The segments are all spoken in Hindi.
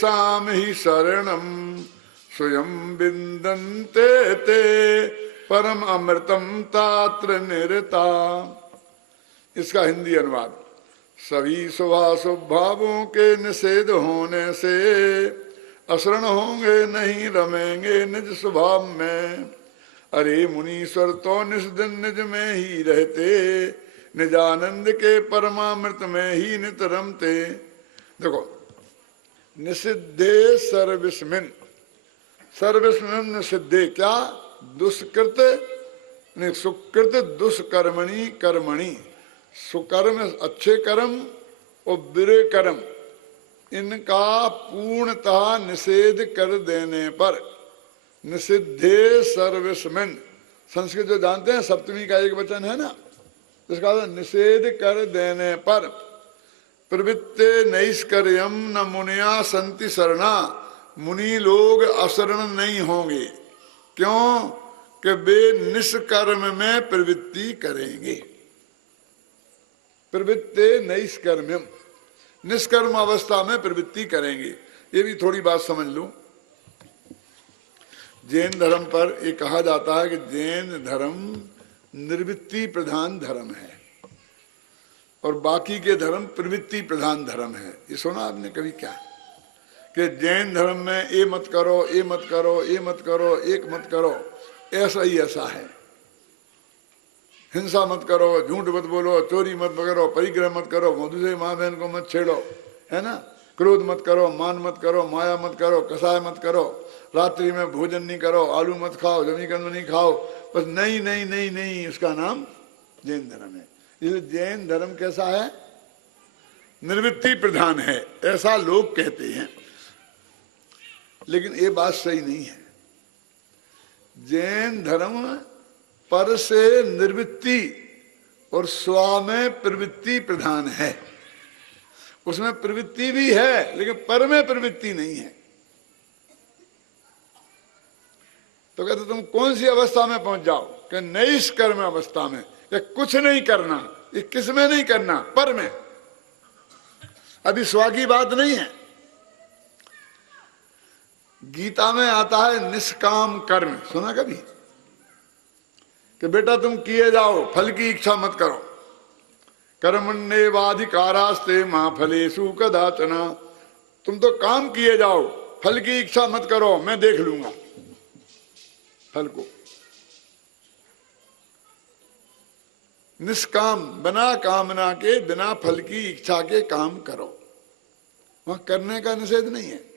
तेषाम ही शरणम स्वयं विन्दन्ते ते परम अमृतम तात्र निरता। इसका हिंदी अनुवाद, सभी शुभाशुभ भावों के निषेध होने से अशरण होंगे, नहीं रमेंगे निज स्वभाव में। अरे मुनीश्वर तो निज दिन निज में ही रहते, निजानंद के परमामृत में ही नित रमते। देखो, निषिद्धे सर्विस्मिन, सर्विस्मिन निषिद्धे क्या, दुष्कृत सुकृत दुष्कर्मणि कर्मणि, सुकर्म अच्छे कर्म और बुरे कर्म इनका पूर्णतः निषेध कर देने पर, निषिद्धे सर्विस्मिन, संस्कृत जो जानते हैं सप्तमी का एक वचन है ना, इसका निषेध कर देने पर, प्रवृत्ते नैष्कर्यम न मुनिया संति शरणा, मुनि लोग अशरण नहीं होंगे। क्यों? कि वे निष्कर्म में प्रवृत्ति करेंगे। प्रवृत्ते नैष्कर्म्यम, निष्कर्म अवस्था में प्रवृत्ति करेंगे। ये भी थोड़ी बात समझ लो। जैन धर्म पर ये कहा जाता है कि जैन धर्म निर्वृत्ति प्रधान धर्म है और बाकी के धर्म प्रवृत्ति प्रधान धर्म है। ये सुना आपने कभी क्या? कि जैन धर्म में ये मत करो, ये मत करो, ये मत करो, एक मत करो, ऐसा ही ऐसा है। हिंसा मत करो, झूठ मत बोलो, चोरी मत करो, परिग्रह मत करो, दूसरे माँ बहन को मत छेड़ो, है ना, क्रोध मत करो, मान मत करो, माया मत करो, कसाय मत करो, रात्रि में भोजन नहीं करो, आलू मत खाओ, जमीकंद नहीं खाओ, बस नहीं नहीं नहीं नहीं, इसका नाम जैन धर्म है। इसलिए जैन धर्म कैसा है? निर्वृत्ति प्रधान है, ऐसा लोग कहते हैं। लेकिन ये बात सही नहीं है। जैन धर्म पर से निर्वृत्ति और स्व में प्रवृत्ति प्रधान है। उसमें प्रवृत्ति भी है लेकिन पर में प्रवृत्ति नहीं है। तो कहते तुम कौन सी अवस्था में पहुंच जाओ? कि नैष्कर्म अवस्था में, या कुछ नहीं करना। ये किस में नहीं करना? पर में। अभी स्व की बात नहीं है। गीता में आता है निष्काम कर्म, सुना कभी? कि बेटा तुम किए जाओ, फल की इच्छा मत करो। कर्मण्येवाधिकारास्ते मा फलेषु कदाचन, तुम तो काम किए जाओ, फल की इच्छा मत करो, मैं देख लूंगा फल को। निष्काम, बिना कामना के, बिना फल की इच्छा के काम करो, वहां करने का निषेध नहीं है।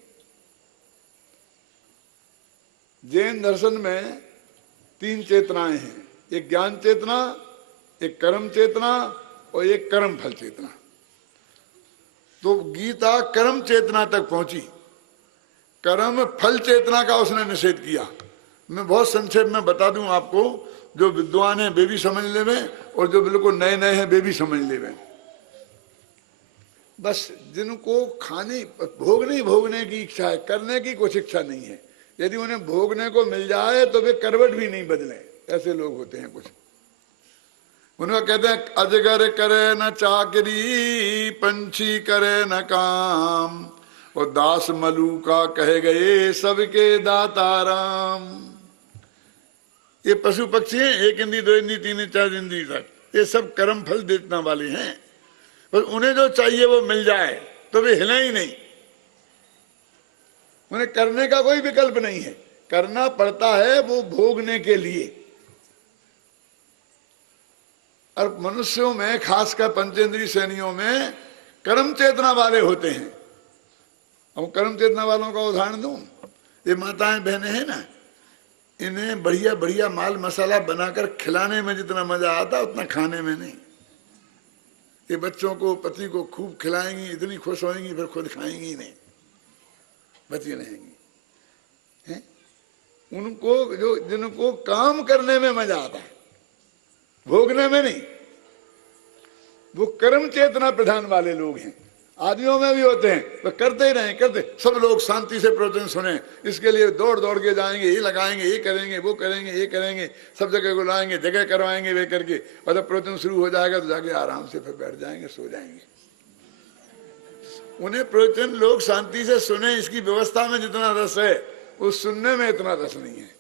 जैन दर्शन में 3 चेतनाएं हैं, एक ज्ञान चेतना, एक कर्म चेतना और एक कर्म फल चेतना। तो गीता कर्म चेतना तक पहुंची, कर्म फल चेतना का उसने निषेध किया। मैं बहुत संक्षेप में बता दूं आपको, जो विद्वान है वे भी समझ लेवे और जो बिल्कुल नए नए हैं वे भी समझ लेवे। बस जिनको खाने भोगने की इच्छा है, करने की कुछ इच्छा नहीं है, यदि उन्हें भोगने को मिल जाए तो वे करवट भी नहीं बदले। ऐसे लोग होते हैं कुछ। उनको कहते हैं अजगर करे न चाकरी, पंछी करे न काम, और दास मलूका कहे गए सबके दाता राम। ये पशु पक्षी हैं, 1 इंद्री 2 इंद्री 3 इंद्री 4 इंद्री तक, ये सब कर्म फल देने वाले हैं। पर उन्हें जो चाहिए वो मिल जाए तो वे हिले ही नहीं। उन्हें करने का कोई विकल्प नहीं है, करना पड़ता है वो भोगने के लिए। और मनुष्यों में, खासकर पंचेंद्रीय श्रेणियों में कर्म चेतना वाले होते हैं। अब कर्म चेतना वालों का उदाहरण दूं, ये माताएं बहनें हैं ना, इन्हें बढ़िया बढ़िया माल मसाला बनाकर खिलाने में जितना मजा आता उतना खाने में नहीं। ये बच्चों को, पति को खूब खिलाएंगी, इतनी खुश होंगी, फिर खुद खाएंगी नहीं, बची रहेंगी। हैं? उनको जो, जिनको काम करने में मजा आता है, भोगने में नहीं, वो कर्म चेतना प्रधान वाले लोग हैं। आदमियों में भी होते हैं, वो करते ही रहें, करते, सब लोग शांति से प्रवचन सुने, इसके लिए दौड़ दौड़ के जाएंगे, ये लगाएंगे, ये करेंगे, वो करेंगे, ये करेंगे, सब जगह को लाएंगे, जगह करवाएंगे वे करके, और जब प्रवचन शुरू हो जाएगा तो जाके आराम से फिर बैठ जाएंगे, सो जाएंगे। उन्हें प्रवचन लोग शांति से सुने, इसकी व्यवस्था में जितना रस है उस सुनने में इतना रस नहीं है।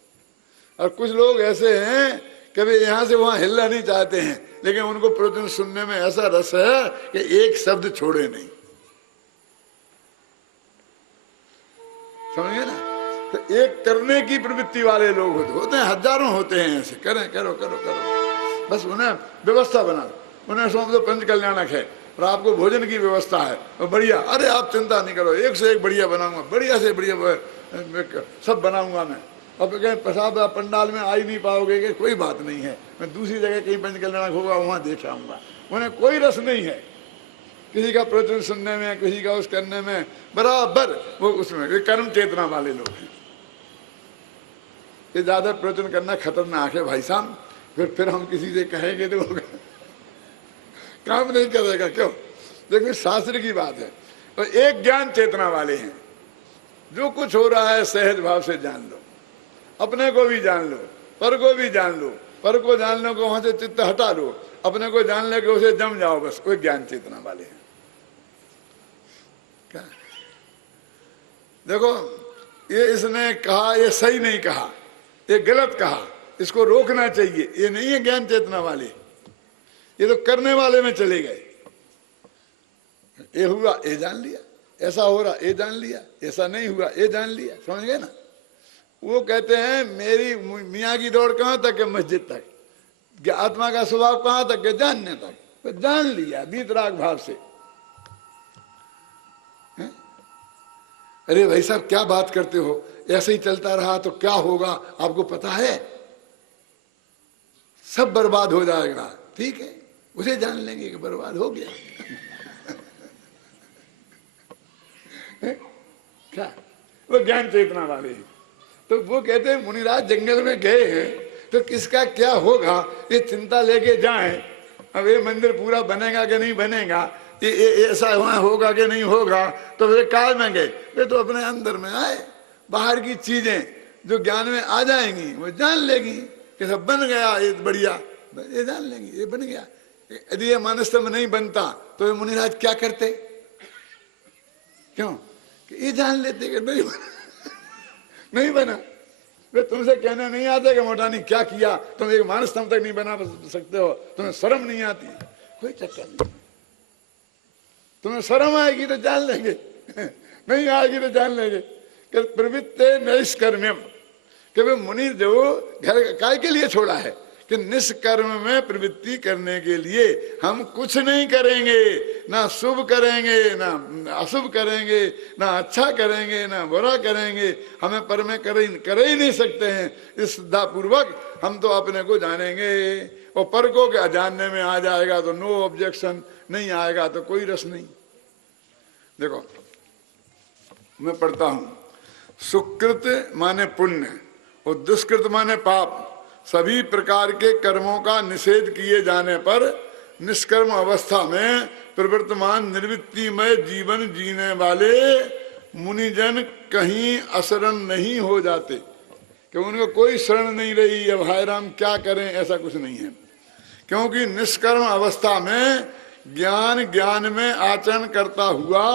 और कुछ लोग ऐसे हैं कभी यहां से वहां हिलना नहीं चाहते हैं, लेकिन उनको प्रवचन सुनने में ऐसा रस है कि एक शब्द छोड़े नहीं। समझिए ना, तो एक करने की प्रवृत्ति वाले लोग होते हैं, हजारों होते हैं ऐसे, करें करो करो करो, बस उन्हें व्यवस्था बना, उन्हें सौंप दो पंच कल्याणक है और आपको भोजन की व्यवस्था है और बढ़िया, अरे आप चिंता नहीं करो, एक से एक बढ़िया बनाऊंगा, बढ़िया से बढ़िया सब बनाऊंगा मैं। अब कहें प्रसाद आप पंडाल में आ ही नहीं पाओगे कि कोई बात नहीं है, मैं दूसरी जगह कहीं पंच कल्याणक होगा वहां देख आऊंगा। उन्हें कोई रस नहीं है किसी का प्रवचन सुनने में, किसी का उस करने में, बराबर वो उसमें। ये कर्म चेतना वाले लोग हैं। ये ज्यादा प्रवचन करना खतरनाक है भाई साहब, फिर हम किसी से कहेंगे तो काम नहीं करेगा। क्यों? देखो शास्त्र की बात है। तो एक ज्ञान चेतना वाले हैं, जो कुछ हो रहा है सहज भाव से जान लो, अपने को भी जान लो, पर को भी जान लो, पर को जानने को वहां से चित्त हटा लो, अपने को जान ले के उसे जम जाओ, बस कोई ज्ञान चेतना वाले हैं। क्या देखो, ये इसने कहा ये सही नहीं कहा, ये गलत कहा, इसको रोकना चाहिए, ये नहीं है ज्ञान चेतना वाले। ये तो करने वाले में चले गए। ये हुआ ये जान लिया, ऐसा हो रहा ये जान लिया, ऐसा नहीं हुआ ये जान लिया। समझ गए ना? वो कहते हैं मेरी मियाँ की दौड़ कहाँ तक है? मस्जिद तक। आत्मा का स्वभाव कहाँ तक है? जानने तक। तो जान लिया वीतराग भाव से। अरे भाई साहब क्या बात करते हो, ऐसे ही चलता रहा तो क्या होगा आपको पता है? सब बर्बाद हो जाएगा। ठीक है, उसे जान लेंगे कि बर्बाद हो गया। क्या? वो ज्ञान चेतना वाले हैं। तो वो कहते हैं मुनिराज जंगल में गए हैं तो किसका क्या होगा ये चिंता लेके जाएं। अब ये मंदिर पूरा बनेगा कि नहीं बनेगा, ये ऐसा वहां होगा कि नहीं होगा, तो वे काल में गए। वे तो अपने अंदर में आए, बाहर की चीजें जो ज्ञान में आ जाएंगी वो जान लेगी कि सब बन गया, ये बढ़िया, ये जान लेंगी ये बन गया। यदि ये मानस में नहीं बनता तो ये मुनिराज क्या करते? क्यों? कि ये जान लेते कि नहीं बना, नहीं बना। वे तुमसे कहने नहीं आते कि मोटानी क्या किया, तुम एक मानस तक नहीं बना सकते हो, तुम्हें शर्म नहीं आती? कोई चक्कर नहीं। तुम्हें शर्म आएगी तो जान लेंगे, नहीं आएगी तो जान लेंगे कि प्रवृत्ते नैष्कर्म्यम, कि वे मुनि जो घर काय के लिए छोड़ा है कि निष्कर्म में प्रवृत्ति करने के लिए हम कुछ नहीं करेंगे, ना शुभ करेंगे ना अशुभ करेंगे, ना अच्छा करेंगे ना बुरा करेंगे, हमें पर में कर ही नहीं सकते हैं। इस श्रद्धा पूर्वक हम तो अपने को जानेंगे, और पर को क्या जानने में आ जाएगा तो नो ऑब्जेक्शन, नहीं आएगा तो कोई रस नहीं। देखो मैं पढ़ता हूं, सुकृत माने पुण्य और दुष्कृत माने पाप, सभी प्रकार के कर्मों का निषेध किए जाने पर निष्कर्म अवस्था में प्रवर्तमान निर्वृत्तिमय जीवन जीने वाले मुनिजन कहीं अशरण नहीं हो जाते, कि उनको कोई शरण नहीं रही, अब हाय राम क्या करें, ऐसा कुछ नहीं है। क्योंकि निष्कर्म अवस्था में ज्ञान में आचरण करता हुआ,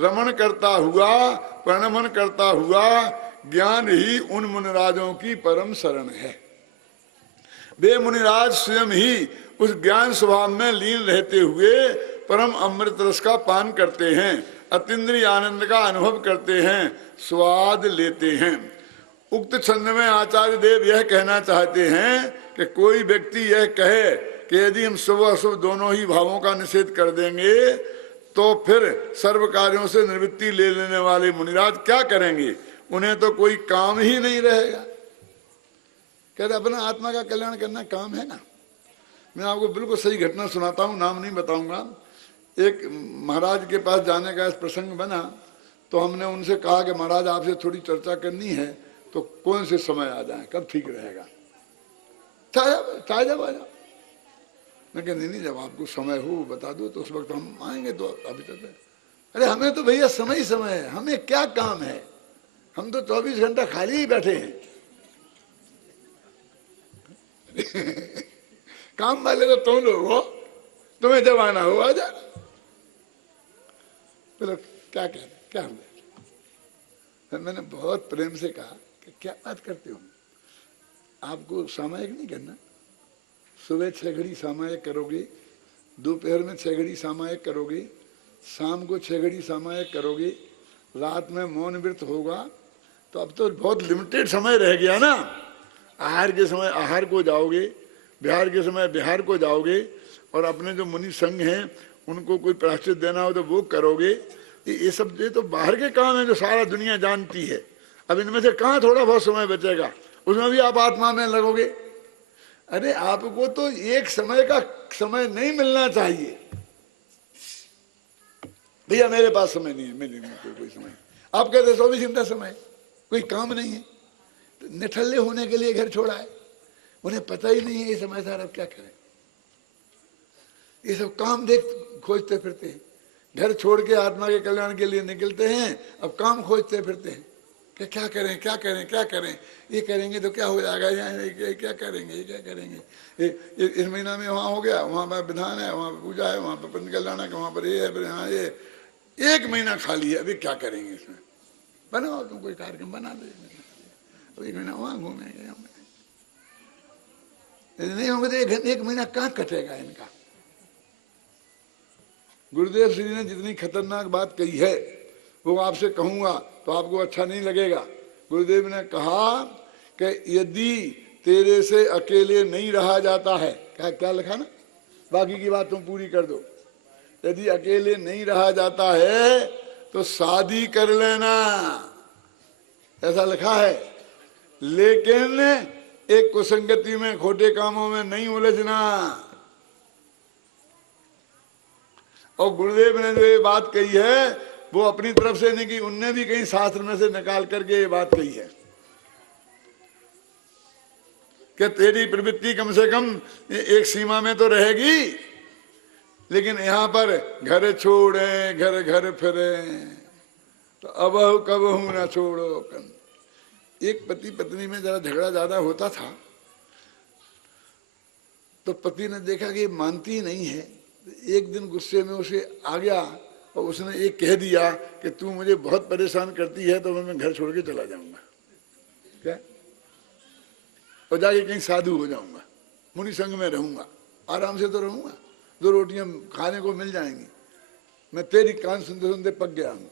रमण करता हुआ, प्रणमन करता हुआ ज्ञान ही उन मुनिराजों की परम शरण है। वे मुनिराज स्वयं ही उस ज्ञान स्वभाव में लीन रहते हुए परम अमृत रस का पान करते हैं, अतीन्द्रिय आनंद का अनुभव करते हैं, स्वाद लेते हैं। उक्त छंद में आचार्य देव यह कहना चाहते हैं कि कोई व्यक्ति यह कहे कि यदि हम शुभ अशुभ दोनों ही भावों का निषेध कर देंगे तो फिर सर्व कार्यों से निवृत्ति ले लेने वाले मुनिराज क्या करेंगे? उन्हें तो कोई काम ही नहीं रहेगा। कहते अपना आत्मा का कल्याण करना काम है ना। मैं आपको बिल्कुल सही घटना सुनाता हूँ, नाम नहीं बताऊंगा। एक महाराज के पास जाने का इस प्रसंग बना तो हमने उनसे कहा कि महाराज आपसे थोड़ी चर्चा करनी है, तो कौन से समय आ जाए, कब ठीक रहेगा? चाहे जब आ जाओ। मैं कहते नहीं, जब आपको समय हो बता दो तो उस वक्त हम आएंगे। तो अभी तक अरे हमें तो भैया समय ही समय है, हमें क्या काम है, हम तो 24 घंटा खाली ही बैठे हैं। काम वाले तो तुम लोग हो, तुम्हें जब आना हो आ जाना। क्या कह रहे, क्या हुआ? फिर मैंने बहुत प्रेम से कहा कि क्या बात करते हो, आपको सामायिक नहीं करना, सुबह 6 घड़ी सामायिक करोगे, दोपहर में 6 घड़ी सामायिक करोगे, शाम को 6 घड़ी सामायिक करोगे, रात में मौन व्रत होगा, तो अब तो बहुत लिमिटेड समय रह गया ना। आहार के समय आहार को जाओगे, बिहार के समय बिहार को जाओगे, और अपने जो मुनि संघ हैं उनको कोई प्रायश्चित देना हो तो वो करोगे। ये सब ये तो बाहर के काम है जो सारा दुनिया जानती है। अब इनमें से कहाँ थोड़ा बहुत समय बचेगा, उसमें भी आप आत्मा में लगोगे। अरे आपको तो एक समय का समय नहीं मिलना चाहिए। भैया मेरे पास समय नहीं है, मेरे कोई समय, आप कहते 24 घंटा समय, कोई काम नहीं है, तो निठल्ले होने के लिए घर छोड़ा है। उन्हें पता ही नहीं है ये समय सारा अब क्या करें, ये सब काम देख खोजते फिरते हैं। घर छोड़ के आत्मा के कल्याण के लिए निकलते हैं, अब काम खोजते फिरते हैं कि क्या करें क्या करें क्या करें, ये करेंगे तो क्या हो जाएगा, ये क्या करेंगे, ये क्या करेंगे, ये इस महीना में वहाँ हो गया, वहाँ पर विधान है, वहाँ पर पूजा है, वहाँ पर पत्नी कल्याण है, वहाँ पर ये है, फिर यहाँ ये, 1 महीना खाली है, अभी क्या करेंगे इसमें, बनाओ तुम कोई कार्यक्रम बना दो, 1 महीना वहाँ घूमेंगे, नहीं होंगे तो 1 महीना कहाँ कटेगा इनका। गुरुदेव श्री ने जितनी खतरनाक बात कही है वो आपसे कहूंगा तो आपको अच्छा नहीं लगेगा। गुरुदेव ने कहा कि यदि तेरे से अकेले नहीं रहा जाता है, क्या लिखा ना, बाकी की बात तुम पूरी कर दो, यदि अकेले नहीं रहा जाता है तो शादी कर लेना, ऐसा लिखा है। लेकिन एक कुसंगति में, खोटे कामों में नहीं उलझना। और गुरुदेव ने जो ये बात कही है वो अपनी तरफ से नहीं की, उनने भी कहीं शास्त्र में से निकाल करके ये बात कही है कि तेरी प्रवृत्ति कम से कम एक सीमा में तो रहेगी, लेकिन यहाँ पर घर छोड़े घर घर फिरे तो अब कब हूं ना छोड़ो कन। एक पति पत्नी में जरा झगड़ा ज्यादा होता था तो पति ने देखा कि मानती नहीं है, एक दिन गुस्से में उसे आ गया और उसने एक कह दिया कि तू मुझे बहुत परेशान करती है तो मैं घर छोड़ के चला जाऊंगा, क्या, और जाके कहीं साधु हो जाऊंगा, मुनि संग में रहूंगा, आराम से तो रहूंगा, 2 रोटियां खाने को मिल जाएंगी, मैं तेरी कान सुनते सुनते पक गया हूं।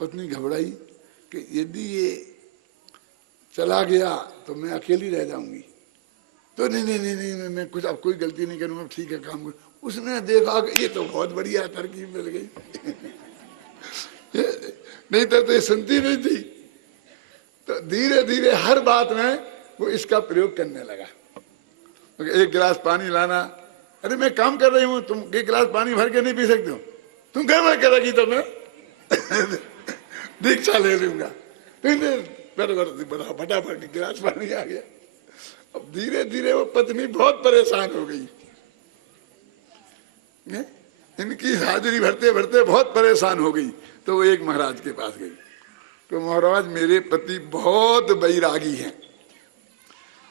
पत्नी घबराई कि यदि ये चला गया तो मैं अकेली रह जाऊंगी, तो नहीं मैं कुछ अब कोई गलती नहीं करूंगा, ठीक है काम करूं। उसने देखा कि ये तो बहुत बढ़िया तरकीब मिल गई नहीं तो ये सुनती नहीं थी। तो धीरे धीरे हर बात में वो इसका प्रयोग करने लगा। 1 गिलास पानी लाना, अरे मैं काम कर रही हूँ, तुम 1 गिलास पानी भर के नहीं पी सकते हो, तुम घर में करेगी तो मैं दीक्षा ले लूंगा, फटाफट गिलास पानी आ गया। अब धीरे धीरे वो पत्नी बहुत परेशान हो गई, इनकी हाजिरी भरते भरते बहुत परेशान हो गई। तो वो एक महाराज के पास गई, तो महाराज मेरे पति बहुत बैरागी हैं,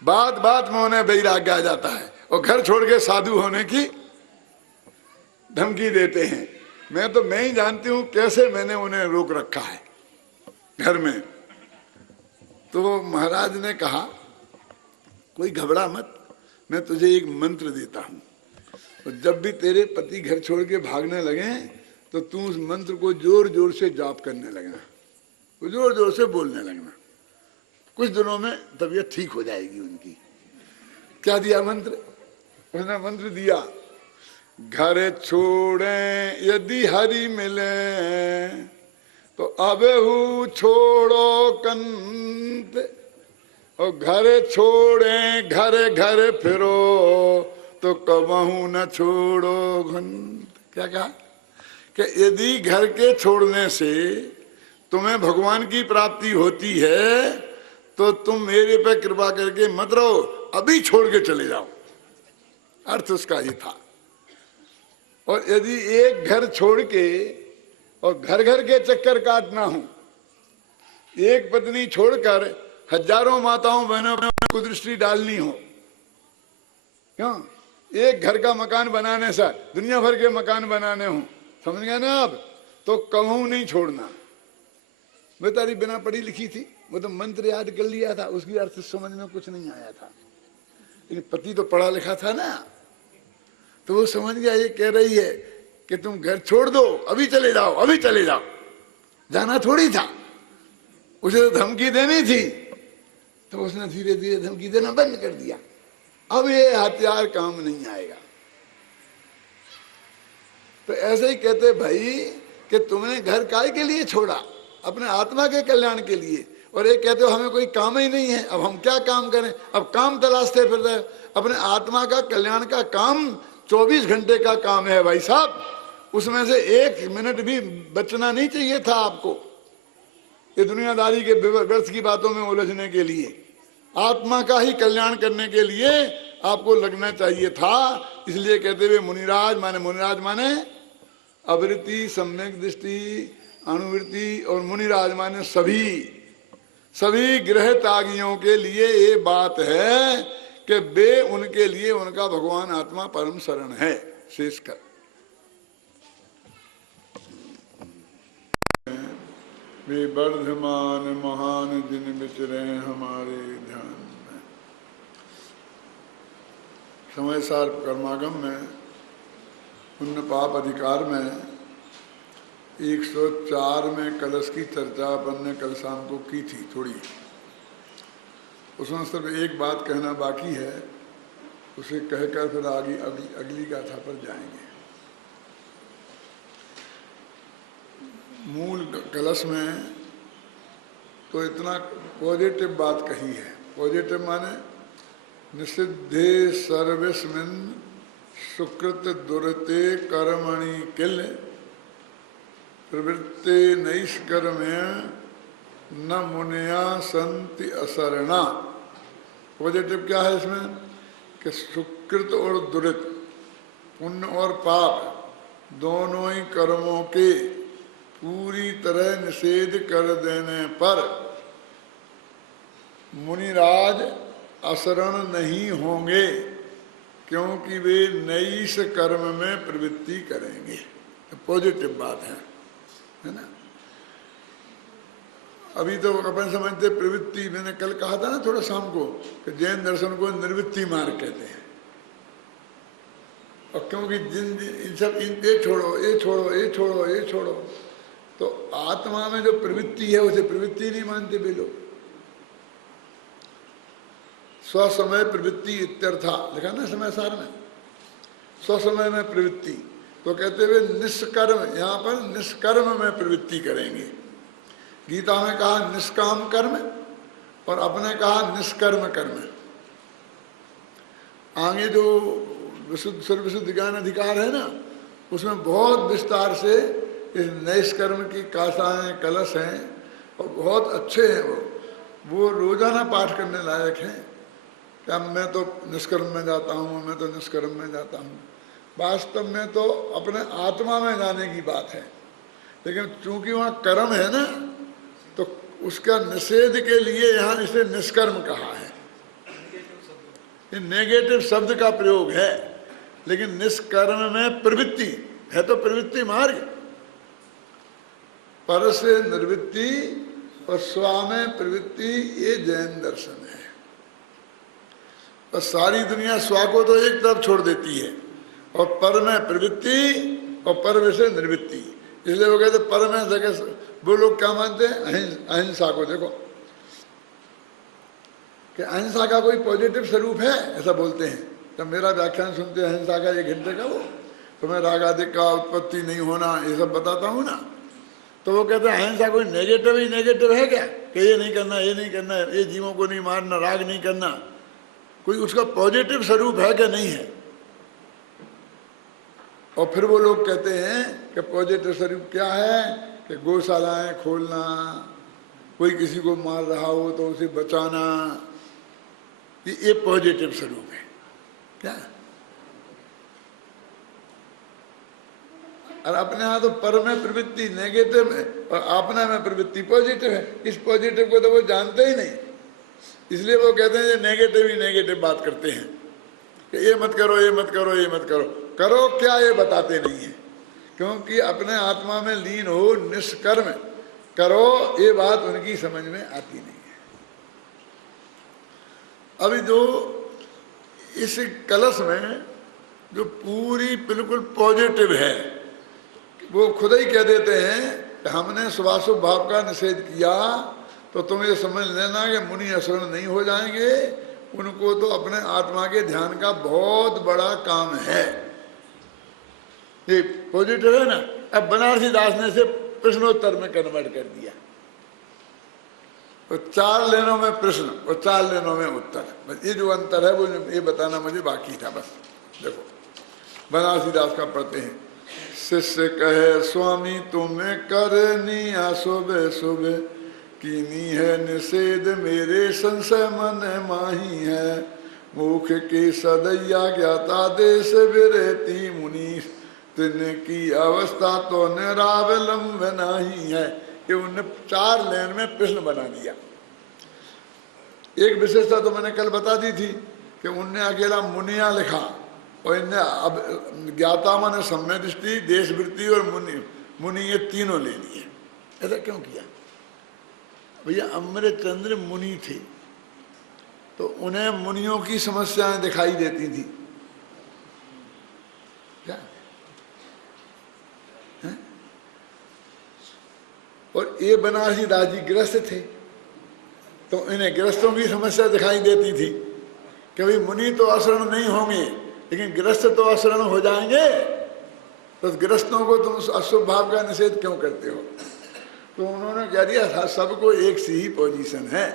बात बात में उन्हें वैराग्य आ जाता है और घर छोड़ के साधु होने की धमकी देते हैं। मैं ही जानती हूं कैसे मैंने उन्हें रोक रखा है घर में। तो महाराज ने कहा कोई घबरा मत, मैं तुझे एक मंत्र देता हूं, तो जब भी तेरे पति घर छोड़ के भागने लगे तो तू उस मंत्र को जोर जोर से जाप करने लगना, जोर जोर से बोलने लगना, कुछ दिनों में तबीयत ठीक हो जाएगी उनकी। क्या दिया मंत्र? उसने मंत्र दिया, घर छोड़े यदि हरि मिले तो अबहु छोड़ो कंत, और घर छोड़े घर घर फिरो तो कबहू न छोड़ो घंत। क्या कहा कि यदि घर के छोड़ने से तुम्हें भगवान की प्राप्ति होती है तो तुम मेरे पे कृपा करके मत रहो, अभी छोड़ के चले जाओ, अर्थ उसका ये था। और यदि एक घर छोड़ के और घर घर के चक्कर काटना हो, एक पत्नी छोड़कर हजारों माताओं बहनों को दृष्टि डालनी हो, क्यों? एक घर का मकान बनाने से दुनिया भर के मकान बनाने हो, समझ गए ना आप? तो कहूं नहीं छोड़ना। मैं तारी बिना पढ़ी लिखी थी, वो तो मंत्र याद कर लिया था, उसकी अर्थ समझ में कुछ नहीं आया था। लेकिन पति तो पढ़ा लिखा था ना, तो वो समझ गया ये कह रही है कि तुम घर छोड़ दो, अभी चले जाओ, अभी चले जाओ। जाना थोड़ी था, उसे तो धमकी देनी थी, तो उसने धीरे धीरे धमकी देना बंद कर दिया। अब ये हथियार काम नहीं आएगा। तो ऐसे ही कहते भाई कि तुमने घर काय के लिए छोड़ा? अपने आत्मा के कल्याण के लिए। और ये कहते हो हमें कोई काम ही नहीं है, अब हम क्या काम करें? अब काम तलाशते फिर रहे। अपने आत्मा का कल्याण का काम 24 घंटे का काम है भाई साहब, उसमें से 1 मिनट भी बचना नहीं चाहिए था आपको ये दुनियादारी के व्यर्थ की बातों में उलझने के लिए। आत्मा का ही कल्याण करने के लिए आपको लगना चाहिए था। इसलिए कहते हुए मुनिराज माने अवृत्ति, सम्यक दृष्टि, अनुवृत्ति, और मुनिराज माने सभी ग्रह त्यागियों के लिए ये बात है कि वे उनके लिए उनका भगवान आत्मा परम शरण है। शेषकर वे वर्धमान महान जिन विचरे हमारे ध्यान में। समय सार कर्मागम में पुण्य पाप अधिकार में 104 में कलश की चर्चा अपन ने कल शाम को की थी थोड़ी। उसमें सिर्फ एक बात कहना बाकी है, उसे कहकर फिर आगे अगली गाथा पर जाएंगे। मूल कलश में तो इतना पॉजिटिव बात कही है। पॉजिटिव माने निषिद्धे सर्वस्मिन् सुकृत दुरते कर्मणि किल प्रवृत्ते नैष्कर्म्य न मुनिया संति असरणा। पॉजिटिव क्या है इसमें कि सुकृत और दुरित, पुण्य और पाप दोनों ही कर्मों के पूरी तरह निषेध कर देने पर मुनिराज असरण नहीं होंगे, क्योंकि वे नईस कर्म में प्रवृत्ति करेंगे। तो पॉजिटिव बात है ना। अभी तो अपन समझते प्रवृत्ति, मैंने कल कहा था ना थोड़ा शाम को कि जैन दर्शन को निर्वृत्ति मार्ग कहते हैं। और क्योंकि इन सब ये छोड़ो, ये छोड़ो, ये छोड़ो, ये छोड़ो, तो आत्मा में जो प्रवृत्ति है उसे प्रवृत्ति नहीं मानते वे लोग। स्वसमय प्रवृत्ति इत्यर्था लिखा ना समय सार में, स्वसमय में प्रवृत्ति। तो कहते हुए निष्कर्म, यहाँ पर निष्कर्म में प्रवृत्ति करेंगे। गीता में कहा निष्काम कर्म और अपने कहा निष्कर्म कर्म। आगे जो विशुद्ध सर्वविशुद्ध ज्ञान अधिकार है ना, उसमें बहुत विस्तार से इस नैष्कर्म की कासाएं कलश हैं और बहुत अच्छे हैं। वो रोजाना पाठ करने लायक हैं। क्या मैं तो निष्कर्म में जाता हूँ, मैं तो निष्कर्म में जाता हूँ। वास्तव में तो अपने आत्मा में जाने की बात है, लेकिन चूंकि वहाँ कर्म है ना, तो उसका निषेध के लिए यहाँ इसे निष्कर्म कहा है। ये नेगेटिव शब्द का प्रयोग है, लेकिन निष्कर्म में प्रवृत्ति है, तो प्रवृत्ति मार्ग, पर से निर्वृत्ति और स्वा में प्रवृत्ति, ये जैन दर्शन है। और सारी दुनिया स्वा को तो एक तरफ छोड़ देती है और पर में प्रवृत्ति और पर से निर्वृत्ति। इसलिए वो कहते पर में जगह वो लोग क्या मानते हैं? अहिंसा को। देखो कि अहिंसा का कोई पॉजिटिव स्वरूप है ऐसा बोलते हैं। जब मेरा व्याख्यान सुनते हैं अहिंसा का 1 घंटे का, वो तो मैं राग आदि का उत्पत्ति नहीं होना ये सब बताता हूँ ना, तो वो कहते हैं अहिंसा कोई नेगेटिव ही नेगेटिव है क्या कि ये नहीं करना, ये नहीं करना, ये जीवों को नहीं मारना, राग नहीं करना, कोई उसका पॉजिटिव स्वरूप है कि नहीं है? और फिर वो लोग कहते हैं कि पॉजिटिव स्वरूप क्या है कि गौशालाएं खोलना, कोई किसी को मार रहा हो तो उसे बचाना, ये पॉजिटिव स्वरूप है क्या? और अपने यहाँ तो पर में प्रवृत्ति नेगेटिव है और अपना में प्रवृत्ति पॉजिटिव है। इस पॉजिटिव को तो वो जानते ही नहीं, इसलिए वो कहते हैं ये नेगेटिव ही नेगेटिव बात करते हैं कि ये मत करो, ये मत करो, ये मत करो। करो क्या ये बताते नहीं है क्योंकि अपने आत्मा में लीन हो, निष्कर्म करो, ये बात उनकी समझ में आती नहीं है। अभी जो इस कलश में जो पूरी बिल्कुल पॉजिटिव है, वो खुद ही कह देते हैं कि हमने शुभाशुभ भाव का निषेध किया, तो तुम ये समझ लेना कि मुनि असुर नहीं हो जाएंगे, उनको तो अपने आत्मा के ध्यान का बहुत बड़ा काम है। ये पॉजिटिव है ना। अब बनारसी दास ने इसे प्रश्नोत्तर में कन्वर्ट कर दिया, तो 4 लाइनों में प्रश्न और 4 लाइनों में उत्तर, बस ये जो अंतर है वो ये बताना मुझे बाकी था। बस देखो बनारसी दास का पढ़ते हैं। शिष्य कहे स्वामी तुम्हें करनी सुबह सुबह, कीनी है निषेध मेरे संशय मन माही है, मुख के सदैया ज्ञाता देश विरेती मुनि, तिनकी अवस्था तो निरावलंब नहीं है। कि उनने 4 लाइन में प्रश्न बना दिया। एक विशेषता तो मैंने कल बता दी थी कि उनने अकेला मुनिया लिखा और इनने अब ज्ञाता माने सम्य दृष्टि, देश वृत्ति और मुनि ये तीनों ले लिए। ऐसा क्यों किया? भैया अमृतचंद्र मुनि थे तो उन्हें मुनियों की समस्याएं दिखाई देती थी क्या है? और ये बनारसी दास जी गृहस्थ थे तो इन्हें गृहस्थों की समस्या दिखाई देती थी कि भाई मुनि तो अशरण नहीं होंगे लेकिन गृहस्थ तो अशरण हो जाएंगे, तो गृहस्थों को तुम अशुभ भाव का निषेध क्यों करते हो? तो उन्होंने क्या दिया, सबको एक सी ही पोजीशन है।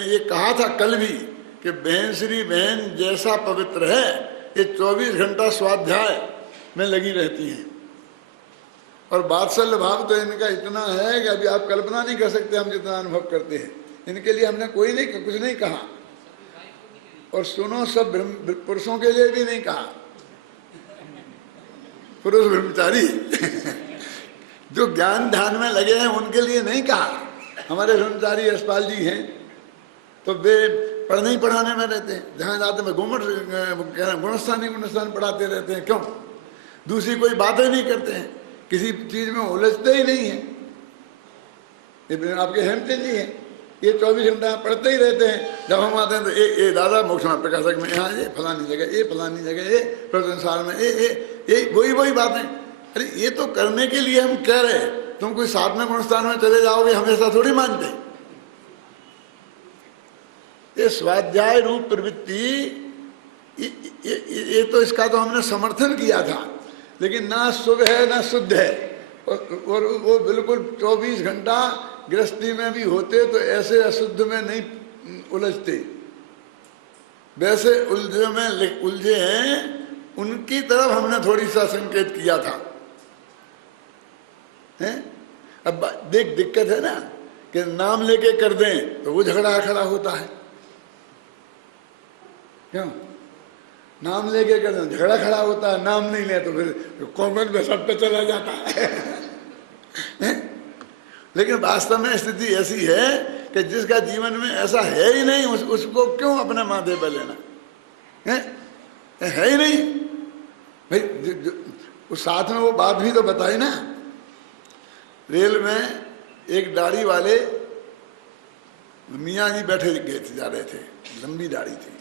ये कहा था कल भी कि बहन श्री बहन जैसा पवित्र है, ये 24 घंटा स्वाध्याय में लगी रहती हैं और बात्सल्य भाव तो इनका इतना है कि अभी आप कल्पना नहीं कर सकते हम जितना अनुभव करते हैं। इनके लिए हमने कुछ नहीं कहा, और सुनो सब पुरुषों के लिए भी नहीं कहा, पुरुष ब्रह्मचारी जो ज्ञान ध्यान में लगे हैं उनके लिए नहीं कहा। हमारे ब्रह्मचारी यशपाल जी हैं तो वे पढ़ने ही पढ़ाने में रहते हैं, जहाँ जाते हैं गुणस्थान पढ़ाते रहते हैं। क्यों? दूसरी कोई बातें नहीं करते हैं, किसी चीज में उलझते ही नहीं है। ये आपके हेमचंद जी हैं, ये 24 घंटा पढ़ते ही रहते हैं। जब हम आते हैं तो ए दादा मोक्ष में प्रकाशक में यहाँ ये फलानी जगह, ये फलानी जगह, ये प्रसंसार में ये वही बातें। अरे ये तो करने के लिए हम कह रहे, तुम कोई 7वें गुणस्थान में चले जाओगे हमेशा थोड़ी मानते। ये स्वाध्याय रूप प्रवृत्ति ये तो इसका तो हमने समर्थन किया था, लेकिन ना शुभ है ना शुद्ध है। और वो बिल्कुल 24 घंटा गृहस्थी में भी होते तो ऐसे अशुद्ध में नहीं उलझते, वैसे उलझे हैं उनकी तरफ हमने थोड़ी सा संकेत किया था। हैं? अब देख दिक्कत है ना कि नाम लेके कर दें तो वो झगड़ा खड़ा होता है। क्यों? नाम लेके कर दें झगड़ा खड़ा होता है, नाम नहीं ले तो फिर कॉन्वेंट में सब पे चला जाता है। लेकिन वास्तव में स्थिति ऐसी है कि जिसका जीवन में ऐसा है ही नहीं उसको क्यों अपने माथे पर लेना है ही नहीं भाई। उस साथ में वो बात भी तो बताई ना, रेल में एक दाढ़ी वाले मियाँ जी बैठे गए थे, जा रहे थे, लंबी दाढ़ी थी।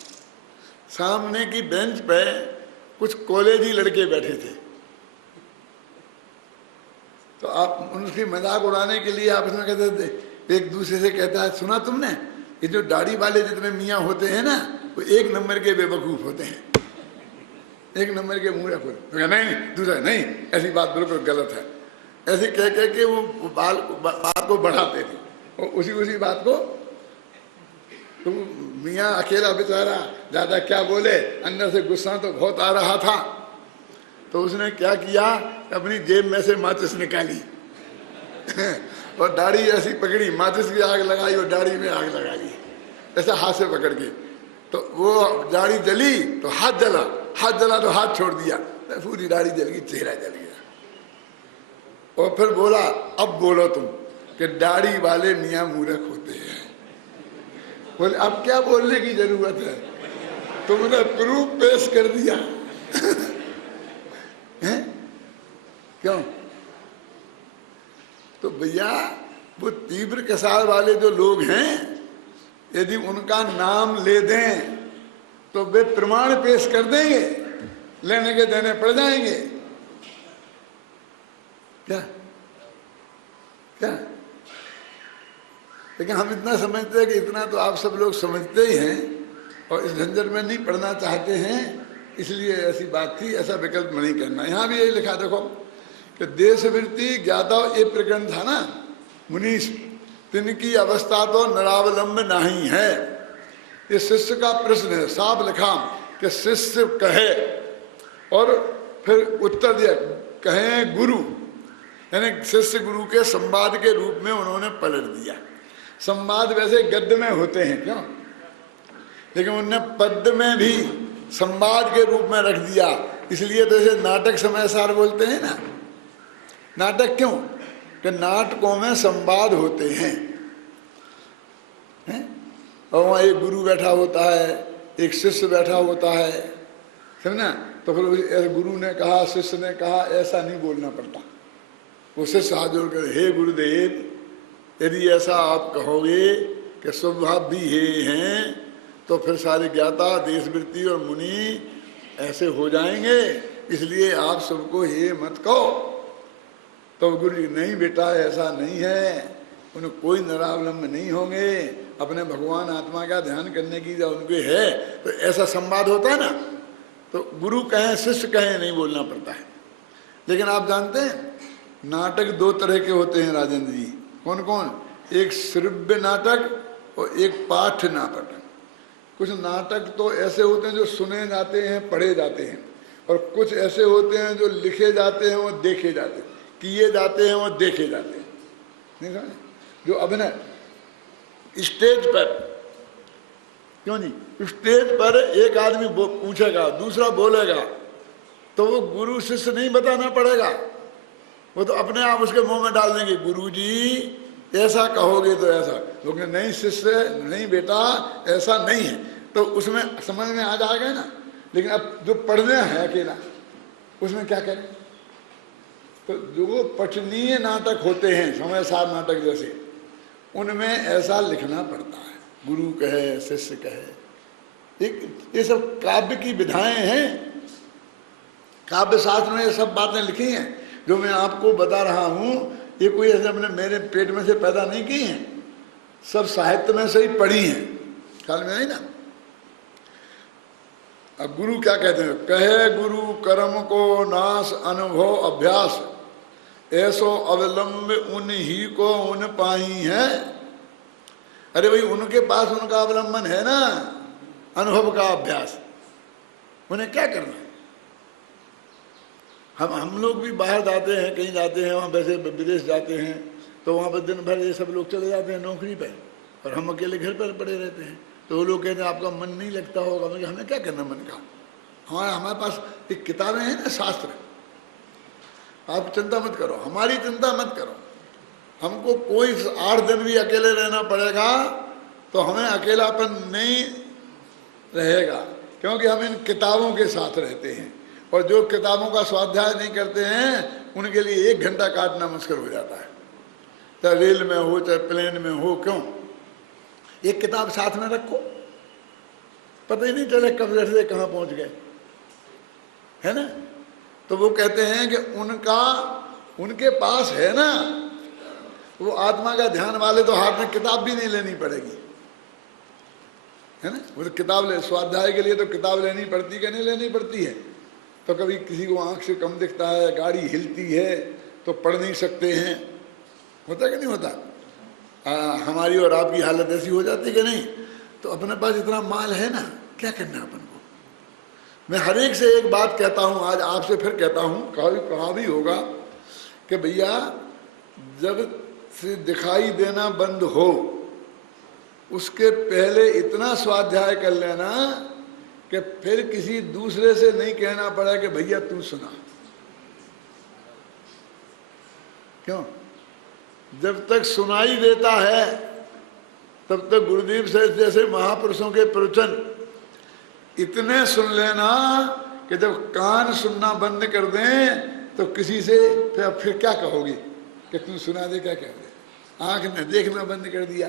सामने की बेंच पे कुछ कॉलेजी लड़के बैठे थे, तो आप उनकी मजाक उड़ाने के लिए आपस में कहते थे, एक दूसरे से कहता है सुना तुमने ये जो दाढ़ी वाले जितने मियाँ होते हैं ना वो 1 नंबर के बेवकूफ होते हैं, 1 नंबर के मूर्ख होते हैं। नहीं दूसरा नहीं, ऐसी बात बिल्कुल गलत है। ऐसे कह के वो बात को बढ़ाते थे और उसी बात को तो मियाँ अकेला बेचारा ज्यादा क्या बोले, अंदर से गुस्सा तो बहुत आ रहा था। तो उसने क्या किया, अपनी जेब में से माचिस निकाली और दाढ़ी ऐसी पकड़ी, माचिस की आग लगाई और दाढ़ी में आग लगाई, ऐसा हाथ से पकड़ के। तो वो दाढ़ी जली तो हाथ जला तो हाथ छोड़ दिया, पूरी दाढ़ी जल गई, चेहरा जल गया। और फिर बोला अब बोलो तुम कि दाढ़ी वाले मियाँ मूर्ख होते हैं। बोले अब क्या बोलने की जरूरत है, तुमने प्रूफ पेश कर दिया। क्यों? तो भैया वो तीव्र कसार वाले जो लोग हैं, यदि उनका नाम ले दें तो वे प्रमाण पेश कर देंगे, लेने के देने पड़ जाएंगे। क्या क्या? लेकिन हम इतना समझते हैं कि इतना तो आप सब लोग समझते ही हैं और इस झंझट में नहीं पढ़ना चाहते हैं, इसलिए ऐसी बात थी, ऐसा विकल्प नहीं करना। यहाँ भी यही लिखा देखो कि देशवृत्ति ज्ञाता, ये प्रकरण था ना मुनीष, तिनकी अवस्था तो निरावलंब नहीं है। ये शिष्य का प्रश्न है, साफ लिखा कि शिष्य कहे और फिर उत्तर दिया, कहे गुरु, यानी शिष्य गुरु के संवाद के रूप में उन्होंने पलट दिया। संवाद वैसे गद्य में होते हैं क्यों, लेकिन उन्होंने पद्य में भी संवाद के रूप में रख दिया, इसलिए तो इसे नाटक समय सार बोलते हैं ना। नाटक क्यों? कि नाटकों में संवाद होते हैं, और वहाँ एक गुरु बैठा होता है, एक शिष्य बैठा होता है, समझना? तो फिर गुरु ने कहा, शिष्य ने कहा, ऐसा नहीं बोलना पड़ता। वो शिष्य हाथ जोड़ कर, हे गुरुदेव, यदि ऐसा आप कहोगे कि स्वभाव भी हे हैं, तो फिर सारे ज्ञाता, देशवृत्ति और मुनि ऐसे हो जाएंगे, इसलिए आप सबको हे मत कहो। तो गुरु जी, नहीं बेटा, ऐसा नहीं है, उन्हें कोई निरावलंब नहीं होंगे, अपने भगवान आत्मा का ध्यान करने की जब उनके है, तो ऐसा संवाद होता है ना, तो गुरु कहें शिष्य कहें नहीं बोलना पड़ता है। लेकिन आप जानते हैं नाटक दो तरह के होते हैं राजेंद्र जी। कौन कौन? एक श्रव्य नाटक और एक पाठ्य नाटक। कुछ नाटक तो ऐसे होते हैं जो सुने जाते हैं, पढ़े जाते हैं, और कुछ ऐसे होते हैं जो लिखे जाते हैं, वो देखे जाते हैं, किए जाते हैं, वो देखे जाते हैं। नहीं समझे? जो अभिनय स्टेज पर, क्यों नहीं, स्टेज पर एक आदमी पूछेगा, दूसरा बोलेगा, तो वो गुरु शिष्य नहीं बताना पड़ेगा, वो तो अपने आप उसके मुंह में डाल देंगे, गुरु जी ऐसा कहोगे तो ऐसा, लोग नहीं शिष्य, नहीं बेटा, ऐसा नहीं है, तो उसमें समझ में आ जाएगा ना। लेकिन अब जो पढ़ने है अकेला, उसमें क्या करें? तो जो पठनीय नाटक होते हैं, समय सार नाटक जैसे, उनमें ऐसा लिखना पड़ता है, गुरु कहे शिष्य कहे। ये सब काव्य की विधाएं हैं, काव्य शास्त्र में ये सब बातें लिखी हैं जो मैं आपको बता रहा हूं। ये कोई ऐसे अपने मेरे पेट में से पैदा नहीं की हैं, सब साहित्य में से ही पढ़ी हैं, ख्याल में नहीं ना। अब गुरु क्या कहते हैं? कहे गुरु कर्म को नाश अनुभव अभ्यास, ऐसो अवलंब उन ही को उन पाई है। अरे भाई, उनके पास उनका अवलंबन है ना, अनुभव का अभ्यास, उन्हें क्या करना है? हम लोग भी बाहर जाते हैं, कहीं जाते हैं, वहाँ वैसे विदेश जाते हैं, तो वहाँ पर दिन भर ये सब लोग चले जाते हैं नौकरी पर, और हम अकेले घर पर पड़े रहते हैं। तो वो लोग कहते हैं आपका मन नहीं लगता होगा। मैं हमें क्या करना मन का, हमारे पास एक किताबें हैं ना, शास्त्र, आप चिंता मत करो, हमारी चिंता मत करो। हमको कोई 8 दिन भी अकेले रहना पड़ेगा तो हमें अकेलापन नहीं रहेगा, क्योंकि हम इन किताबों के साथ रहते हैं। और जो किताबों का स्वाध्याय नहीं करते हैं, उनके लिए 1 घंटा काटना मुश्किल हो जाता है, चाहे रेल में हो चाहे प्लेन में हो। क्यों? एक किताब साथ में रखो, पता ही नहीं चले कब से कहाँ पहुंच गए, है ना। तो वो कहते हैं कि उनके पास है ना, वो आत्मा का ध्यान वाले तो हाथ में किताब भी नहीं लेनी पड़ेगी, है ना। वो तो किताब ले, स्वाध्याय के लिए तो किताब लेनी पड़ती कि नहीं लेनी पड़ती है। तो कभी किसी को आंख से कम दिखता है, गाड़ी हिलती है तो पढ़ नहीं सकते हैं, होता कि नहीं होता? हमारी और आपकी हालत ऐसी हो जाती कि नहीं? तो अपने पास इतना माल है ना, क्या करना अपन को। मैं हर एक से एक बात कहता हूँ, आज आपसे फिर कहता हूँ, कहा भी होगा कि भैया जब से दिखाई देना बंद हो, उसके पहले इतना स्वाध्याय कर लेना कि फिर किसी दूसरे से नहीं कहना पड़ा कि भैया तू सुना। क्यों? जब तक सुनाई देता है तब तक गुरुदेव से जैसे महापुरुषों के प्रवचन इतने सुन लेना कि जब कान सुनना बंद कर दें तो किसी से फिर क्या कहोगे कि तुम सुना दे, क्या कह दे? आंख ने देखना बंद कर दिया,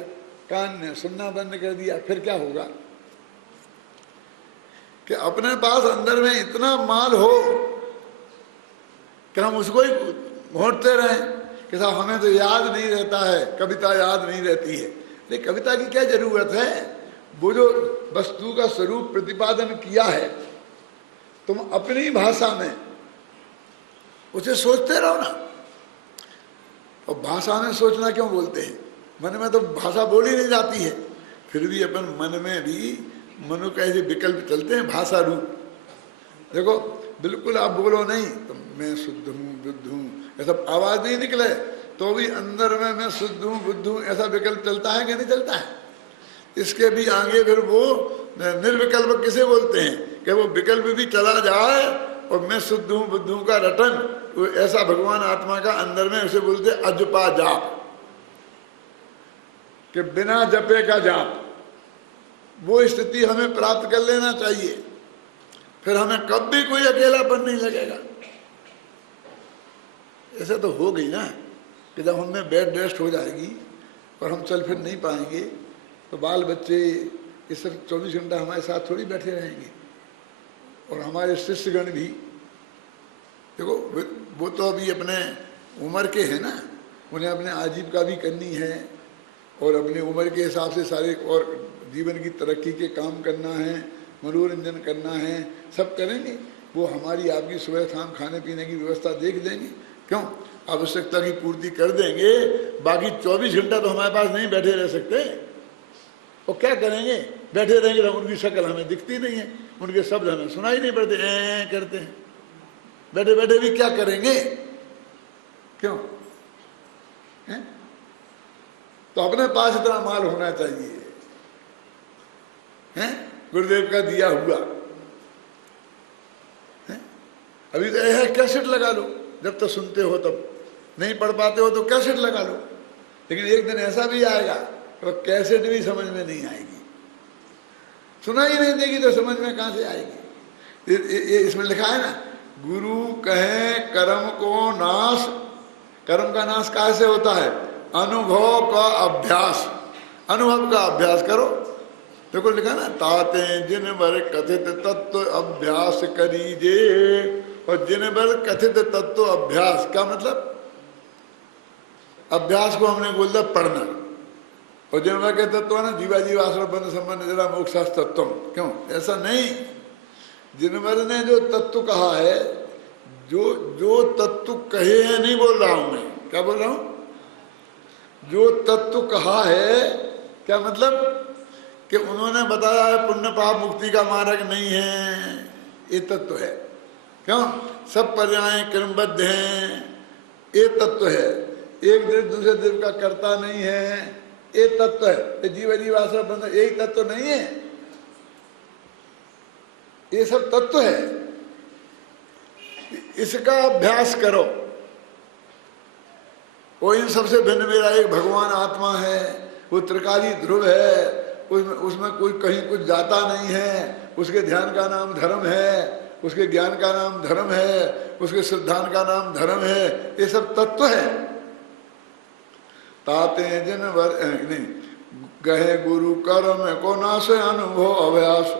कान ने सुनना बंद कर दिया, फिर क्या होगा? कि अपने पास अंदर में इतना माल हो कि हम उसको ही घोंटते रहें कि साहब हमें तो याद नहीं रहता है, कविता याद नहीं रहती है। लेकिन कविता की क्या जरूरत है? वो जो वस्तु का स्वरूप प्रतिपादन किया है, तुम अपनी भाषा में उसे सोचते रहो ना। और भाषा में सोचना क्यों बोलते हैं? मन में तो भाषा बोली नहीं जाती है, फिर भी अपन मन में भी मनो का ऐसे विकल्प चलते हैं भाषा रूप। देखो बिल्कुल आप बोलो नहीं तो मैं शुद्ध हूँ बुद्ध हूँ ऐसा आवाज नहीं निकले, तो भी अंदर में मैं शुद्ध हूँ बुद्ध हूँ ऐसा विकल्प चलता है कि नहीं चलता है? इसके भी आगे फिर वो निर्विकल्प किसे बोलते हैं कि वो विकल्प भी चला जाए और मैं शुद्ध हूँ बुद्ध हूँ का रटन, वो ऐसा भगवान आत्मा का अंदर में उसे बोलते अजपा जाप, कि बिना जपे का जाप। वो स्थिति हमें प्राप्त कर लेना चाहिए, फिर हमें कभी कोई अकेलापन नहीं लगेगा। ऐसा तो हो गई ना कि जब हमें बेड रेस्ट हो जाएगी और हम चल फिर नहीं पाएंगे तो बाल बच्चे ये सब 24 घंटा हमारे साथ थोड़ी बैठे रहेंगे, और हमारे शिष्यगण भी। देखो वो तो अभी अपने उम्र के हैं ना, उन्हें अपने आजीविका भी करनी है और अपनी उम्र के हिसाब से सारे और जीवन की तरक्की के काम करना है, मनोरंजन करना है, सब करेंगे। वो हमारी आपकी सुबह शाम खाने पीने की व्यवस्था देख देंगे, क्यों आवश्यकता की पूर्ति कर देंगे। बाकी 24 घंटा तो हमारे पास नहीं बैठे रह सकते। वो क्या करेंगे? बैठे रहेंगे तो उनकी शक्ल हमें दिखती नहीं है, उनके शब्द हमें सुनाई नहीं पड़ते, करते हैं। बैठे बैठे भी क्या करेंगे? क्यों है? तो अपने पास इतना माल होना चाहिए है, गुरुदेव का दिया हुआ है। अभी तो यह कैसेट लगा लो, जब तक सुनते हो तब, नहीं पढ़ पाते हो तो कैसेट लगा लो। लेकिन एक दिन ऐसा भी आएगा तो कैसेट भी समझ में नहीं आएगी, सुना ही नहीं देगी तो समझ में कहां से आएगी? ये इसमें लिखा है ना, गुरु कहे कर्म को नाश। कर्म का नाश कैसे होता है? अनुभव का अभ्यास, अनुभव का अभ्यास करो। देखो लिखा ना, ताते जिन बर कथित तत्व अभ्यास करीजे। और जिन बर कथित तत्व अभ्यास का मतलब, अभ्यास को हमने बोल दिया पढ़ना, और जिन बर के तत्व है ना जीवा जीवाश्रम बंध संबंध जरा मोक्षास तत्व। क्यों ऐसा नहीं? जिनवर ने जो तत्व कहा है, जो तत्व कहे हैं नहीं बोल रहा हूं मैं, क्या बोल रहा हूं? जो तत्व कहा है, क्या मतलब कि उन्होंने बताया है पुण्य पाप मुक्ति का मार्ग नहीं है, ये तत्व है। क्यों? सब पर्याय क्रमबद्ध हैं, ये तत्व है। एक देव दूसरे देव का कर्ता नहीं है, ये तत्व है। जीव जीवाश्रम बंध यही तत्व नहीं है, ये सब तत्व है। इसका अभ्यास करो। वो इन सबसे भिन्न मेरा एक भगवान आत्मा है, वो त्रिकाली ध्रुव है, उसमें कोई कहीं कुछ जाता नहीं है। उसके ध्यान का नाम धर्म है, उसके ज्ञान का नाम धर्म है, उसके सिद्धांत का नाम धर्म है। ये सब तत्व है। ताते जिन वर नहीं गहे गुरु कर्म को नाश अनुभव अभ्यास,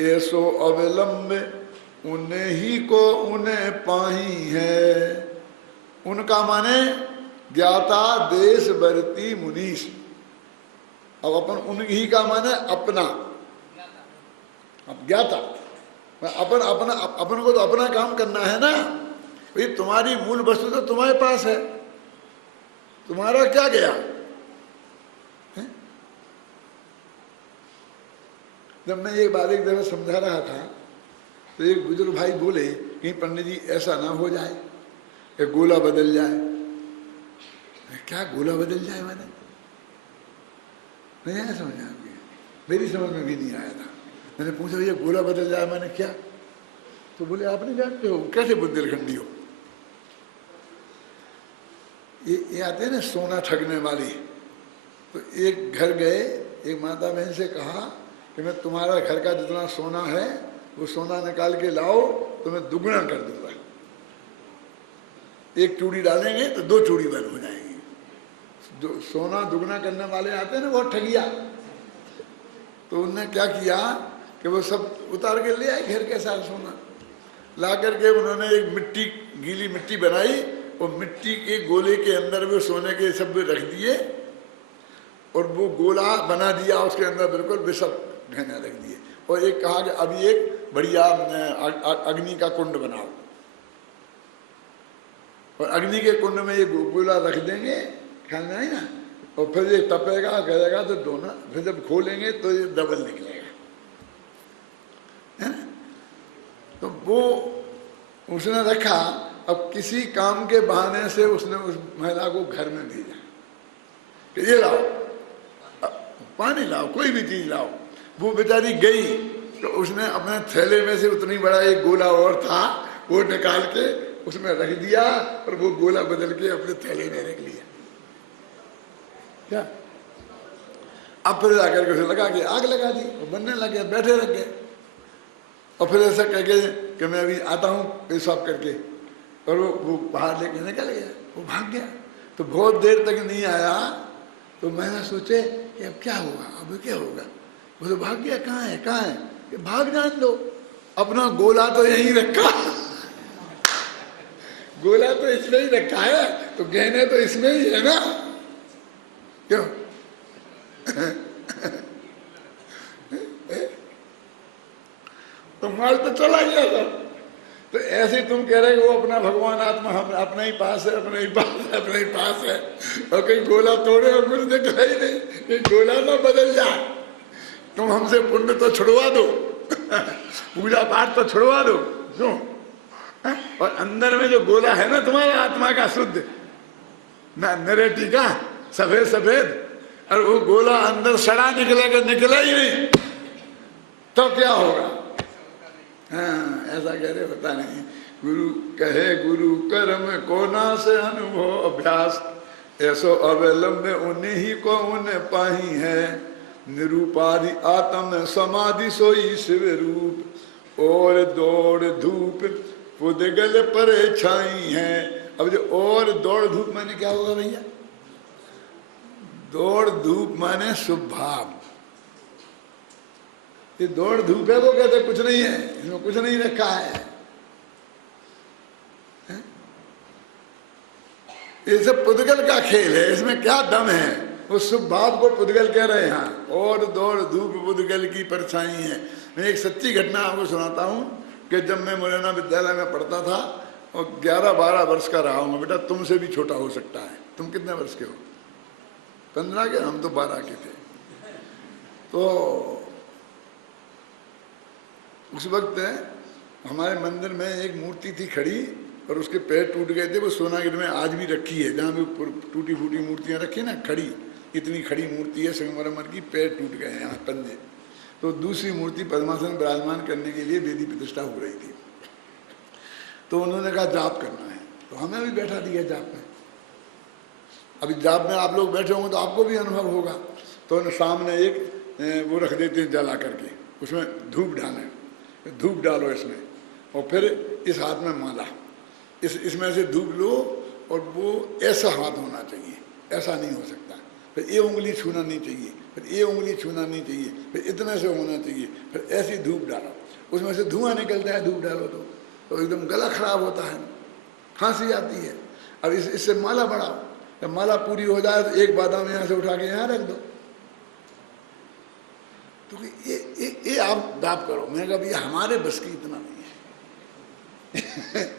ऐसो अविलंब उन्हें ही को उन्हें पाही है। उनका माने ज्ञाता देश बरती मुनीष। अब अपन उन्हीं का माने अपना, अब ज्ञाता अपन को तो अपना काम करना है ना भाई। तुम्हारी मूल वस्तु तो तुम्हारे पास है, तुम्हारा क्या गया है? जब मैं ये बात एक दफा समझा रहा था तो एक बुजुर्ग भाई बोले कि पंडित जी ऐसा ना हो जाए कि गोला बदल जाए। क्या गोला बदल जाए? मैंने नहीं आया समझ आपकी, मेरी समझ में भी नहीं आया था। मैंने पूछा भैया गोला बदल जाए मैंने क्या? तो बोले आप नहीं जानते हो कैसे बुंदेलखंडी हो। ये आते हैं ना सोना ठगने वाली। तो एक घर गए, एक माता बहन से कहा कि मैं तुम्हारा घर का जितना सोना है वो सोना निकाल के लाओ तो मैं दुगना कर दूंगा। एक चूड़ी डालेंगे तो 2 चूड़ी बन हो जाएंगी। जो सोना दुगना करने वाले आते हैं ना, बहुत ठगिया, तो उनने क्या किया कि वो सब उतार के ले आए घर के साथ सोना, ला करके उन्होंने एक मिट्टी, गीली मिट्टी बनाई और मिट्टी के गोले के अंदर वो सोने के सब रख दिए और वो गोला बना दिया, उसके अंदर बिल्कुल वे सब गहने रख दिए। और एक कहा कि अभी एक बढ़िया अग्नि का कुंड बनाओ और अग्नि के कुंड में ये गोला रख देंगे, ख्याल में आई ना, और फिर ये तपेगा करेगा तो दोनों, फिर जब खोलेंगे तो ये डबल निकलेगा, है ना। तो वो उसने रखा। अब किसी काम के बहाने से उसने उस महिला को घर में भेजा कि ये लाओ पानी, लाओ कोई भी चीज लाओ। वो बेचारी गई तो उसने अपने थैले में से उतनी बड़ा एक गोला और था, वो निकाल के उसमें रख दिया और वो गोला बदल के अपने थैले में रख लिया। क्या अब फिर जाकर के उसे लगा कि आग लगा दी, वो बनने लगे, बैठे रह गए। और फिर ऐसा कह के कि मैं अभी आता हूँ पेशाब करके, और वो बाहर लेके निकल गया, वो भाग गया। तो बहुत देर तक नहीं आया, तो मैंने सोचे कि अब क्या होगा, अब क्या होगा। वो तो भाग गया, कहाँ है कहाँ है, कि भाग जान दो, अपना गोला तो यहीं रखा गोला तो इसमें ही रखा है, तो गहने तो इसमें ही है ना, क्यों तो माल तो चला गया था। तो ऐसे तुम कह रहे हो वो अपना भगवान आत्मा हम अपने ही पास है, अपने ही पास है, अपने ही पास है, और कहीं गोला तोड़े और कुछ निकला ही नहीं, कहीं गोला ना बदल जाए। तुम हमसे पुण्य तो छुड़वा दो पूजा पाठ तो छुड़वा दो, क्यों। और अंदर में जो गोला है ना तुम्हारा आत्मा का शुद्ध ना, नरेटी का सफेद सफेद, और वो गोला अंदर सड़ा निकलेगा, निकला ही नहीं, तो क्या होगा। हाँ ऐसा कह रहे, पता नहीं। गुरु कहे गुरु कर्म कोना से अनुभव अभ्यास, ऐसो अवलंब उन्हीं ही को उन्हें पाही है, निरूपाधि आत्म समाधि सोई शिव रूप, और दौड़ धूप पुदगल पर छाई है। अब जो और दौड़ धूप माने क्या होगा भैया, दौड़ धूप माने शुभ भाव। ये दौड़ धूप है, वो कहते कुछ नहीं है, इसमें कुछ नहीं रखा है, ये सब पुद्गल का खेल है, इसमें क्या दम है। वो शुभ भाव को पुद्गल कह रहे हैं, और दौड़ धूप पुद्गल की परछाई है। मैं एक सच्ची घटना आपको सुनाता हूँ कि जब मैं मुरैना विद्यालय में पढ़ता था और 11-12 वर्ष का रहा हूँ। बेटा तुमसे भी छोटा हो सकता है, तुम कितने वर्ष के हो, 15 के, हम तो 12 के थे। तो उस वक्त हमारे मंदिर में एक मूर्ति थी खड़ी, और उसके पैर टूट गए थे। वो सोनागिर में आज भी रखी है, जहाँ भी टूटी फूटी मूर्तियाँ रखी ना, खड़ी, इतनी खड़ी मूर्ति है संगमरमर की, पैर टूट गए हैं यहाँ पंजे। तो दूसरी मूर्ति पद्मासन विराजमान करने के लिए वेदी प्रतिष्ठा हो रही थी। तो उन्होंने कहा जाप करना है, तो हमें भी बैठा दिया जाप में। अभी जाप में आप लोग बैठे होंगे तो आपको भी अनुभव होगा। तो सामने एक वो रख देते हैं जला करके, उसमें धूप डालें, धूप डालो इसमें, और फिर इस हाथ में माला, इसमें से धूप लो, और वो ऐसा हाथ होना चाहिए, ऐसा नहीं हो सकता। फिर ये उंगली छूना नहीं चाहिए, फिर ये उंगली छूना नहीं चाहिए, फिर इतने से होना चाहिए, फिर ऐसी धूप डालो, उसमें से धुआं निकलता है धूप डालो तो एकदम गला खराब होता है, खांसी आती है। अब इससे माला बढ़ाओ, जब माला पूरी हो जाए तो एक बादाम यहाँ से उठा के यहाँ रख दो। तो ये आप जाप करो। मैंने कहा भैया हमारे बस की इतना नहीं है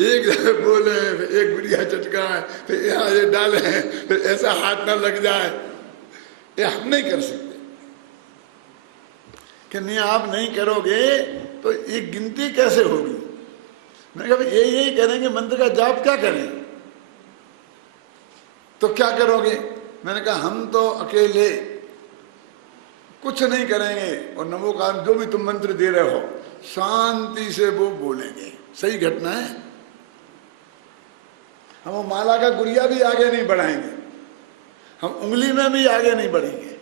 एक बोले, एक बढ़िया चटका है, फिर यहाँ ये डाले, फिर ऐसा हाथ ना लग जाए, ये हम नहीं कर सकते। कि नहीं आप नहीं करोगे तो ये गिनती कैसे होगी। मैंने कहा यही करेंगे, मंत्र का जाप क्या करें, तो क्या करोगे। मैंने कहा हम तो अकेले कुछ नहीं करेंगे, और नमोकार जो भी तुम मंत्र दे रहे हो शांति से वो बोलेंगे। सही घटना है। हम वो माला का गुड़िया भी आगे नहीं बढ़ाएंगे, हम उंगली में भी आगे नहीं बढ़ेंगे,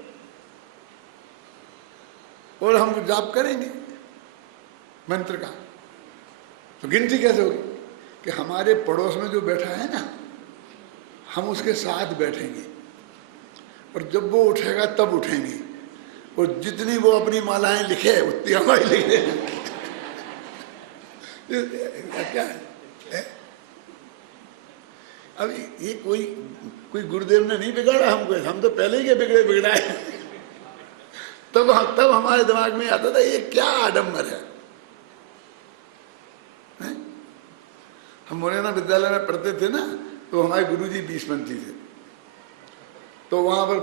और हम जाप करेंगे मंत्र का। तो गिनती कैसे होगी। कि हमारे पड़ोस में जो बैठा है ना, हम उसके साथ बैठेंगे और जब वो उठेगा तब उठेंगे, और जितनी वो अपनी मालाएं लिखे उतनी हमारी लिखे। क्या है? अब ये कोई गुरुदेव ने नहीं बिगाड़ा हमको, हम तो पहले ही के बिगड़ाए। तब हमारे दिमाग में आता था ये क्या आडंबर है? हम मुरैना विद्यालय में पढ़ते थे ना, तो हमारे गुरुजी बीसपंथी थे, तो वहां पर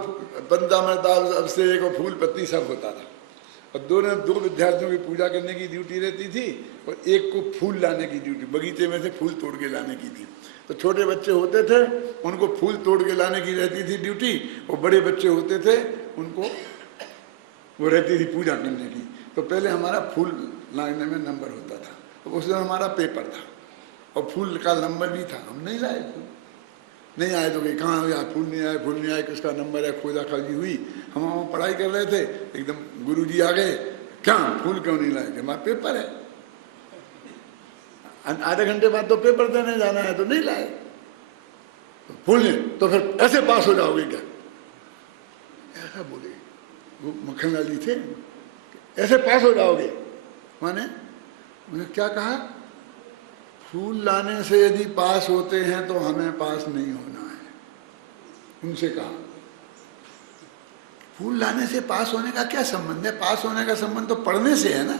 पंचामृत अभिषेक और फूल पत्ती सब होता था, और दो विद्यार्थियों की पूजा करने की ड्यूटी रहती थी और एक को फूल लाने की ड्यूटी, बगीचे में से फूल तोड़ के लाने की थी। तो छोटे बच्चे होते थे उनको फूल तोड़ के लाने की रहती थी ड्यूटी, और बड़े बच्चे होते थे उनको वो रहती थी पूजा करने की। तो पहले हमारा फूल लाने में नंबर होता था, तो उस दिन हमारा पेपर था और फूल का नंबर भी था। हम नहीं लाए फूल, नहीं आए तो कहीं कहाँ यार फूल नहीं आए, किसका नंबर है, खोजा खाजी हुई। हम वहाँ पढ़ाई कर रहे थे, एकदम गुरुजी आ गए, क्या फूल क्यों नहीं लाए? हमारा पेपर है, आधे घंटे बाद तो पेपर देने जाना है, तो नहीं लाए। तो फूल नहीं तो फिर ऐसे पास हो जाओगे क्या? ऐसा बोले वो मक्खनलाल जी थे, ऐसे पास हो जाओगे। माने उन्हें क्या कहा? फूल लाने से यदि पास होते हैं तो हमें पास नहीं होना है। उनसे कहा फूल लाने से पास होने का क्या संबंध है? पास होने का संबंध तो पढ़ने से है ना।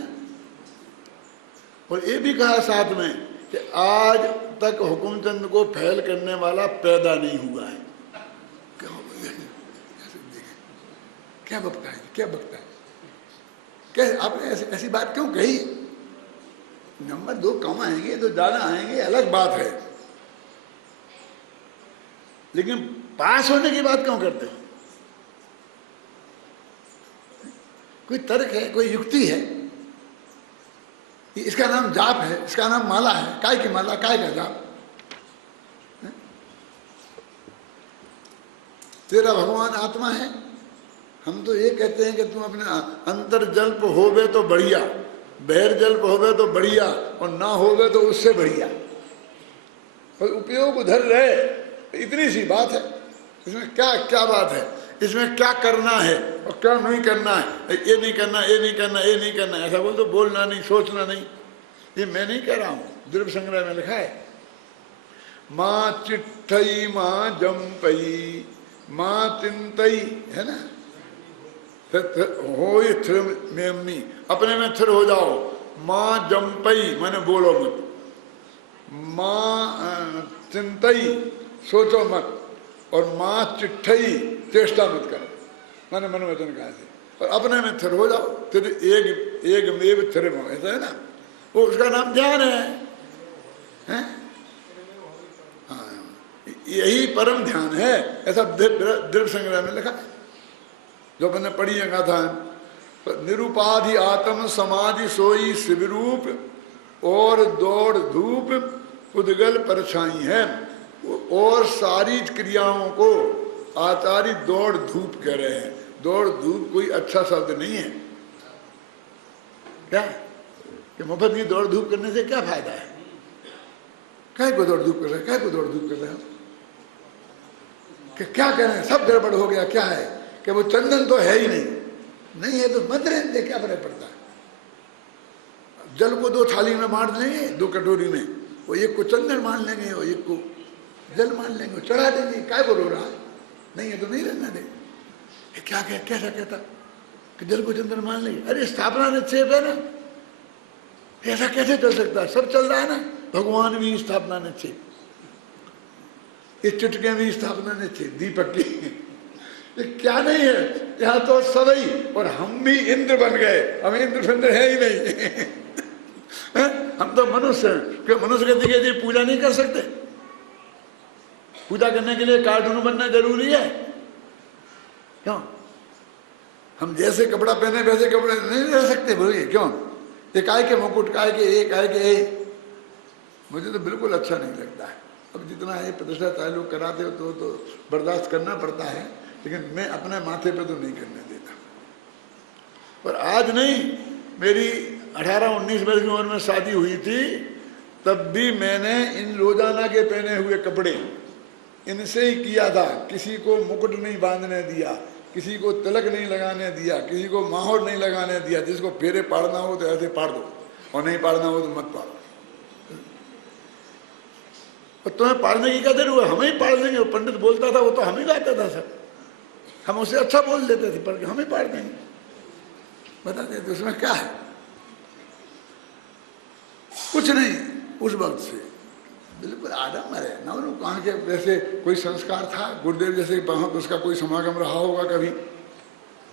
और ये भी कहा साथ में कि आज तक हुकुमचंद को फैल करने वाला पैदा नहीं हुआ है। क्या बकता है, क्या बकता है? क्या आपने ऐसी बात क्यों कही? नंबर 2 कम आएंगे तो ज्यादा आएंगे, अलग बात है, लेकिन पास होने की बात क्यों करते हो? कोई तर्क है, कोई युक्ति है? इसका नाम जाप है, इसका नाम माला है। काय की माला, काय का जाप? तेरा भगवान आत्मा है। हम तो ये कहते हैं कि तुम अपने अंतर जल्प होवे तो बढ़िया, बहिर जल्प होवे तो बढ़िया, और ना होवे तो उससे बढ़िया, पर उपयोग उधर रहे। इतनी सी बात है। इसमें क्या क्या बात है? इसमें क्या करना है और क्या नहीं करना है? ये नहीं करना, ये नहीं करना, ये नहीं करना, ऐसा बोल तो बोलना नहीं, सोचना नहीं। ये मैं नहीं कह रहा हूं, द्रव्य संग्रह में लिखा है। माँ चिट्ठई माँ जमपई माँ चिंतई, है ना, हो थिर में अम्मी, अपने में थिर हो जाओ। माँ जमपई माने बोलो मत, माँ चिंतई सोचो मत, और माँ चिट्ठई चेष्टा मत करो, मैंने मनोवचन कहा थे। और अपने में थिर हो जाओ, फिर एक मेव थिर, ऐसा है ना, वो उसका नाम ध्यान है? हाँ, यही परम ध्यान है, ऐसा द्रव्य संग्रह में लिखा है, जो मैंने पढ़ी है गाथा। निरुपाधि आत्म समाधि सोई शिवरूप, और दौड़ धूप उद्गल परछाई है। और सारी क्रियाओं को आचार्य दौड़ धूप कह रहे हैं। दौड़ धूप कोई अच्छा शब्द नहीं है। क्या कि मुफ्त की दौड़ धूप करने से क्या फायदा है? काय को दौड़ धूप कर रहे हैं, काय को दौड़ धूप कर रहे हैं? कि क्या करें, सब गड़बड़ हो गया, क्या है कि वो चंदन तो है ही नहीं है तो मत रहने दे, क्या फर्क पड़ता है? जल को 2 थाली में बांट लेंगे, 2 कटोरी में, वो एक को चंदन मान लेंगे और एक को जल मान लेंगे, चढ़ा देंगे, काय को रो रहा है? नहीं है तो नहीं रहना दे। क्या कैसा कहता कि जल को चंदन मान लेंगे? अरे स्थापना निक्षेप है ना, ऐसा कैसे चल सकता है? सब चल रहा है ना, भगवान भी स्थापना निक्षेप, ये चुटके भी स्थापना निक्षेप, दीपक की, ये क्या नहीं है? यहाँ तो सभी, और हम भी इंद्र बन गए, हम इंद्र फिंद्र है ही नहीं। हम तो मनुष्य हैं, क्यों मनुष्य कहते हैं कि पूजा नहीं कर सकते? पूजा करने के लिए कार्टून बनना जरूरी है? क्यों? हम जैसे कपड़ा पहने वैसे कपड़े नहीं रह सकते बोलिए? क्यों? ये काय के मुकुट, काय के ये, काय के ये, मुझे तो बिल्कुल अच्छा नहीं लगता है। अब जितना ये प्रतिष्ठा चालू कराते हो तो बर्दाश्त करना पड़ता है, लेकिन मैं अपने माथे पे तो नहीं करने देता। पर आज नहीं, मेरी 18-19 वर्ष की उम्र में शादी हुई थी, तब भी मैंने इन रोजाना के पहने हुए कपड़े इनसे ही किया था। किसी को मुकुट नहीं बांधने दिया, किसी को तिलक नहीं लगाने दिया, किसी को माहौर नहीं लगाने दिया। जिसको फेरे पाड़ना हो तो ऐसे पाड़ दो, और नहीं पाड़ना हो तो मत पाड़ो। और तुम्हें पाड़ने की क्या देर हुआ, हम ही पाड़ देंगे। वो पंडित बोलता था वो तो हम ही गाता था सब, हम उससे अच्छा बोल देते थे, पर हम ही पाड़ देंगे। बताते थे उसमें क्या है, कुछ नहीं। उस वक्त से बिल्कुल आदम है ना। कहाँ के जैसे कोई संस्कार था गुरुदेव जैसे, वहाँ उसका कोई समागम रहा होगा कभी,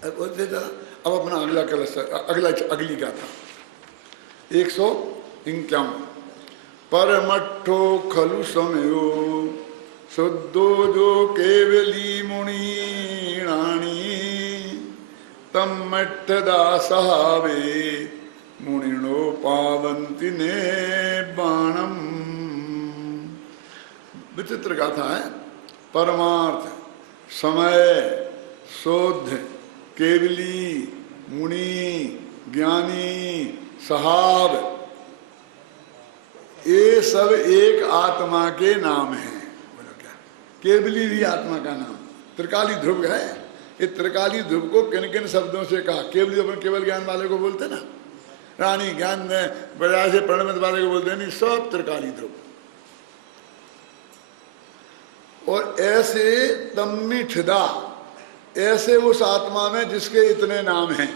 बोलते था। अब अपना अगला कलश, अगली का था 151। परमट्ठो खलु समयो शुद्धो जो केवली मुनीणानी तम मट्ठदा सहावे मुनिनो पावंति ने बाणम। विचित्र गाथा है। परमार्थ, समय, शोध, केवली, मुनि, ज्ञानी, सहाब, ये सब एक आत्मा के नाम हैं। बोलो क्या, केवली भी आत्मा का नाम। त्रिकाली ध्रुव है। ये त्रिकाली ध्रुव को किन किन शब्दों से कहा। केवली अपन केवल ज्ञान वाले को बोलते ना, रानी ज्ञान बजा से प्रणमित वाले को बोलते नहीं, सब त्रिकाली ध्रुव। और ऐसे तम्मिठदा, ऐसे उस आत्मा में जिसके इतने नाम हैं,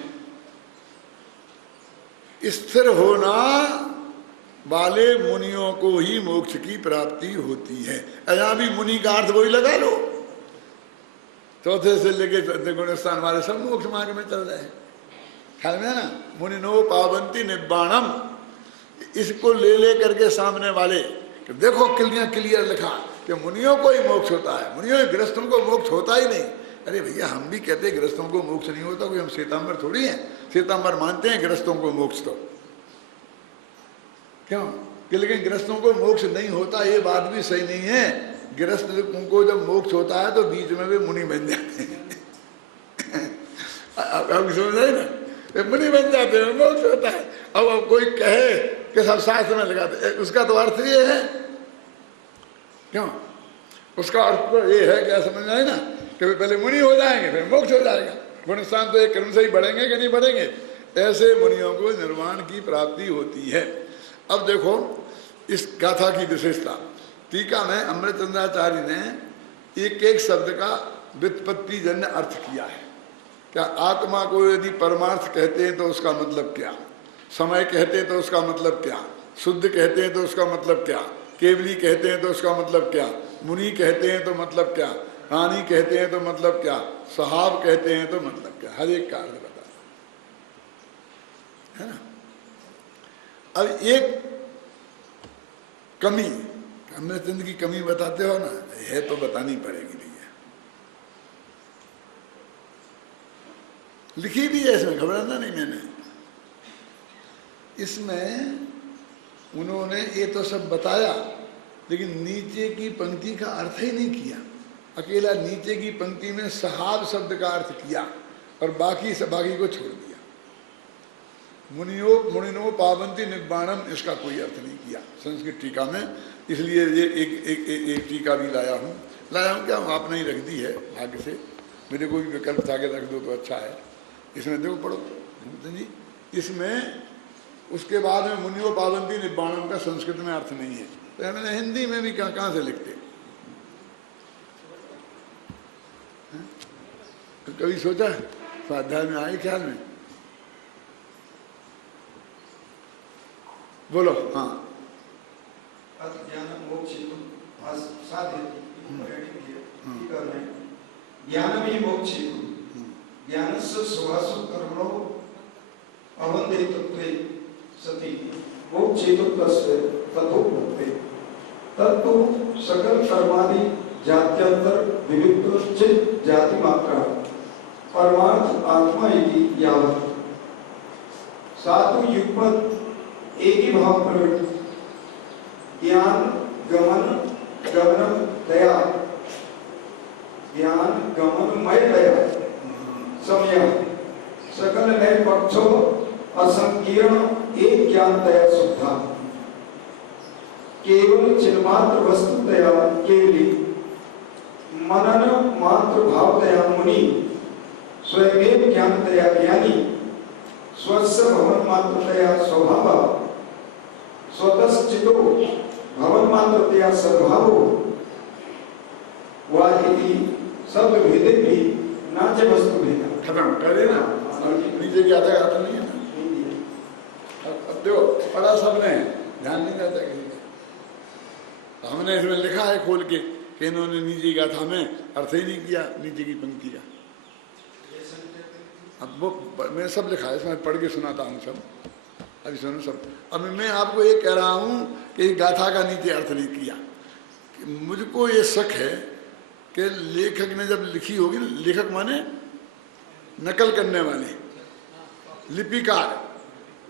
स्थिर होना वाले मुनियों को ही मोक्ष की प्राप्ति होती है। यहां भी मुनि का अर्थ वही लगा लो। चौथे से लेके गुणस्थान वाले सब मोक्ष मार्ग में चल रहे हैं। ख्याल में है ना, मुनिनो पावंती निब्बाणम। इसको ले करके सामने वाले कि देखो क्लियर लिखा कि मुनियों को ही मोक्ष होता है, मुनियों गृहस्थों को मोक्ष होता ही नहीं। अरे भैया, हम भी कहते हैं गृहस्थों को मोक्ष नहीं होता, कोई हम श्वेतांबर थोड़ी हैं। श्वेतांबर मानते हैं गृहस्थों को मोक्ष तो क्यों कि, लेकिन गृहस्थों को मोक्ष नहीं होता ये बात भी सही नहीं है। गृहस्थ को जब मोक्ष होता है तो बीच में भी मुनि बन जाते हैं। अब समझ आए ना, मुनि बन जाते हैं, मोक्ष होता है। अब कोई कहे कि सब शास्त्र में लगाते, उसका तो अर्थ ये है क्यों, उसका अर्थ तो ये है, क्या समझ आए ना, कि पहले मुनि हो जाएंगे फिर मोक्ष हो जाएगा। गुणस्थान तो एक क्रम से ही बढ़ेंगे कि नहीं बढ़ेंगे। ऐसे मुनियों को निर्वाण की प्राप्ति होती है। अब देखो इस गाथा की विशेषता। टीका में अमृतचंद्राचार्य ने एक एक शब्द का व्युत्पत्ति जन्य अर्थ किया है। क्या आत्मा को यदि परमार्थ कहते हैं तो उसका मतलब क्या, समय कहते हैं तो उसका मतलब क्या, शुद्ध कहते हैं तो उसका मतलब क्या, केवली कहते हैं तो उसका मतलब क्या, मुनि कहते हैं तो मतलब क्या, रानी कहते हैं तो मतलब क्या, सहाब कहते हैं तो मतलब क्या, हर एक का अर्थ बता है ना। अब एक कमी, अमृतचंद की कमी बताते हो ना, है तो बतानी पड़ेगी भैया। लिखी भी है इसमें, घबराना नहीं। मैंने इसमें उन्होंने ये तो सब बताया, लेकिन नीचे की पंक्ति का अर्थ ही नहीं किया। अकेला नीचे की पंक्ति में सहाब शब्द का अर्थ किया और बाकी को छोड़ दिया। मुनिनो पावंती निब्बाणम, इसका कोई अर्थ नहीं किया संस्कृत टीका में। इसलिए ये एक टीका भी लाया हूँ क्या, आपने ही रख दी है भाग्य से। मेरे को भी विकल्प था कि रख दो तो अच्छा है। इसमें देखो पढ़ो जी, इसमें उसके बाद में मुनियो पावंती निब्बाणम का संस्कृत में अर्थ नहीं है। तो मैंने हिंदी में भी कहाँ से लिखते, कभी सोचा स्वाध्याय में आई ख्याल में? बोलो। हाँ, ज्ञानमेव मोक्षेतु, ज्ञानस्य स्वभासु कर्मणो अवन्दितत्वे सति मोक्षेतु तस्य तथोक्ते तत्तु सकल कर्मादि जात्यंतर विविध चित जाति मात्रा परमार्थ आत्मा इति यावत् सातु युगपत् एक ही भाव प्रवृत्ति ज्ञान गमन दया, ज्ञान गमनमय दया समय सकल नए पक्षों असंकीर्ण एक ज्ञान दया सुधा। केवल चिन्मात्र वस्तुतया केवली मनन मात्र भावतया मुनि स्वयमेव ज्ञानतया ज्ञानी स्वस्य भवन मात्रतया स्वभाव स्वतश्चितो भवन मात्रतया सद्भावो वाहिति शब्द भेदे भी नाचे वस्तु भेदा। खत्म करे ना, नीचे की आता आता नहीं है ना। अब देखो पढ़ा सबने, ध्यान नहीं जाता किसी का। हमने इसमें लिखा है खोल के कि इन्होंने नीचे गाथा में अर्थ ही नहीं किया नीचे की पंक्ति का। अब वो मैं सब लिखा है, इसमें पढ़ के सुनाता हूँ सब। अभी सुनो सब। अब मैं आपको ये कह रहा हूँ कि गाथा का नीचे अर्थ नहीं किया। मुझको ये शक है कि लेखक ने जब लिखी होगी ना, लेखक माने नकल करने वाले लिपिकार,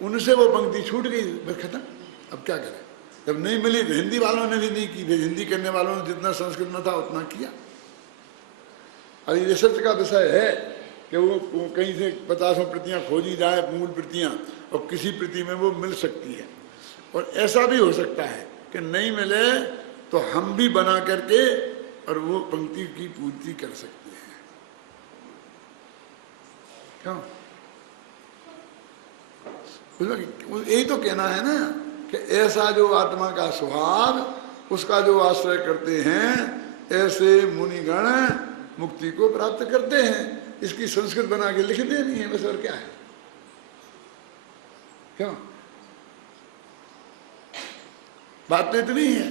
उनसे वो पंक्ति छूट गई, बस खत्म। अब क्या करें, जब नहीं मिली तो हिंदी वालों ने भी नहीं की, हिंदी करने वालों ने जितना संस्कृत में था उतना किया। अभी रिसर्च का विषय है कि वो कहीं से 50 प्रतियां खोजी जाए, मूल प्रतियां, और किसी प्रति में वो मिल सकती है। और ऐसा भी हो सकता है कि नहीं मिले तो हम भी बना करके और वो पंक्ति की पूर्ति कर सकते हैं। क्यों? यही तो कहना है ना कि ऐसा जो आत्मा का स्वभाव, उसका जो आश्रय करते हैं, ऐसे मुनिगण मुक्ति को प्राप्त करते हैं। इसकी संस्कृत बना के लिख देनी है बस, और क्या है। क्यों? बात तो इतनी है,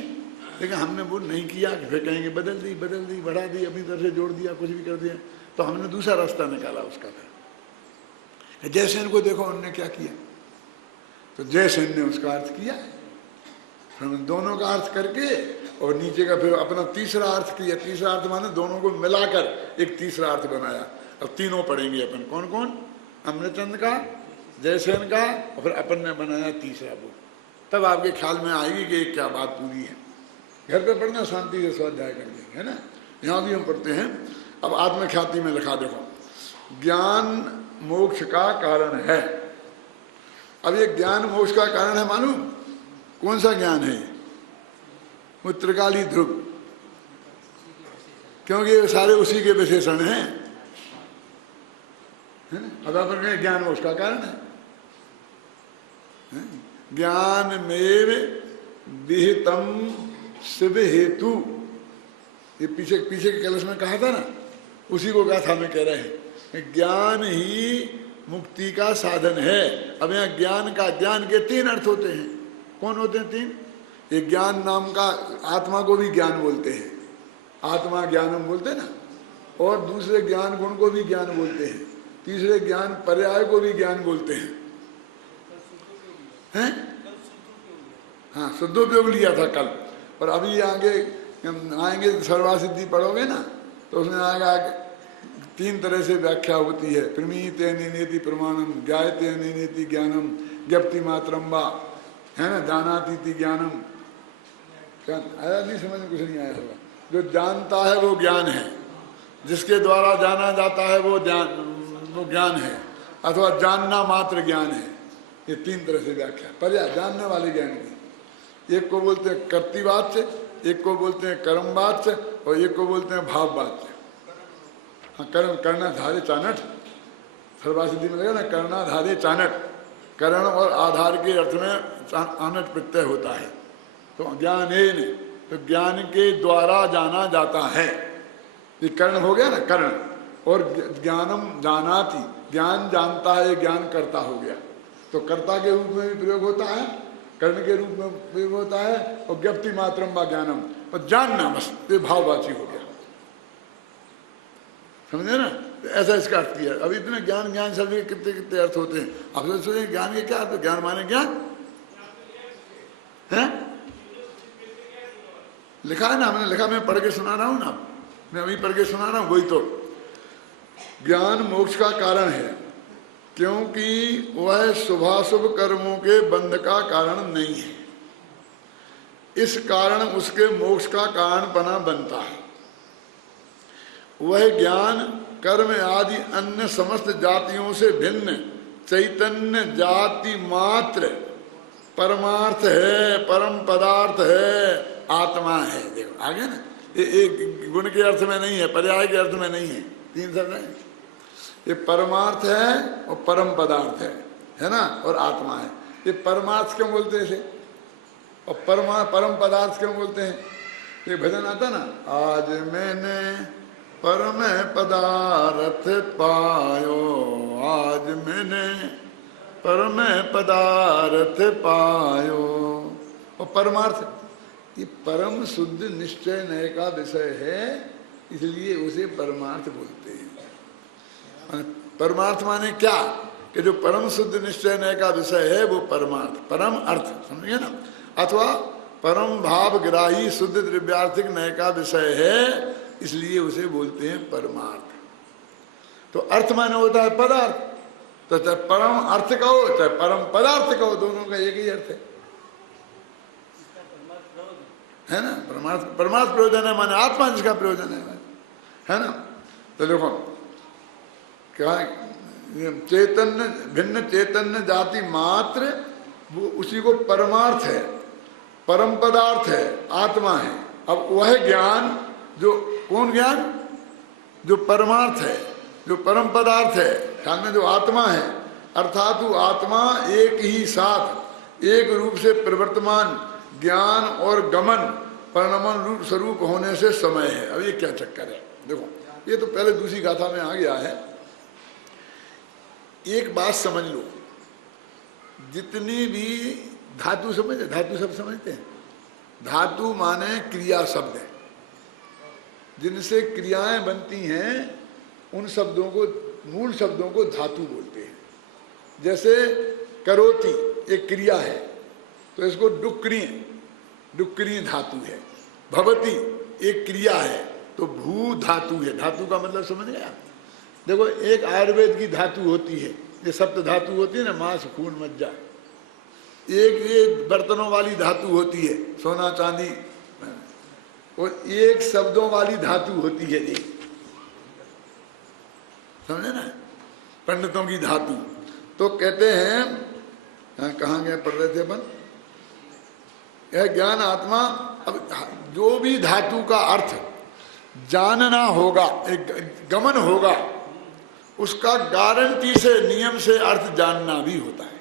लेकिन हमने वो नहीं किया कि फिर कहेंगे बदल दी, बढ़ा दी, अपनी तरफ से जोड़ दिया, कुछ भी कर दिया। तो हमने दूसरा रास्ता निकाला उसका। फिर जयसेन को देखो उन्होंने क्या किया, तो जयसेन ने उसका अर्थ किया। हमने दोनों का अर्थ करके और नीचे का फिर अपना तीसरा अर्थ किया। तीसरा अर्थ माने दोनों को मिलाकर एक तीसरा अर्थ बनाया। अब तीनों पढ़ेंगे अपन, कौन कौन? अमृतचंद का, जयसेन का, और फिर अपन ने बनाया तीसरा वो। तब आपके ख्याल में आएगी कि क्या बात पूरी है। घर पे पढ़ना, शांति से स्वाध्याय कर देंगे, है ना। यहाँ भी हम पढ़ते हैं। अब आत्मख्याति में लिखा देखो, ज्ञान मोक्ष का कारण है। अब ये ज्ञान मोक्ष का कारण है, मालूम कौन सा ज्ञान है? वो त्रिकाली ध्रुव, क्योंकि ये सारे उसी के विशेषण हैं। अब अपन ज्ञान मोक्ष का कारण है। ज्ञान में विहितम शिव हेतु, ये पीछे के कलश में कहा था ना, उसी को गाथा में कह रहे हैं। ज्ञान ही मुक्ति का साधन है। अब यहाँ ज्ञान का, ज्ञान के 3 अर्थ होते हैं। कौन होते हैं 3? ये ज्ञान नाम का, आत्मा को भी ज्ञान बोलते हैं, आत्मा ज्ञानम बोलते हैं ना। और दूसरे ज्ञान गुण को भी ज्ञान बोलते हैं। तीसरे ज्ञान पर्याय को भी ज्ञान बोलते हैं। हैं? हाँ, शुद्धोपयोग लिया था कल। और अभी आगे आएंगे सर्वासिद्धि पढ़ोगे ना, तो उसमें आएगा 3 तरह से व्याख्या होती है। प्रमीते निनेति प्रमाणम, ज्ञायते निनेति ज्ञानम, ज्ञप्ति मात्रम वा, है ना, जानाति ज्ञानम। क्या आया? नहीं समझ में कुछ नहीं आया होगा। जो जानता है वो ज्ञान है, जिसके द्वारा जाना जाता है वो ज्ञान है, अथवा जानना मात्र ज्ञान है। ये 3 तरह से व्याख्या पर्याय जानने वाले ज्ञान की। एक को बोलते हैं कर्तृवाच्य, एक को बोलते हैं कर्मवाच्य, और एक को बोलते हैं भाववाच्य। हाँ, कर्म कर्णाधारे चाणट, सर्वासिद्धि में लगा ना, कर्णाधारे चाणट। कर्ण और आधार के अर्थ में आनट प्रत्यय होता है। तो ज्ञानेन, तो ज्ञान के द्वारा जाना जाता है। ये कर्ण हो गया ना, कर्ण। और ज्ञानम जानाति, ज्ञान जानता है, ज्ञान कर्ता हो गया। तो कर्ता के रूप में भी प्रयोग होता है, कर्ण के रूप में प्रयोग होता है, और ज्ञप्ति मात्रम वा ज्ञानम, और जानना बस, ये भाववाची हो गया। समझे ना? तो ऐसा इसका अर्थ किया। अब इतने ज्ञान ज्ञान शब्द के कितने कितने अर्थ होते हैं। आप सोचें ज्ञान के क्या अर्थ? ज्ञान माने ज्ञान है, लिखा है ना, हमने लिखा, मैं पढ़ के सुना रहा हूं ना, मैं अभी पढ़ के सुना रहा हूं। वही तो ज्ञान मोक्ष का कारण है, क्योंकि वह शुभाशुभ कर्मों के बंध का कारण नहीं है। इस कारण उसके मोक्ष का कारण बनता है। वह ज्ञान कर्म आदि अन्य समस्त जातियों से भिन्न चैतन्य जाति मात्र परमार्थ है, परम पदार्थ है, आत्मा है। देखो आगे ना, ये गुण के अर्थ में नहीं है, पर्याय के अर्थ में नहीं है, तीन शब्द है। ये परमार्थ है और परम पदार्थ है ना, और आत्मा है। ये परमार्थ क्यों बोलते हैं इसे, और परम पदार्थ क्यों बोलते हैं? ये भजन आता ना, आज मैंने परम पदार्थ पायो, आज मैंने परम पदार्थ पायो। और परमार्थ, ये परम शुद्ध निश्चय नय का विषय है, इसलिए उसे परमार्थ बोलते हैं। परमार्थ माने क्या, कि जो परम शुद्ध निश्चय नय का विषय है वो परमार्थ, परम अर्थ, समझिए ना, अथवा परम भाव ग्राही शुद्ध द्रव्यार्थिक नय का विषय है, इसलिए उसे बोलते हैं परमार्थ। तो अर्थ माने होता है पदार्थ, तो चाहे परम अर्थ कहो चाहे परम पदार्थ कहो, दोनों का एक ही अर्थ है ना। परमार्थ प्रयोजन है, माने आत्मा जिसका प्रयोजन है ना। तो देखो क्या, चैतन्य भिन्न चैतन्य जाति मात्र, वो उसी को परमार्थ है, परम पदार्थ है, आत्मा है। अब वह ज्ञान जो, कौन ज्ञान, जो परमार्थ है, जो परम पदार्थ है, सामने जो आत्मा है, अर्थात वो आत्मा एक ही साथ एक रूप से प्रवर्तमान ज्ञान और गमन परिणमन रूप स्वरूप होने से समय है। अब ये क्या चक्कर है, देखो ये तो पहले दूसरी गाथा में आ गया है। एक बात समझ लो, जितनी भी धातु समझे, धातु सब समझते हैं, धातु माने क्रिया शब्द है, जिनसे क्रियाएं बनती हैं, उन शब्दों को, मूल शब्दों को धातु बोलते हैं। जैसे करोति एक क्रिया है, तो इसको डुक्री, डुक्री धातु है। भवती एक क्रिया है, तो भू धातु है। धातु का मतलब समझ गया। देखो एक आयुर्वेद की धातु होती है, ये सप्त धातु होती है ना, मांस खून मज्जा। एक ये बर्तनों वाली धातु होती है, सोना चांदी, और एक शब्दों वाली धातु होती है, ये समझे ना, पंडितों की धातु। तो कहते हैं, कहाँ गए पढ़ रहे थे अपन, यह ज्ञान आत्मा। अब जो भी धातु का अर्थ जानना होगा, एक गमन होगा, उसका गारंटी से, नियम से अर्थ जानना भी होता है,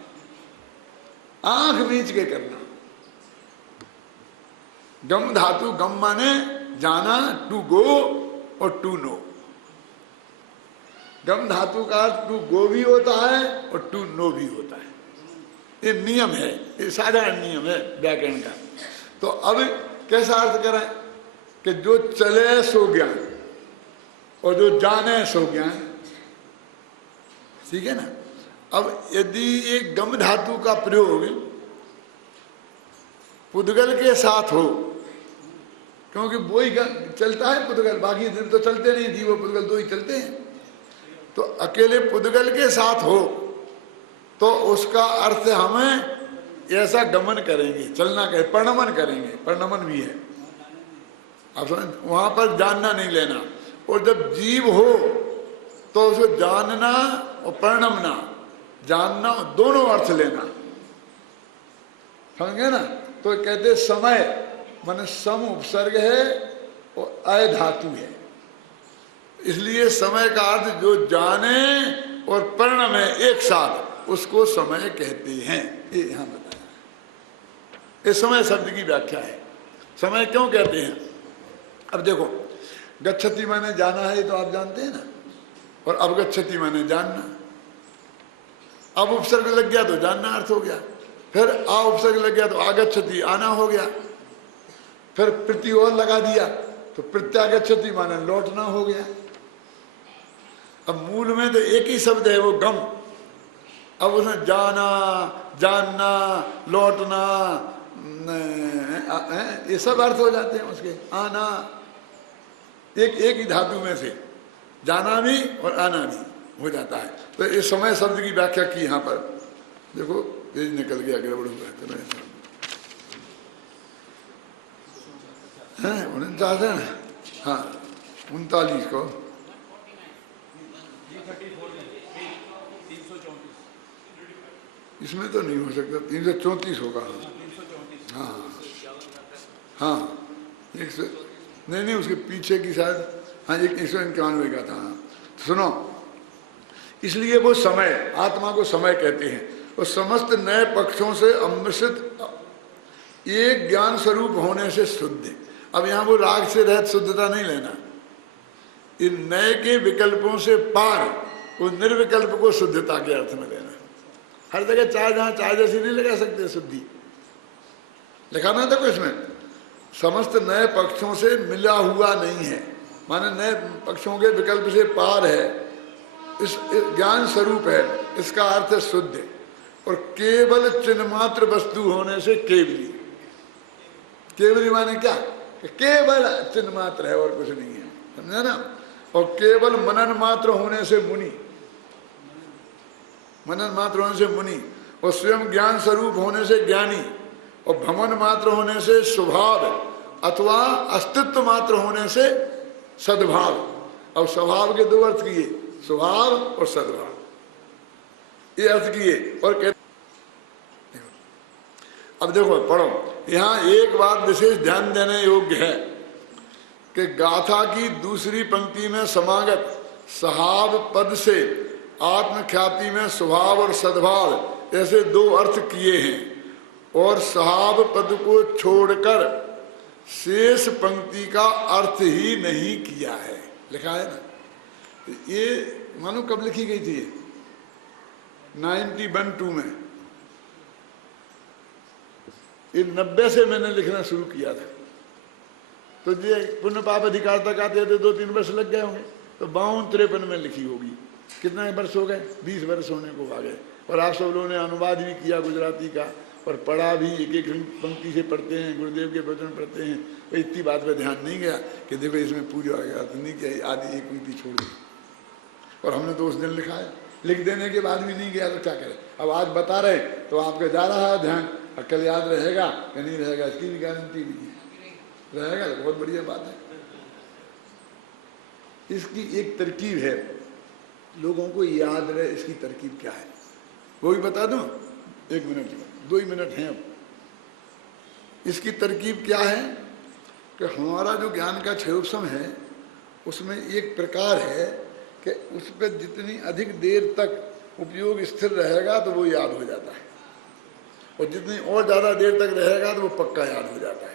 आंख बीच के करना। गम धातु, गम माने जाना, टू गो और टू नो। गम धातु का अर्थ टू गो भी होता है और टू नो भी होता है। ये नियम है, ये साधारण नियम है व्याकरण का। तो अब कैसा अर्थ करें कि जो चले सो ज्ञान और जो जाने सो ज्ञान, ठीक है ना। अब यदि एक गम धातु का प्रयोग पुद्गल के साथ हो, क्योंकि वो ही चलता है पुद्गल, बाकी दिन तो चलते नहीं, जीव पुद्गल दो ही चलते हैं। तो अकेले पुद्गल के साथ हो तो उसका अर्थ हमें ऐसा गमन करेंगे, चलना कहे, परिणमन करेंगे, परिणमन भी है, आप समझ, वहां पर जानना नहीं लेना। और जब जीव हो तो उसे जानना और परिणमना, जानना दोनों अर्थ लेना, समझ गए ना। तो कहते समय माने सम उपसर्ग है और अय धातु है, इसलिए समय का अर्थ जो जाने और परिणम है एक साथ, उसको समय कहते हैं। ये यहां बताया, ये समय शब्द की व्याख्या है। समय क्यों कहते हैं? अब देखो, गच्छति माने जाना है, तो आप जानते हैं ना, और अवगच्छति माने जानना। अब उपसर्ग लग गया तो जानना अर्थ हो गया, फिर आ उपसर्ग लग गया तो आगच्छति आना हो गया, फिर प्रति और लगा दिया तो प्रत्यागच्छति माने लौटना हो गया। अब मूल में तो एक ही शब्द है, वो गम। अब उसमें जाना, जानना, लौटना, ये सब अर्थ हो जाते हैं उसके। आना एक ही धातु में से जाना भी और आना भी हो जाता है। तो इस समय शब्द की व्याख्या की यहाँ पर देखो, पेज निकल गया, अगले बढ़ूंगा। 49 है ना, हाँ 39 को, इसमें तो नहीं हो सकता, 334 होगा। हाँ हाँ 100 नहीं, उसके पीछे की शायद, हाँ 191 का था। हाँ सुनो, इसलिए वो समय, आत्मा को समय कहते हैं। और समस्त नए पक्षों से अमृत एक ज्ञान स्वरूप होने से शुद्ध। अब यहाँ वो राग से रहित शुद्धता नहीं लेना, इन नए के विकल्पों से पार वो निर्विकल्प को शुद्धता के अर्थ में लेना। हर जगह चाय, जहाँ चाय जैसी नहीं लगा सकते शुद्धि, लिखाना था इसमें समस्त नए पक्षों से मिला हुआ नहीं है, माने नए पक्षों के विकल्प से पार है, इस ज्ञान स्वरूप है, इसका अर्थ है शुद्ध। और केवल चिन्ह मात्र वस्तु होने से केवली। केवली माने क्या, कि केवल चिन्ह मात्र है और कुछ नहीं है, समझा ना। और केवल मनन मात्र होने से मुनि, मनन मात्र होने से मुनि, और स्वयं ज्ञान स्वरूप होने से ज्ञानी, और भ्रमण मात्र होने से स्वभाव, अथवा अस्तित्व मात्र होने से सद्भाव। अब स्वभाव के दो अर्थ किए, स्वभाव और सद्भाव, ये अर्थ किए। और कहते, अब देखो पढ़ो, यहां एक बात विशेष ध्यान देने योग्य है कि गाथा की दूसरी पंक्ति में समागत सहाब पद से आत्मख्याति में स्वभाव और सद्भाव ऐसे दो अर्थ किए हैं, और सहाब पद को छोड़कर शेष पंक्ति का अर्थ ही नहीं किया है, लिखा है ना। ये मानो कब लिखी गई थी, 91-2 में। ये 90 से मैंने लिखना शुरू किया था, तो ये पुण्य पाप अधिकार तक आते थे 2-3 वर्ष लग गए होंगे, तो 52-53 में लिखी होगी। कितने वर्ष हो गए, 20 वर्ष होने को आ गए। और आप सब लोगों ने अनुवाद भी किया गुजराती का, और पढ़ा भी, एक एक पंक्ति से पढ़ते हैं, गुरुदेव के वचन पढ़ते हैं। तो इतनी बात पे ध्यान नहीं गया कि देखो इसमें पूजा गया तो नहीं किया, आधी एक पंक्ति छोड़ दी। और हमने तो उस दिन लिखा है, लिख देने के बाद भी नहीं गया तो क्या करें। अब आज बता रहे तो आपका जा रहा है ध्यान, और कल याद रहेगा या नहीं रहेगा इसकी भी गारंटी नहीं है। रहेगा तो बहुत बढ़िया बात है। इसकी एक तरकीब है, लोगों को याद रहे इसकी तरकीब क्या है, वो भी बता दूं। 1 मिनट, 2 ही मिनट हैं अब। इसकी तरकीब क्या है कि हमारा जो ज्ञान का क्षयोपम है उसमें एक प्रकार है कि उस पर जितनी अधिक देर तक उपयोग स्थिर रहेगा तो वो याद हो जाता है, और जितनी और ज़्यादा देर तक रहेगा तो वो पक्का याद हो जाता है।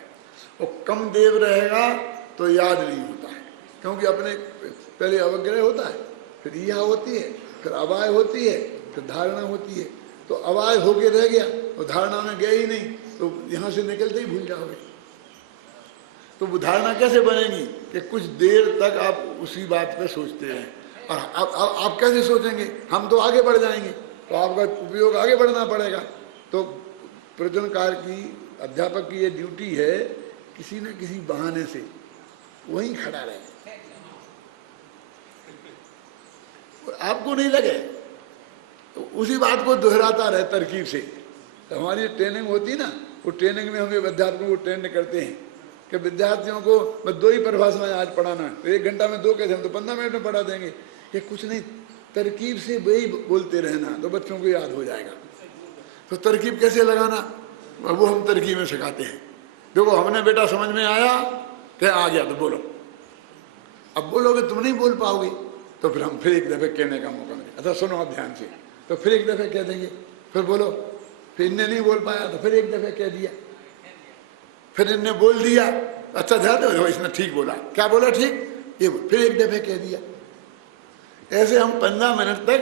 और कम देर रहेगा तो याद नहीं होता है, क्योंकि अपने पहले अवग्रह होता है, फिर यह होती है, फिर अवाय होती है, फिर धारणा होती है। तो अवाय होके रह गया और धारणा में गया ही नहीं, तो यहाँ से निकलते ही भूल जाओगे। तो वो धारणा कैसे बनेगी कि कुछ देर तक आप उसी बात पे सोचते रहें। और आप कैसे सोचेंगे, हम तो आगे बढ़ जाएंगे, तो आपका उपयोग आगे बढ़ना पड़ेगा। तो प्रवचनकार की, अध्यापक की ये ड्यूटी है, किसी न किसी बहाने से वहीं खड़ा रहे, आपको नहीं लगे तो उसी बात को दोहराता रहे तरकीब से। तो हमारी ट्रेनिंग होती ना, वो ट्रेनिंग में हमें विद्यार्थियों को ट्रेन करते हैं कि विद्यार्थियों को मैं 2 ही परिभाषाएं आज पढ़ाना है, तो 1 घंटा में 2 कैसे, हम तो 15 मिनट में पढ़ा देंगे। कि कुछ नहीं, तरकीब से वही बोलते रहना तो बच्चों को याद हो जाएगा। तो तरकीब कैसे लगाना, वो हम तरकीब में सिखाते हैं। देखो हमने बेटा समझ में आया, क्या आ गया तो बोलो। अब बोलोगे तुम नहीं बोल पाओगे, तो फिर हम फिर एक दफे कहने का मौका मिलेगा। अच्छा सुनो आप ध्यान से, तो फिर एक दफे कह देंगे, फिर बोलो। फिर इनने नहीं बोल पाया तो फिर एक दफे कह दिया, फिर इनने बोल दिया, अच्छा ध्यान दो इसने ठीक बोला, क्या बोला ठीक, ये फिर एक दफे कह दिया। ऐसे हम 15 मिनट तक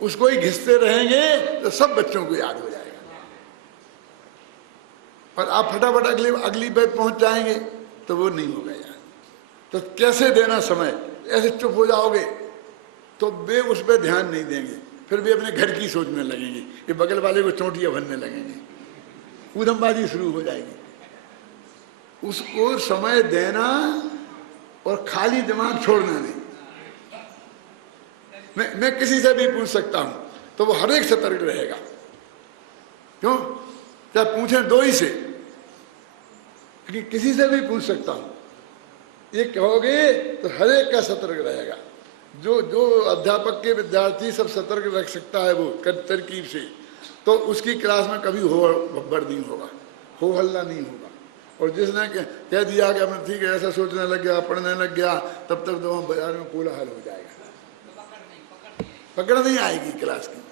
उसको ही घिसते रहेंगे तो सब बच्चों को याद हो जाएगा। और आप फटाफट अगली पे पहुंच जाएंगे तो वो नहीं होगा याद। तो कैसे देना समय, ऐसे चुप हो जाओगे तो वे उस पर ध्यान नहीं देंगे, फिर भी अपने घर की सोचने लगेंगे, ये बगल वाले को चोटियां भरने लगेंगे, ऊधमबाजी शुरू हो जाएगी। उसको समय देना और खाली दिमाग छोड़ना नहीं। मैं किसी से भी पूछ सकता हूं तो वो हर एक सतर्क रहेगा। क्यों, क्या पूछें 2 ही से, क्योंकि किसी से भी पूछ सकता हूं, ये कहोगे तो हर एक का सतर्क रहेगा। जो अध्यापक के विद्यार्थी सब सतर्क रख सकता है वो तरकीब से, तो उसकी क्लास में कभी हो बब्बर नहीं होगा, हो हल्ला नहीं होगा। और जिसने कह दिया कि अब ठीक है ऐसा सोचने लग गया, पढ़ने लग गया, तब तक तो वहाँ बाजार में कोलाहल हो जाएगा, पकड़ नहीं आएगी क्लास की।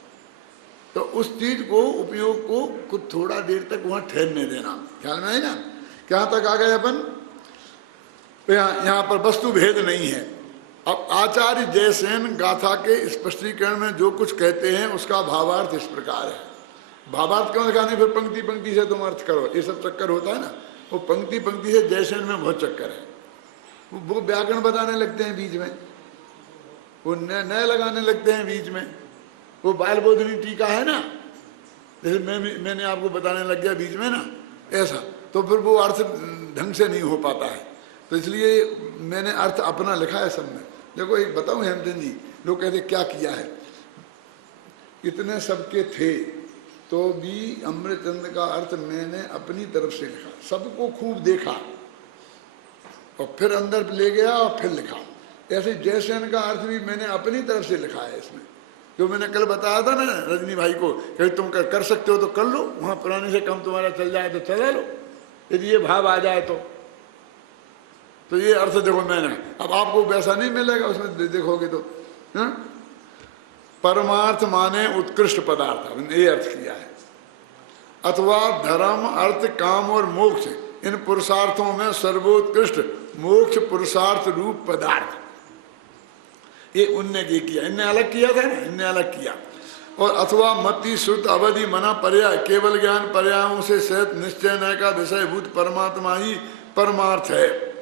तो उस चीज को, उपयोग को कुछ थोड़ा देर तक वहां ठहरने देना। ख्याल में है ना? क्या तक आ गए अपन? यहाँ पर वस्तु भेद नहीं है। अब आचार्य जयसेन गाथा के स्पष्टीकरण में जो कुछ कहते हैं उसका भावार्थ इस प्रकार है। भावार्थ क्यों दिखाने, फिर पंक्ति पंक्ति से तुम अर्थ करो, ये सब चक्कर होता है ना। वो पंक्ति पंक्ति से जयसेन में बहुत चक्कर है। वो व्याकरण बताने लगते हैं बीच में, वो नए लगाने लगते हैं बीच में। वो बाल बोधनी टीका है ना, जैसे मैंने आपको बताने लग गया बीच में ना, ऐसा तो फिर वो अर्थ ढंग से नहीं हो पाता है। तो इसलिए मैंने अर्थ अपना लिखा है सब में। देखो एक बताऊं हेमचंद जी, लोग कहते क्या किया है, इतने सबके थे तो भी अमृतचंद का अर्थ मैंने अपनी तरफ से लिखा, सबको खूब देखा और फिर अंदर ले गया और फिर लिखा। ऐसे जयसेन का अर्थ भी मैंने अपनी तरफ से लिखा है इसमें। जो मैंने कल बताया था ना रजनी भाई को कि तुम कर सकते हो तो कर लो, वहां पुराने से कम तुम्हारा चल जाए तो चला लो, यदि ये भाव आ जाए तो ये अर्थ देखो मैंने। अब आपको वैसा नहीं मिलेगा उसमें देखोगे तो। हा? परमार्थ माने उत्कृष्ट पदार्थ, ये अर्थ किया है। अथवा धर्म अर्थ काम और मोक्ष, इन पुरुषार्थों में सर्वोत्कृष्ट मोक्ष पुरुषार्थ रूप पदार्थ, ये उनने ये किया, इनने अलग किया था ना, इनने अलग किया। और अथवा मति श्रुत अवधि मना पर्याय, केवल ज्ञान पर्यायों से सहित निश्चय न का विषयभूत परमात्मा ही परमार्थ है।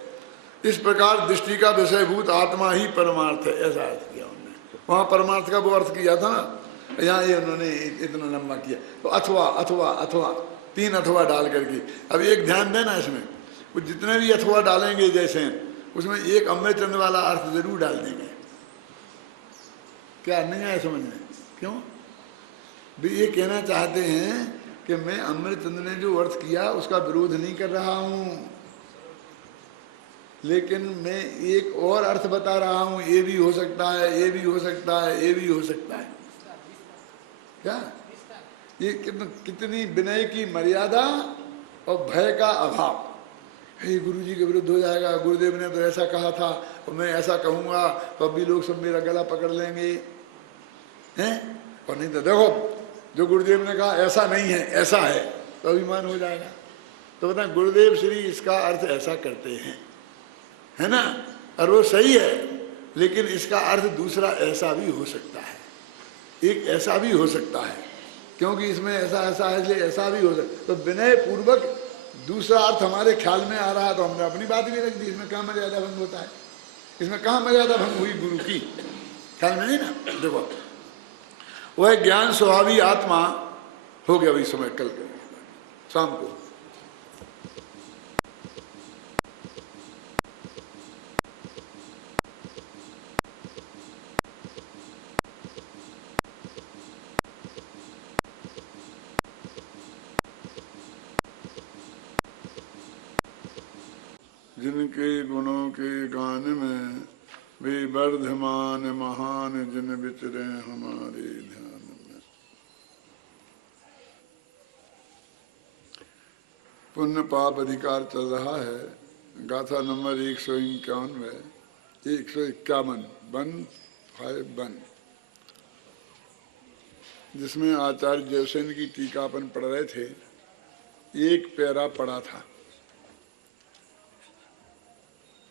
इस प्रकार दृष्टि का विषयभूत आत्मा ही परमार्थ है, ऐसा अर्थ किया उन्होंने। वहां परमार्थ का वो अर्थ किया था ना, यहाँ ये उन्होंने इतना लंबा किया। तो अथवा अथवा अथवा, तीन अथवा डाल करके। अब एक ध्यान देना इसमें, वो जितने भी अथवा डालेंगे जैसे उसमें एक अमृतचंद वाला अर्थ जरूर डाल देंगे। क्या नहीं आया समझ में? क्यों भी ये कहना चाहते हैं कि मैं अमृतचंद ने जो अर्थ किया उसका विरोध नहीं कर रहा हूं, लेकिन मैं एक और अर्थ बता रहा हूं, ये भी हो सकता है, ये भी हो सकता है, ये भी हो सकता है। क्या ये कितनी विनय की मर्यादा और भय का अभाव। हे गुरु जी के विरुद्ध हो जाएगा, गुरुदेव ने तो ऐसा कहा था और मैं ऐसा कहूंगा तो अब भी लोग सब मेरा गला पकड़ लेंगे हैं। और नहीं तो देखो जो गुरुदेव ने कहा ऐसा नहीं है ऐसा है तो अभिमान हो जाएगा। तो बताएं गुरुदेव श्री इसका अर्थ ऐसा करते हैं, है ना, और वो सही है, लेकिन इसका अर्थ दूसरा ऐसा भी हो सकता है, एक ऐसा भी हो सकता है, क्योंकि इसमें ऐसा ऐसा है इसलिए ऐसा भी हो सकता। तो विनय पूर्वक दूसरा अर्थ हमारे ख्याल में आ रहा तो हमने अपनी बात भी रख दी। इसमें कहाँ मर्यादा भंग होता है, इसमें कहाँ मर्यादा भंग हुई गुरु की, ख्याल में नहीं ना। देखो वह ज्ञान स्वभावी आत्मा हो गया भाई समय कल के शाम को। जिनके गुणों के गान में वे वर्धमान महान जिन विचरे हमारे ध्यान में। पुण्य पाप अधिकार चल रहा है, गाथा नंबर 151 151 जिसमें आचार्य जयसेन की टीका अपन पढ़ रहे थे। एक पैरा पढ़ा था,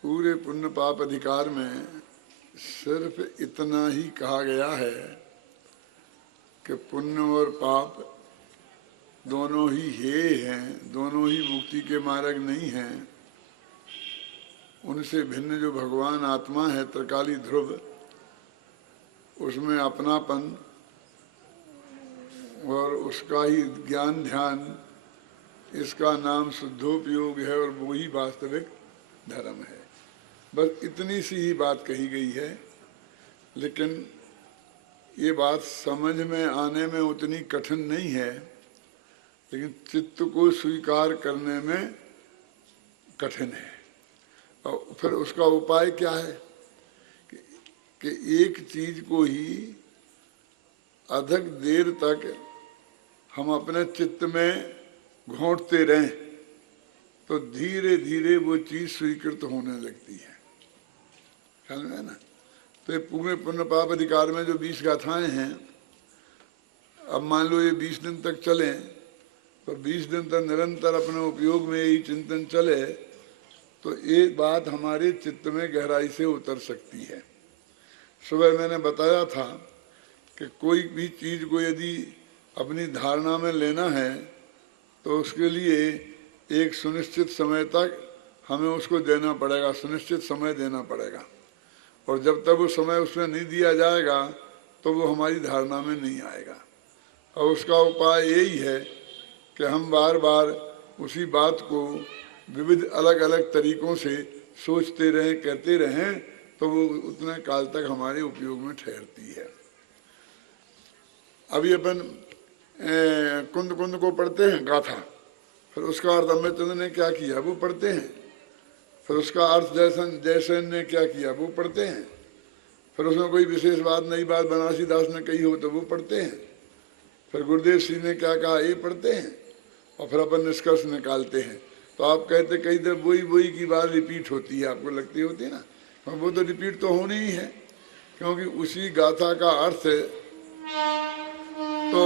पूरे पुण्य पाप अधिकार में सिर्फ इतना ही कहा गया है कि पुण्य और पाप दोनों ही हेय हैं, दोनों ही मुक्ति के मार्ग नहीं हैं। उनसे भिन्न जो भगवान आत्मा है त्रिकाली ध्रुव, उसमें अपनापन और उसका ही ज्ञान ध्यान, इसका नाम शुद्धोपयोग है और वो ही वास्तविक धर्म है। बस इतनी सी ही बात कही गई है, लेकिन ये बात समझ में आने में उतनी कठिन नहीं है, लेकिन चित्त को स्वीकार करने में कठिन है। और फिर उसका उपाय क्या है कि एक चीज को ही अधिक देर तक हम अपने चित्त में घोंटते रहें तो धीरे धीरे वो चीज स्वीकृत होने लगती है। ख्याल में है ना? तो ये पूरे पुण्य पाप अधिकार में जो 20 गाथाएं हैं, अब मान लो ये 20 दिन तक चले, तो 20 दिन तक निरंतर अपने उपयोग में यही चिंतन चले तो ये बात हमारे चित्त में गहराई से उतर सकती है। सुबह मैंने बताया था कि कोई भी चीज को यदि अपनी धारणा में लेना है तो उसके लिए एक सुनिश्चित समय तक हमें उसको देना पड़ेगा, सुनिश्चित समय देना पड़ेगा। और जब तक वो समय उसमें नहीं दिया जाएगा तो वो हमारी धारणा में नहीं आएगा। और उसका उपाय यही है कि हम बार बार उसी बात को विविध अलग अलग तरीकों से सोचते रहें, कहते रहें, तो वो उतने काल तक हमारे उपयोग में ठहरती है। अभी अपन कुंद कुंद को पढ़ते हैं गाथा, फिर उसका अर्थ अमृतचंद्र ने क्या किया वो पढ़ते हैं, फिर उसका अर्थ जयसेन ने क्या किया वो पढ़ते हैं, फिर उसमें कोई विशेष बात नई बात बनारसी दास ने कही हो तो वो पढ़ते हैं, फिर गुरुदेव सिंह ने क्या कहा ये पढ़ते हैं, और फिर अपन निष्कर्ष निकालते हैं। तो आप कहते कई देर वही की बात रिपीट होती है, आपको लगती होती है ना, और वो तो रिपीट तो होनी ही है, क्योंकि उसी गाथा का अर्थ तो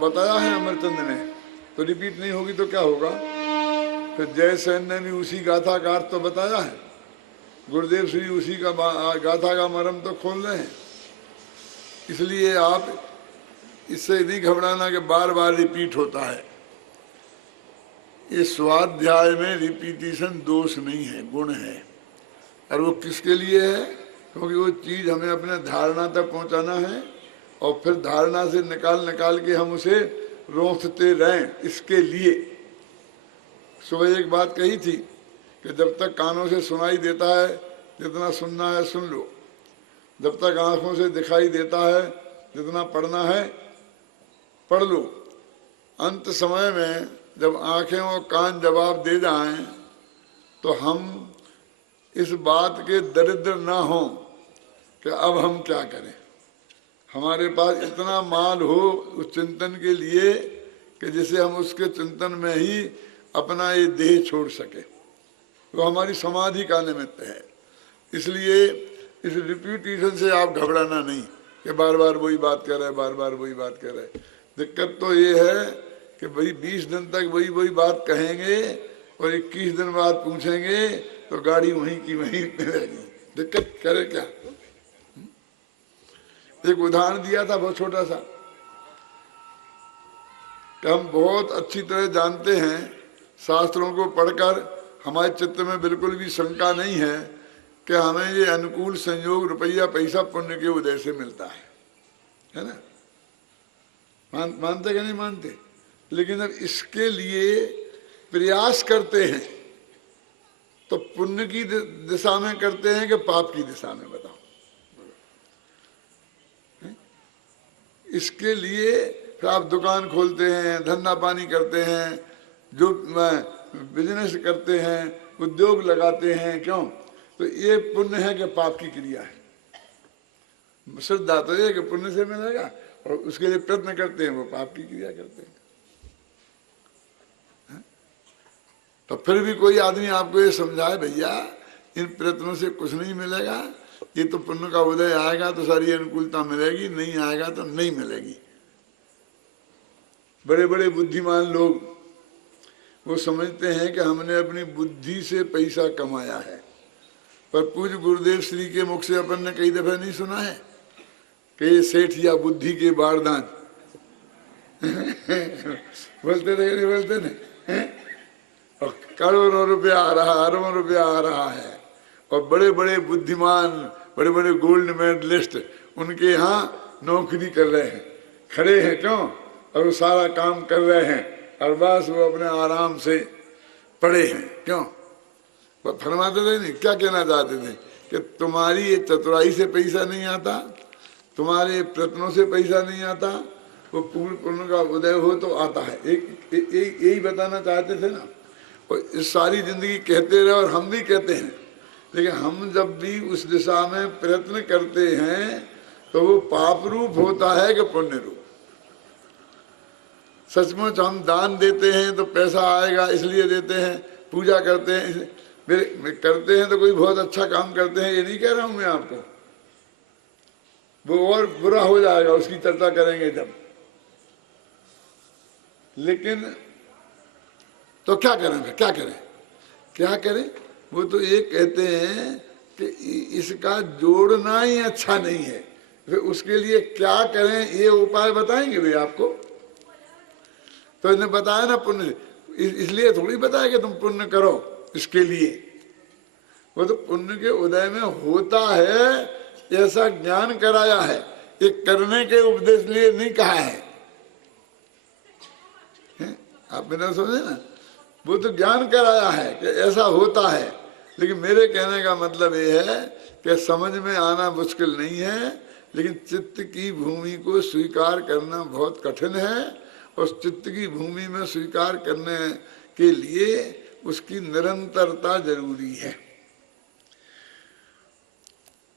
बताया है अमरचंद ने, तो रिपीट नहीं होगी तो क्या होगा। फिर जयसेन ने भी उसी गाथा का अर्थ तो बताया है, गुरुदेव श्री उसी का गाथा का मर्म तो खोल रहे हैं। इसलिए आप इससे नहीं घबराना कि बार बार रिपीट होता है। इस स्वाध्याय में रिपीटिशन दोष नहीं है, गुण है। और वो किसके लिए है? क्योंकि वो चीज हमें अपने धारणा तक पहुंचाना है और फिर धारणा से निकाल के हम उसे रोंथते रहें, इसके लिए। सुबह एक बात कही थी कि जब तक कानों से सुनाई देता है जितना सुनना है सुन लो, जब तक आंखों से दिखाई देता है जितना पढ़ना है पढ़ लो। अंत समय में जब आंखें और कान जवाब दे जाएं तो हम इस बात के दरिद्र ना हो कि अब हम क्या करें। हमारे पास इतना माल हो उस चिंतन के लिए कि जिसे हम उसके चिंतन में ही अपना ये देह छोड़ सके, वो हमारी समाधि का निमित्त है। इसलिए इस रिपीटिशन से आप घबराना नहीं कि बार बार वही बात कह रहे, बार बार वही बात कह रहे। दिक्कत तो ये है कि भाई 20 दिन तक वही बात कहेंगे और 21 दिन बाद पूछेंगे तो गाड़ी वहीं की वहीं मिलेगी। दिक्कत करे क्या? एक उदाहरण दिया था बहुत छोटा सा कि हम बहुत अच्छी तरह जानते हैं, शास्त्रों को पढ़कर हमारे चित्त में बिल्कुल भी शंका नहीं है कि हमें ये अनुकूल संयोग रुपया पैसा पुण्य के उदय से मिलता है ना? मानते कि नहीं मानते? लेकिन अब इसके लिए प्रयास करते हैं तो पुण्य की दिशा में करते हैं कि पाप की दिशा में? बताओ। इसके लिए फिर आप दुकान खोलते हैं, धंधा पानी करते हैं, जो बिजनेस करते हैं, उद्योग लगाते हैं, क्यों? तो ये पुण्य है कि पाप की क्रिया है? श्रद्धा तो ये कि पुण्य से मिलेगा और उसके लिए प्रयत्न करते हैं, वो पाप की क्रिया करते हैं। तो फिर भी कोई आदमी आपको ये समझाए भैया इन प्रयत्नों से कुछ नहीं मिलेगा, ये तो पुण्य का उदय आएगा तो सारी अनुकूलता मिलेगी, नहीं आएगा तो नहीं मिलेगी। बड़े बड़े बुद्धिमान लोग वो समझते हैं कि हमने अपनी बुद्धि से पैसा कमाया है, पर पूज्य गुरुदेव श्री के मुख से अपन ने कई दफे नहीं सुना है कि ये सेठ या बुद्धि के बारदान बोलते थे नहीं बोलते थे? और करोड़ों रुपया आ रहा, अरबों रुपया आ रहा है, और बड़े बड़े बुद्धिमान, बड़े बड़े गोल्ड मेडलिस्ट उनके यहाँ नौकरी कर रहे हैं, खड़े हैं, क्यों? और वो सारा काम कर रहे हैं और बस वो अपने आराम से पड़े हैं, क्यों? फरमाते थे नहीं, क्या कहना चाहते थे कि तुम्हारी ये चतुराई से पैसा नहीं आता, तुम्हारे प्रयत्नों से पैसा नहीं आता, वो पूर्ण पुण्य का उदय हो तो आता है। यही बताना चाहते थे ना। और इस सारी जिंदगी कहते रहे और हम भी कहते हैं, लेकिन हम जब भी उस दिशा में प्रयत्न करते हैं तो वो पाप रूप होता है कि पुण्य रूप? सचमुच हम दान देते हैं तो पैसा आएगा इसलिए देते हैं, पूजा करते हैं करते हैं तो कोई बहुत अच्छा काम करते हैं, ये नहीं कह रहा हूं मैं आपको, वो और बुरा हो जाएगा, उसकी चर्चा करेंगे जब। लेकिन तो क्या करें, क्या करें, क्या करें? वो तो ये कहते हैं कि इसका जोड़ना ही अच्छा नहीं है, फिर उसके लिए क्या करें ये उपाय बताएंगे भाई आपको। तो इन्हें बताया ना पुण्य, इसलिए थोड़ी बताया कि तुम पुण्य करो इसके लिए, वो तो पुण्य के उदय में होता है ऐसा ज्ञान कराया है, ये करने के उपदेश लिए नहीं कहा है, आप बिना समझे ना, वो तो ज्ञान कराया है कि ऐसा होता है। लेकिन मेरे कहने का मतलब ये है कि समझ में आना मुश्किल नहीं है, लेकिन चित्त की भूमि को स्वीकार करना बहुत कठिन है, और चित्त की भूमि में स्वीकार करने के लिए उसकी निरंतरता जरूरी है।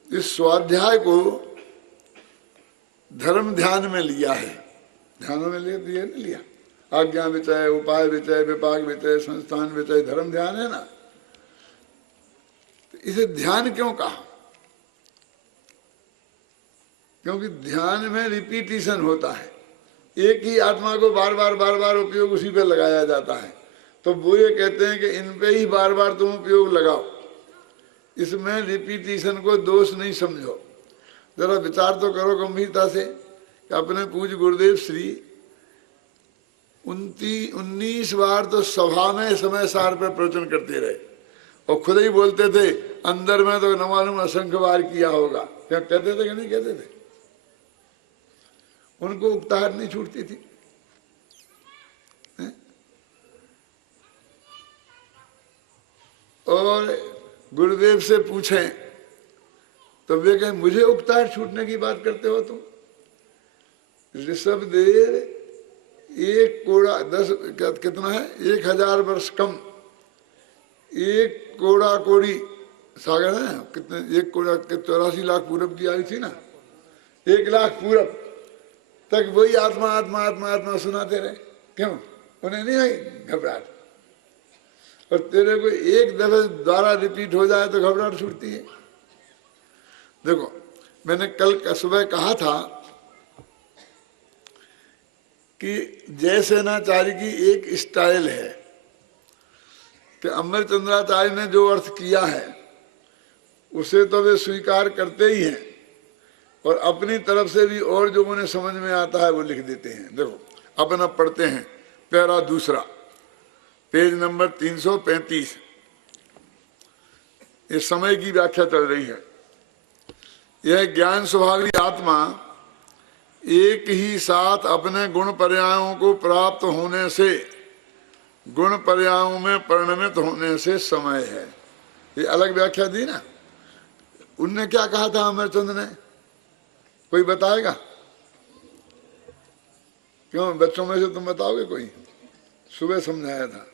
इस स्वाध्याय को धर्म ध्यान में लिया है, ध्यानों में लिया दिया नहीं लिया, आज्ञा विचय, उपाय विचय, विपाक विचय, संस्थान विचय, धर्म ध्यान है ना। तो इसे ध्यान क्यों कहा? क्योंकि ध्यान में रिपीटिशन होता है, एक ही आत्मा को बार बार उपयोग उसी पे लगाया जाता है। तो वो ये कहते हैं कि इन पे ही बार बार तुम उपयोग लगाओ, इसमें रिपीटिशन को दोष नहीं समझो। जरा विचार तो करो गंभीरता से कि अपने पूज्य गुरुदेव श्री 19 बार तो सभा में समय सार पर प्रवचन करते रहे, और खुद ही बोलते थे अंदर में तो न मालूम असंख्य बार किया होगा। क्या कहते थे कि नहीं कहते थे? उनको उकताहट नहीं छूटती थी। और गुरुदेव से पूछें तो वे कहें मुझे उकताहट छूटने की बात करते हो तुम? ऋषभदेव एक कोड़ा 10 कितना है 1000 वर्ष कम, एक कोड़ा कोड़ी सागर है कितने, एक कोड़ा 84 लाख पूरब की आयु थी ना, 1 लाख पूरब तक वही आत्मा आत्मा आत्मा आत्मा सुनाते रहे। क्यों? उन्हें नहीं आई घबराहट? और तेरे को एक दफे द्वारा रिपीट हो जाए तो घबराहट छूटती है। देखो मैंने कल सुबह कहा था कि जय सेनाचार्य की एक स्टाइल है कि अमरचंद्राचार्य ने जो अर्थ किया है उसे तो वे स्वीकार करते ही हैं, और अपनी तरफ से भी और जो उन्हें समझ में आता है वो लिख देते हैं। देखो अपन अब पढ़ते हैं पैरा दूसरा, पेज नंबर 335। इस समय की व्याख्या चल रही है। यह ज्ञान स्वभावी आत्मा एक ही साथ अपने गुण पर्यायों को प्राप्त होने से, गुण पर्यायों में परिणमित होने से समय है। ये अलग व्याख्या दी ना। उनने क्या कहा था अमरचंद ने, कोई बताएगा? क्यों बच्चों में से तुम बताओगे कोई? सुबह समझाया था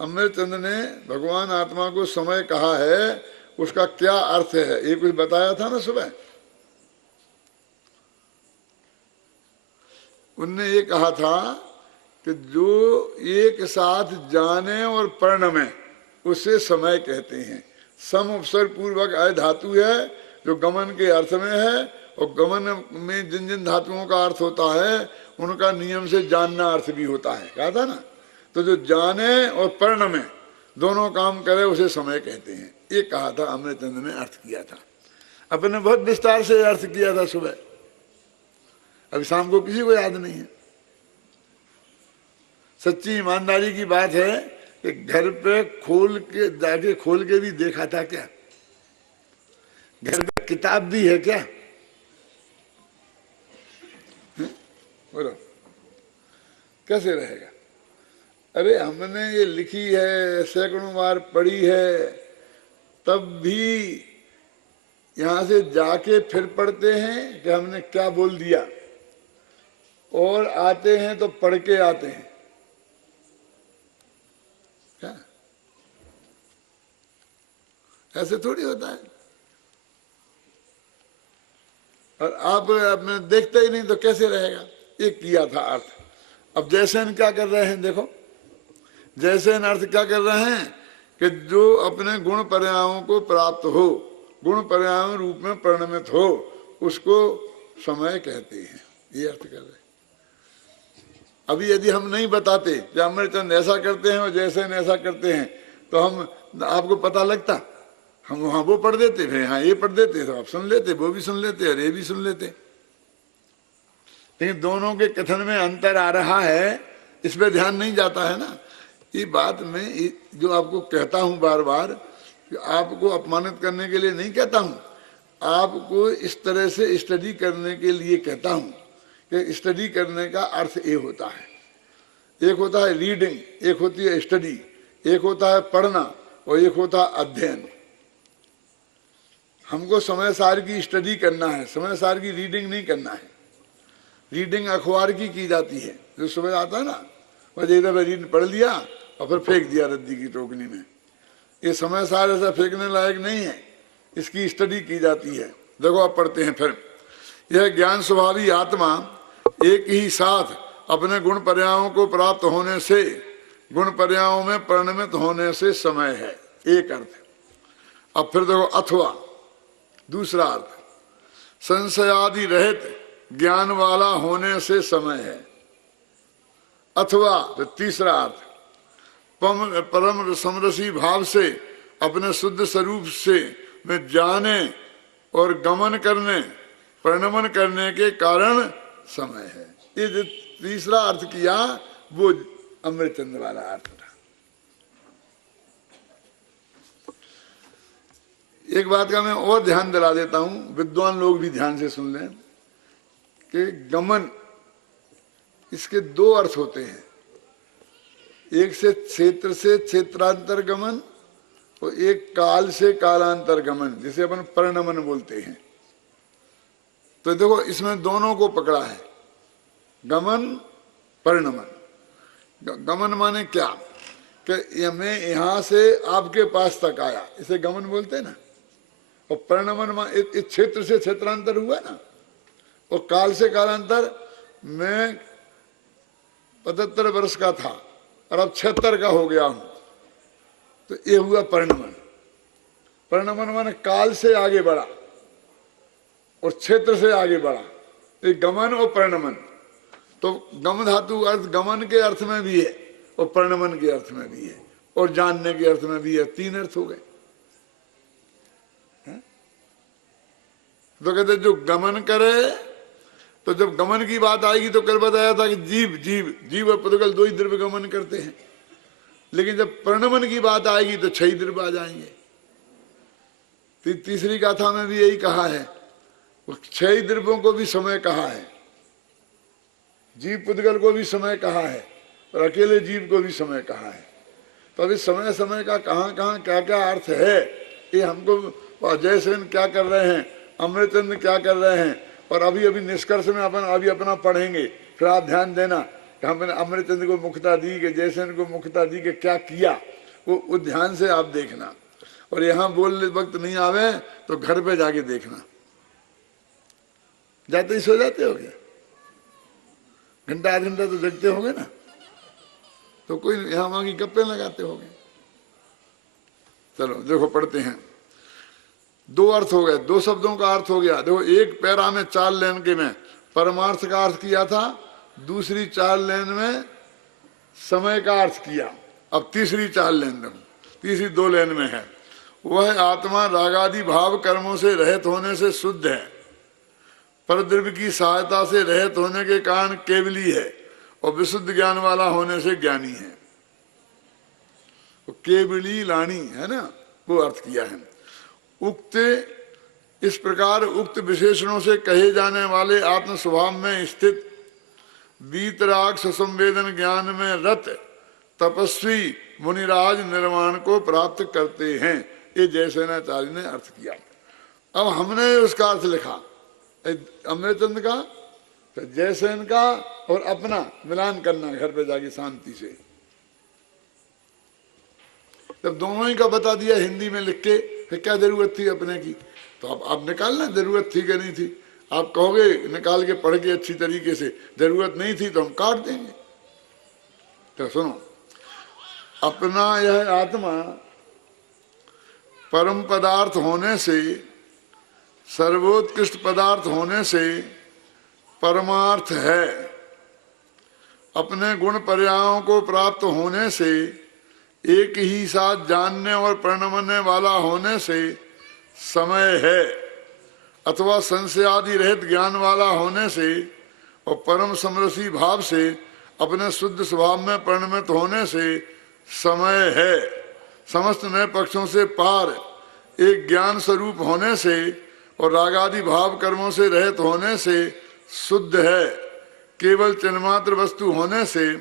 अमरचंद ने भगवान आत्मा को समय कहा है, उसका क्या अर्थ है ये कुछ बताया था ना सुबह। उनने ये कहा था कि जो एक साथ जाने और परिणमे उसे समय कहते हैं। सम उपसर्ग पूर्वक अय धातु है जो गमन के अर्थ में है, और गमन में जिन जिन धातुओं का अर्थ होता है उनका नियम से जानना अर्थ भी होता है, कहा था ना। तो जो जाने और परिणमे दोनों काम करे उसे समय कहते हैं, ये कहा था अमरचंद ने, अर्थ किया था। अपने बहुत विस्तार से अर्थ किया था सुबह, अभी शाम को किसी को याद नहीं है। सच्ची ईमानदारी की बात है कि घर पे खोल के जाके खोल के भी देखा था क्या? घर पे किताब भी है क्या? बोलो कैसे रहेगा? अरे हमने ये लिखी है, सैकड़ों बार पढ़ी है, तब भी यहां से जाके फिर पढ़ते हैं कि हमने क्या बोल दिया, और आते हैं तो पढ़ के आते हैं। क्या ऐसे थोड़ी होता है? और आप अपने देखते ही नहीं तो कैसे रहेगा? ये किया था अर्थ। अब जयसेन क्या कर रहे हैं देखो, जयसेन अर्थ क्या कर रहे हैं कि जो अपने गुण पर्यायों को प्राप्त हो, गुण पर्यायों रूप में परिणमित हो, उसको समय कहते हैं, ये अर्थ कर रहे हैं। अभी यदि हम नहीं बताते कि अमृतचंद ऐसा करते हैं और जयसेन ऐसा करते हैं, तो हम आपको पता लगता, हम वहां वो पढ़ देते, फिर यहाँ ये पढ़ देते, तो आप सुन लेते, वो भी सुन लेते और ये भी सुन लेते। लेकिन दोनों के कथन में अंतर आ रहा है, इस पर ध्यान नहीं जाता है ना। ये बात मैं जो आपको कहता हूं बार बार, कि आपको अपमानित करने के लिए नहीं कहता हूं, आपको इस तरह से स्टडी करने के लिए कहता हूं कि स्टडी करने का अर्थ ये होता है, एक होता है रीडिंग, एक होती है स्टडी, एक होता है पढ़ना और एक होता है अध्ययन। हमको समय सार की स्टडी करना है, समय सार की रीडिंग नहीं करना है। रीडिंग अखबार की जाती है, जो सुबह आता है ना, बस एक दफा रीड पढ़ लिया और फिर फेंक दिया रद्दी की टोकनी में। ये समय सार ऐसा फेंकने लायक नहीं है, इसकी स्टडी की जाती है। देखो आप पढ़ते हैं फिर, यह ज्ञान स्वभावी आत्मा एक ही साथ अपने गुण पर्यायों को प्राप्त होने से, गुण पर्यायों में परिणमित होने से समय है, एक अर्थ। अब फिर देखो अथवा, दूसरा अर्थ, संशयादि रहित ज्ञान वाला होने से समय है। अथवा तो तीसरा अर्थ, परम समरसी भाव से अपने शुद्ध स्वरूप से में जाने और गमन करने, परिणमन करने के कारण समय है। ये जो तीसरा अर्थ किया वो अमृतचंद वाला अर्थ था। एक बात का मैं और ध्यान दिला देता हूं, विद्वान लोग भी ध्यान से सुन लें कि गमन, इसके दो अर्थ होते हैं, एक से क्षेत्र से क्षेत्रांतर गमन और एक काल से कालांतर गमन, जिसे अपन परिणमन बोलते हैं। तो देखो इसमें दोनों को पकड़ा है, गमन परिणमन। गमन माने क्या कि मैं यहां से आपके पास तक आया, इसे गमन बोलते हैं ना। और परिणमन माने इस क्षेत्र से क्षेत्रांतर हुआ ना, और काल से कालांतर, मैं 75 वर्ष का था और अब 76 का हो गया हूं, तो ये हुआ परिणमन। परिणमन माने काल से आगे बढ़ा और क्षेत्र से आगे बढ़ा, ये गमन और परिणमन। तो गम धातु अर्थ गमन के अर्थ में भी है और परिणमन के अर्थ में भी है और जानने के अर्थ में भी है, तीन अर्थ हो गए। तो कहते जो गमन करे, तो जब गमन की बात आएगी तो कल बताया था कि जीव जीव जीव और पुद्गल दो ही द्रव्य गमन करते हैं, लेकिन जब परिणमन की बात आएगी तो 6 द्रव्य आ जाएंगे। तीसरी गाथा में भी यही कहा है, 6 द्रव्यों को भी समय कहा है, जीव पुद्गल को भी समय कहा है और अकेले जीव को भी समय कहा है। तो अभी समय समय का कहाँ कहाँ क्या क्या अर्थ है, ये हमको जयसेन क्या कर रहे हैं, अमृतचंद क्या कर रहे हैं, और अभी अभी निष्कर्ष में अपन अभी अपना पढ़ेंगे। फिर आप ध्यान देना कि हमने अमृतचंद को मुक्ता दी कि जयसेन को मुक्ता दी कि क्या किया, वो ध्यान से आप देखना। और यहाँ बोलने वक्त नहीं आवे तो घर पे जाके देखना। जाते ही सो जाते हो क्या, घंटा आध घंटा तो जगते होगे ना, तो कोई यहाँ वहां की गप्पे लगाते होगे। चलो देखो पढ़ते हैं, 2 अर्थ हो गए, 2 शब्दों का अर्थ हो गया। देखो एक पैरा में 4 लेन के में परमार्थ का अर्थ किया था, दूसरी 4 लेन में समय का अर्थ किया। अब तीसरी 4 लेन में, तीसरी 2 लेन में है, वह आत्मा रागादि भाव कर्मों से रहित होने से शुद्ध है, परद्रव्य की सहायता से रहित होने के कारण केवली है और विशुद्ध ज्ञान वाला होने से ज्ञानी है। तो केवली लानी है ना, वो अर्थ किया है। उक्त इस प्रकार उक्त विशेषणों से कहे जाने वाले आत्म स्वभाव में स्थित वीतराग संवेदन ज्ञान में रत तपस्वी मुनिराज निर्वाण को प्राप्त करते हैं। ये जयसेनाचार्य ने अर्थ किया। अब हमने उसका अर्थ लिखा, अमृतचंद का, तो जयसेन का और अपना मिलान करना घर पे जाके शांति से। जब दोनों ही का बता दिया हिंदी में लिख के, फिर क्या जरूरत थी अपने की। तो अब निकालना जरूरत थी कि नहीं थी। आप कहोगे निकाल के पढ़ के अच्छी तरीके से, जरूरत नहीं थी तो हम काट देंगे, तो सुनो, अपना यह आत्मा परम पदार्थ होने से, सर्वोत्कृष्ट पदार्थ होने से परमार्थ है। अपने गुण पर्यायों को प्राप्त होने से, एक ही साथ जानने और प्रणमने वाला होने से समय है, अथवा संशय आदि रहित ज्ञान वाला होने से और परम समरसी भाव से अपने शुद्ध स्वभाव में परिणमित होने से समय है। समस्त नए पक्षों से पार एक ज्ञान स्वरूप होने से और रागादि भाव कर्मों से रहित होने से शुद्ध है। केवल चिन्मात्र वस्तु होने से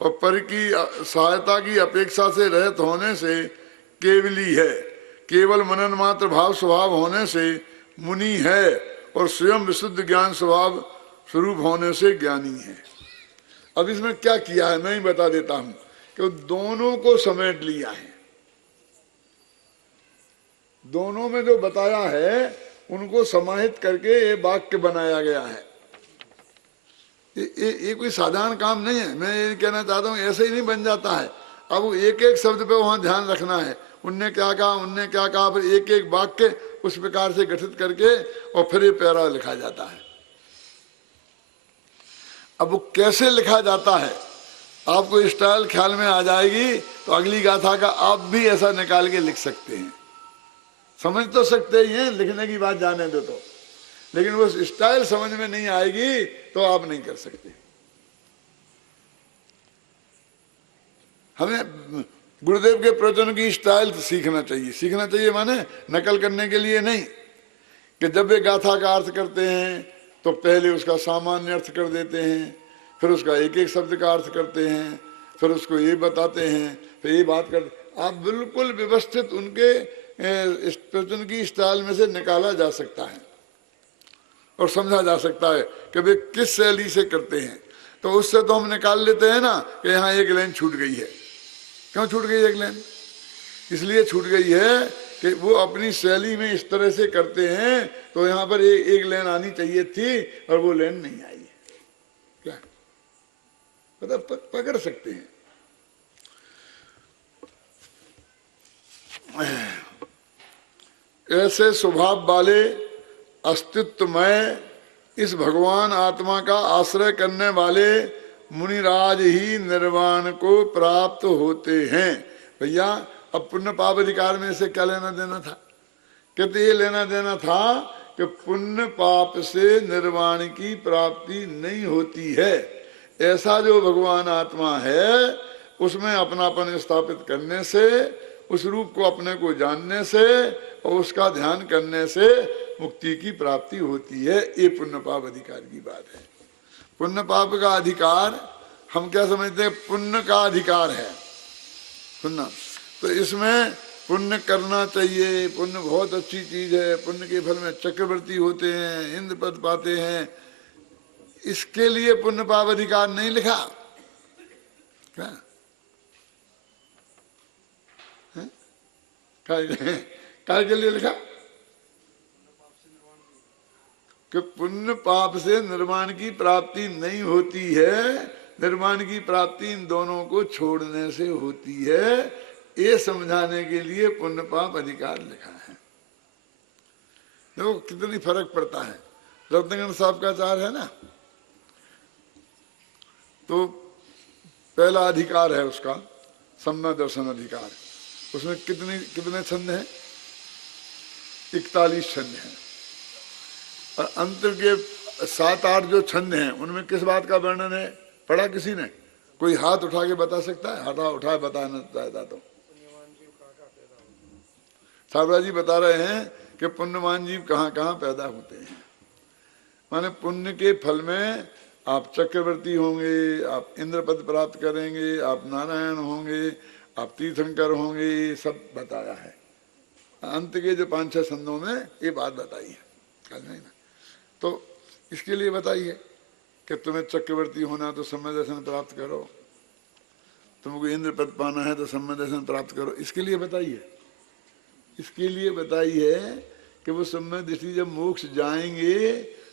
और पर की सहायता की अपेक्षा से रहित होने से केवली है। केवल मनन मात्र भाव स्वभाव होने से मुनि है और स्वयं विशुद्ध ज्ञान स्वभाव स्वरूप होने से ज्ञानी है। अब इसमें क्या किया है मैं ही बता देता हूं कि दोनों को समेट लिया है। दोनों में जो बताया है उनको समाहित करके ये वाक्य बनाया गया है। ये कोई साधारण काम नहीं है। मैं ये कहना चाहता हूँ ऐसे ही नहीं बन जाता है। अब वो एक एक शब्द पे वहां ध्यान रखना है, उनने क्या कहा, उनने क्या कहा, फिर एक एक वाक्य उस प्रकार से गठित करके और फिर ये पैरा लिखा जाता है। अब वो कैसे लिखा जाता है आपको स्टाइल ख्याल में आ जाएगी तो अगली गाथा का आप भी ऐसा निकाल के लिख सकते हैं। समझ तो सकते ही हैं, लिखने की बात जाने दो तो, लेकिन वो स्टाइल समझ में नहीं आएगी तो आप नहीं कर सकते। हमें गुरुदेव के प्रवचन की स्टाइल सीखना चाहिए। सीखना चाहिए माने नकल करने के लिए नहीं कि जब वे गाथा का अर्थ करते हैं तो पहले उसका सामान्य अर्थ कर देते हैं, फिर उसका एक एक शब्द का अर्थ करते हैं, फिर उसको ये बताते हैं, फिर ये बात करते। आप बिल्कुल व्यवस्थित उनके इस प्रवचन की स्टाइल में से निकाला जा सकता है और समझा जा सकता है कि वे किस शैली से करते हैं। तो उससे तो हम निकाल लेते हैं ना कि यहाँ एक लाइन छूट गई है। क्यों छूट गई एक लाइन? इसलिए छूट गई है कि वो अपनी शैली में इस तरह से करते हैं, तो यहाँ पर एक लाइन आनी चाहिए थी और वो लाइन नहीं आई। क्या पता पकड़ सकते हैं। ऐसे स्वभाव वाले अस्तित्वमय इस भगवान आत्मा का आश्रय करने वाले मुनिराज ही निर्वाण को प्राप्त होते हैं। भैया अब पुण्य पाप अधिकार में से क्या लेना देना था? कहते ये लेना देना था कि पुण्य पाप से निर्वाण की प्राप्ति नहीं होती है। ऐसा जो भगवान आत्मा है उसमें अपनापन स्थापित करने से, उस रूप को अपने को जानने से और उसका ध्यान करने से मुक्ति की प्राप्ति होती है। ये पुण्य पाप अधिकार की बात है। पुण्य पाप का अधिकार हम क्या समझते हैं? पुण्य का अधिकार है सुनना। तो इसमें पुण्य करना चाहिए। पुण्य बहुत अच्छी चीज है। पुण्य के फल में चक्रवर्ती होते हैं, इंद्र पद पाते हैं। इसके लिए पुण्य पाप अधिकार नहीं लिखा क्या? काय के लिए लिखा कि पुण्य पाप से निर्वाण की प्राप्ति नहीं होती है, निर्वाण की प्राप्ति इन दोनों को छोड़ने से होती है। ये समझाने के लिए पुण्य पाप अधिकार लिखा है। देखो कितनी फर्क पड़ता है। रत्नगण साहब का चार है ना, तो पहला अधिकार है उसका सम्यक दर्शन अधिकार। उसमें कितने छंद हैं? 41 छंद हैं। और अंतर के 7-8 जो छंद हैं उनमें किस बात का वर्णन है? पढ़ा किसी ने? कोई हाथ उठा के बता सकता है? हाथ उठाए बताना चाहता तो साबरा जी बता रहे हैं कि पुण्यवान जीव कहाँ कहाँ पैदा होते हैं। माने पुण्य के फल में आप चक्रवर्ती होंगे, आप इंद्र पद प्राप्त करेंगे, आप नारायण होंगे, आप तीर्थंकर होंगे, ये सब बताया है। अंत के जो 5-6 छंदों में ये बात बताई है नहीं ना। तो इसके लिए बताइए कि तुम्हें चक्रवर्ती होना तो सम्यक दर्शन प्राप्त करो, तुमको इंद्र पद पाना है तो सम्यक दर्शन प्राप्त करो। इसके लिए बताइए, इसके लिए बताई है कि वो सम्यक दृष्टि जब मोक्ष जाएंगे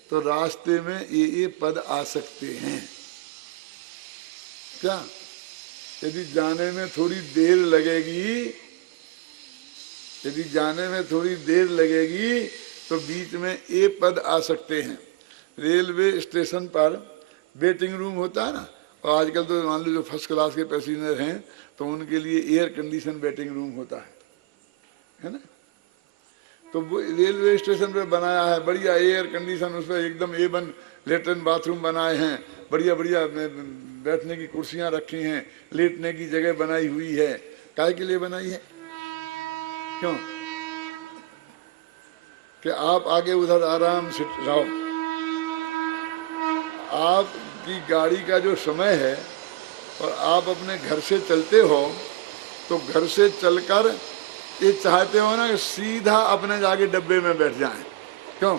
तो रास्ते में ये पद आ सकते हैं। क्या यदि जाने में थोड़ी देर लगेगी, यदि जाने में थोड़ी देर लगेगी तो बीच में ए पद आ सकते हैं। रेलवे स्टेशन पर वेटिंग रूम होता है ना, और आजकल तो मान लो जो फर्स्ट क्लास के पैसेंजर हैं तो उनके लिए एयर कंडीशन वेटिंग रूम होता है ना। तो वो रेलवे स्टेशन पे बनाया है बढ़िया एयर कंडीशन, उस पर एकदम A1 लेटरिन बाथरूम बनाए हैं, बढ़िया बढ़िया बैठने की कुर्सियां रखी हैं, लेटने की जगह बनाई हुई है। काहे के लिए बनाई है? क्यों? कि आप आगे उधर आराम से रहो। आपकी गाड़ी का जो समय है और आप अपने घर से चलते हो तो घर से चलकर ये चाहते हो ना कि सीधा अपने जाके डब्बे में बैठ जाएं। क्यों?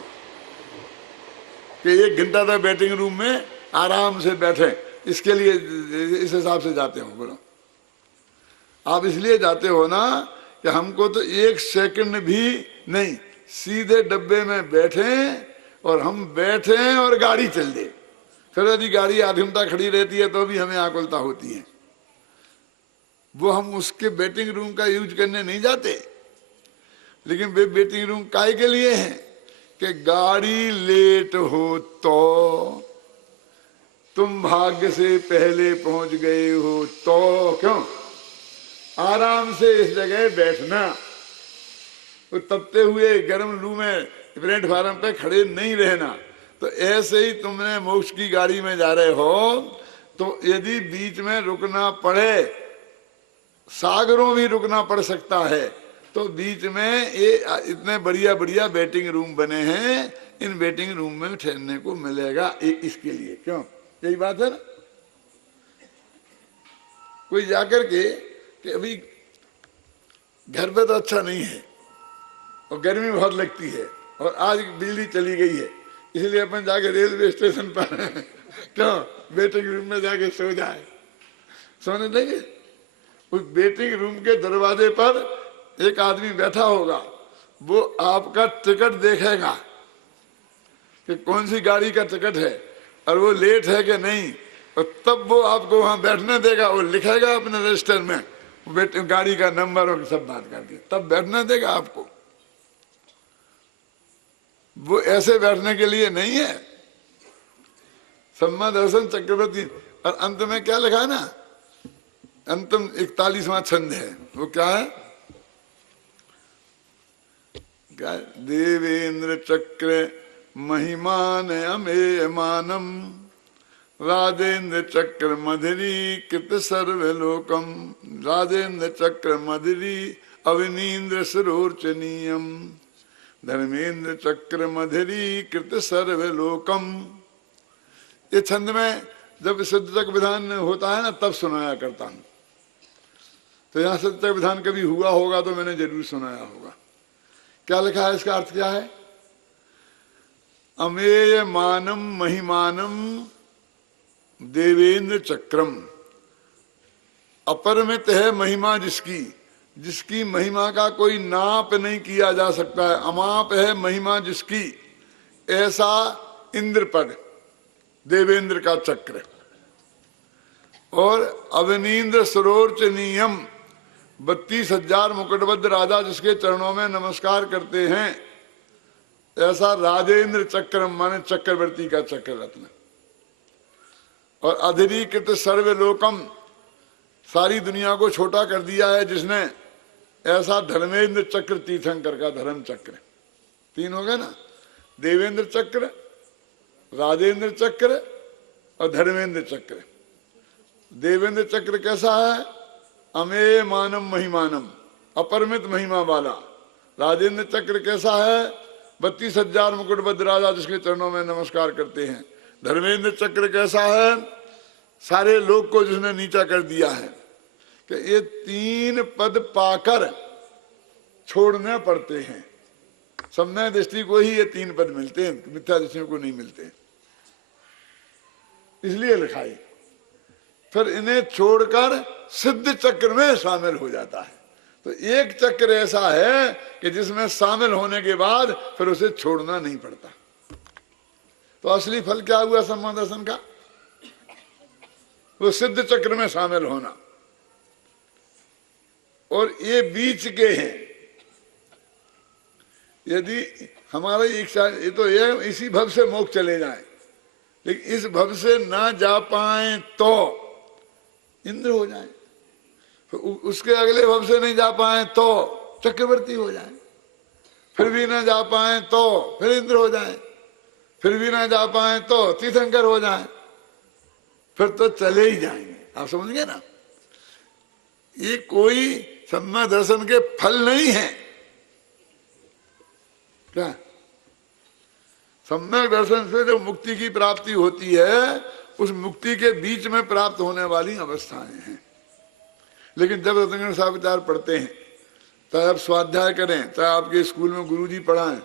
कि 1 घंटा तक वेटिंग रूम में आराम से बैठे, इसके लिए इस हिसाब से जाते हो। बोलो, आप इसलिए जाते हो ना कि हमको तो 1 सेकंड भी नहीं, सीधे डब्बे में बैठे और हम बैठे और गाड़ी चल दे। फिर यदि गाड़ी आधी घंटा खड़ी रहती है तो भी हमें आकुलता होती है। वो हम उसके वेटिंग रूम का यूज करने नहीं जाते, लेकिन वे वेटिंग रूम काहे के लिए हैं? कि गाड़ी लेट हो तो तुम भाग्य से पहले पहुंच गए हो तो क्यों आराम से इस जगह बैठना, तो तपते हुए गर्म लू में प्लेटफार्म पे खड़े नहीं रहना। तो ऐसे ही तुमने मोक्ष की गाड़ी में जा रहे हो तो यदि बीच में रुकना पड़े, सागरों भी रुकना पड़ सकता है, तो बीच में ये इतने बढ़िया बढ़िया वेटिंग रूम बने हैं, इन वेटिंग रूम में ठहरने को मिलेगा इसके लिए। क्यों? यही बात है ना। कोई जाकर के कि अभी घर पे तो अच्छा नहीं है और गर्मी बहुत लगती है और आज बिजली चली गई है, इसलिए अपन जाके रेलवे स्टेशन पर क्यों वेटिंग रूम में जाके सो जाए, सोने देंगे। उस वेटिंग रूम के दरवाजे पर एक आदमी बैठा होगा, वो आपका टिकट देखेगा कि कौन सी गाड़ी का टिकट है और वो लेट है कि नहीं, और तब वो आपको वहां बैठने देगा। वो लिखेगा अपने रजिस्टर में गाड़ी का नंबर और सब बात करके, तब बैठने देगा आपको। वो ऐसे बैठने के लिए नहीं है। सम्मा दर्शन चक्रवर्ती, और अंत में क्या लिखा है ना, अंतिम 41वां छंद है, वो क्या है? क्या? देवेंद्र चक्र महिमान अमेय मानम, राजेंद्र चक्र मधुरी कृत सर्वलोकम, राजेंद्र चक्र मधुरी अविनीन्द्र सरोचनीयम, धर्मेंद्र चक्र मधुरी कृत सर्वलोकम। ये छंद में जब सिद्धचक विधान होता है ना तब सुनाया करता हूं। तो यहाँ सिद्धचक विधान कभी हुआ होगा तो मैंने जरूर सुनाया होगा। क्या लिखा है? इसका अर्थ क्या है? अमेय मानम महिमानम देवेंद्र चक्रम, अपरिमित है महिमा जिसकी, जिसकी महिमा का कोई नाप नहीं किया जा सकता है। अमाप है महिमा जिसकी, ऐसा इंद्र पद देवेंद्र का चक्र। और अवनीन्द्र सरोचनीयम, 32,000 मुकुटबद्ध राजा जिसके चरणों में नमस्कार करते हैं, ऐसा राजेंद्र चक्र माने चक्रवर्ती का चक्र रत्न। और अधीरीकृत सर्वलोकम, सारी दुनिया को छोटा कर दिया है जिसने, ऐसा धर्मेंद्र चक्र तीर्थंकर का धर्म चक्र। 3 हो गए ना, देवेंद्र चक्र, राजेंद्र चक्र और धर्मेंद्र चक्र। देवेंद्र चक्र कैसा है? अमेय मानम महिमानम, अपरिमित महिमा वाला। राजेंद्र चक्र कैसा है? 32,000 मुकुटबद्ध राजा जिसके चरणों में नमस्कार करते हैं। धर्मेंद्र चक्र कैसा है? सारे लोग को जिसने नीचा कर दिया है। कि ये 3 पद पाकर छोड़ने पड़ते हैं। सम्य दृष्टि को ही ये 3 पद मिलते हैं, मिथ्या दृष्टि को नहीं मिलते, इसलिए लिखाई। फिर इन्हें छोड़कर सिद्ध चक्र में शामिल हो जाता है। तो एक चक्र ऐसा है कि जिसमें शामिल होने के बाद फिर उसे छोड़ना नहीं पड़ता। तो असली फल क्या हुआ सम्मा दर्शन का? वो सिद्ध चक्र में शामिल होना। और ये बीच के हैं। यदि हमारा इच्छा ये तो ये इसी भव से मोक्ष चले जाए, लेकिन इस भव से ना जा पाए तो इंद्र हो जाए, उसके अगले भव से नहीं जा पाए तो चक्रवर्ती हो जाए, फिर भी ना जा पाए तो फिर इंद्र हो जाए, फिर भी ना जा पाए तो तीर्थंकर हो जाए, फिर तो चले ही जाएंगे। आप समझ गए ना? ये कोई सम्यक दर्शन के फल नहीं है। क्या सम्यक दर्शन से जो मुक्ति की प्राप्ति होती है, उस मुक्ति के बीच में प्राप्त होने वाली अवस्थाएं हैं। लेकिन जब रत्नगण साविचार पढ़ते हैं, चाहे आप स्वाध्याय करें, चाहे आपके स्कूल में गुरुजी पढ़ाएं,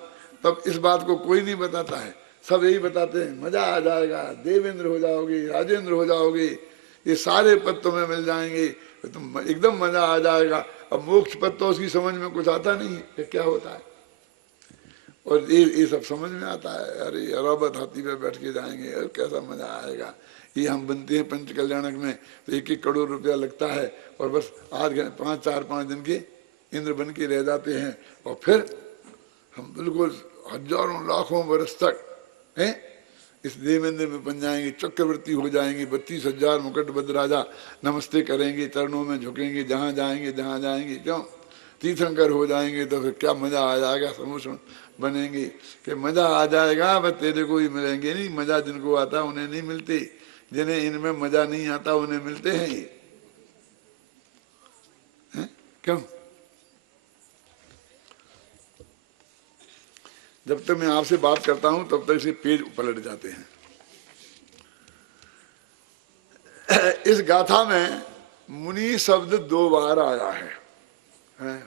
तब इस बात को कोई नहीं बताता है। सब यही बताते हैं, मजा आ जाएगा, देवेंद्र हो जाओगे, राजेंद्र हो जाओगे, ये सारे पद तुम्हें मिल जाएंगे, तुम एकदम मजा आ जाएगा। अब मोक्ष पद तो उसकी समझ में कुछ आता नहीं है कि क्या होता है, और ये सब समझ में आता है। अरे अराबत हाथी पे बैठ के जाएंगे, अरे कैसा मजा आएगा। ये हम बनते हैं पंच कल्याणक में तो 1-1 करोड़ रुपया लगता है, और बस 4-5 दिन के इंद्र बन के रह जाते हैं, और फिर हम बिल्कुल हजारों लाखों वर्ष तक हैं इस देवेंद्र में बन जाएंगे, चक्रवर्ती हो जाएंगे, 32,000 मुकुटबद्ध राजा नमस्ते करेंगे, चरणों में झुकेंगे, जहाँ जाएंगे। क्यों? तीर्थंकर हो जाएंगे तो फिर क्या मजा आ जाएगा। समूह बनेंगे कि मजा आ जाएगा, बस तेरे को ही मिलेंगे नहीं। मजा जिनको आता उन्हें नहीं मिलते, जिन्हें इनमें मजा नहीं आता उन्हें मिलते हैं ये। क्यों? जब तक मैं आपसे बात करता हूं तब तक से पेज पलट जाते हैं। इस गाथा में मुनि शब्द 2 बार आया है।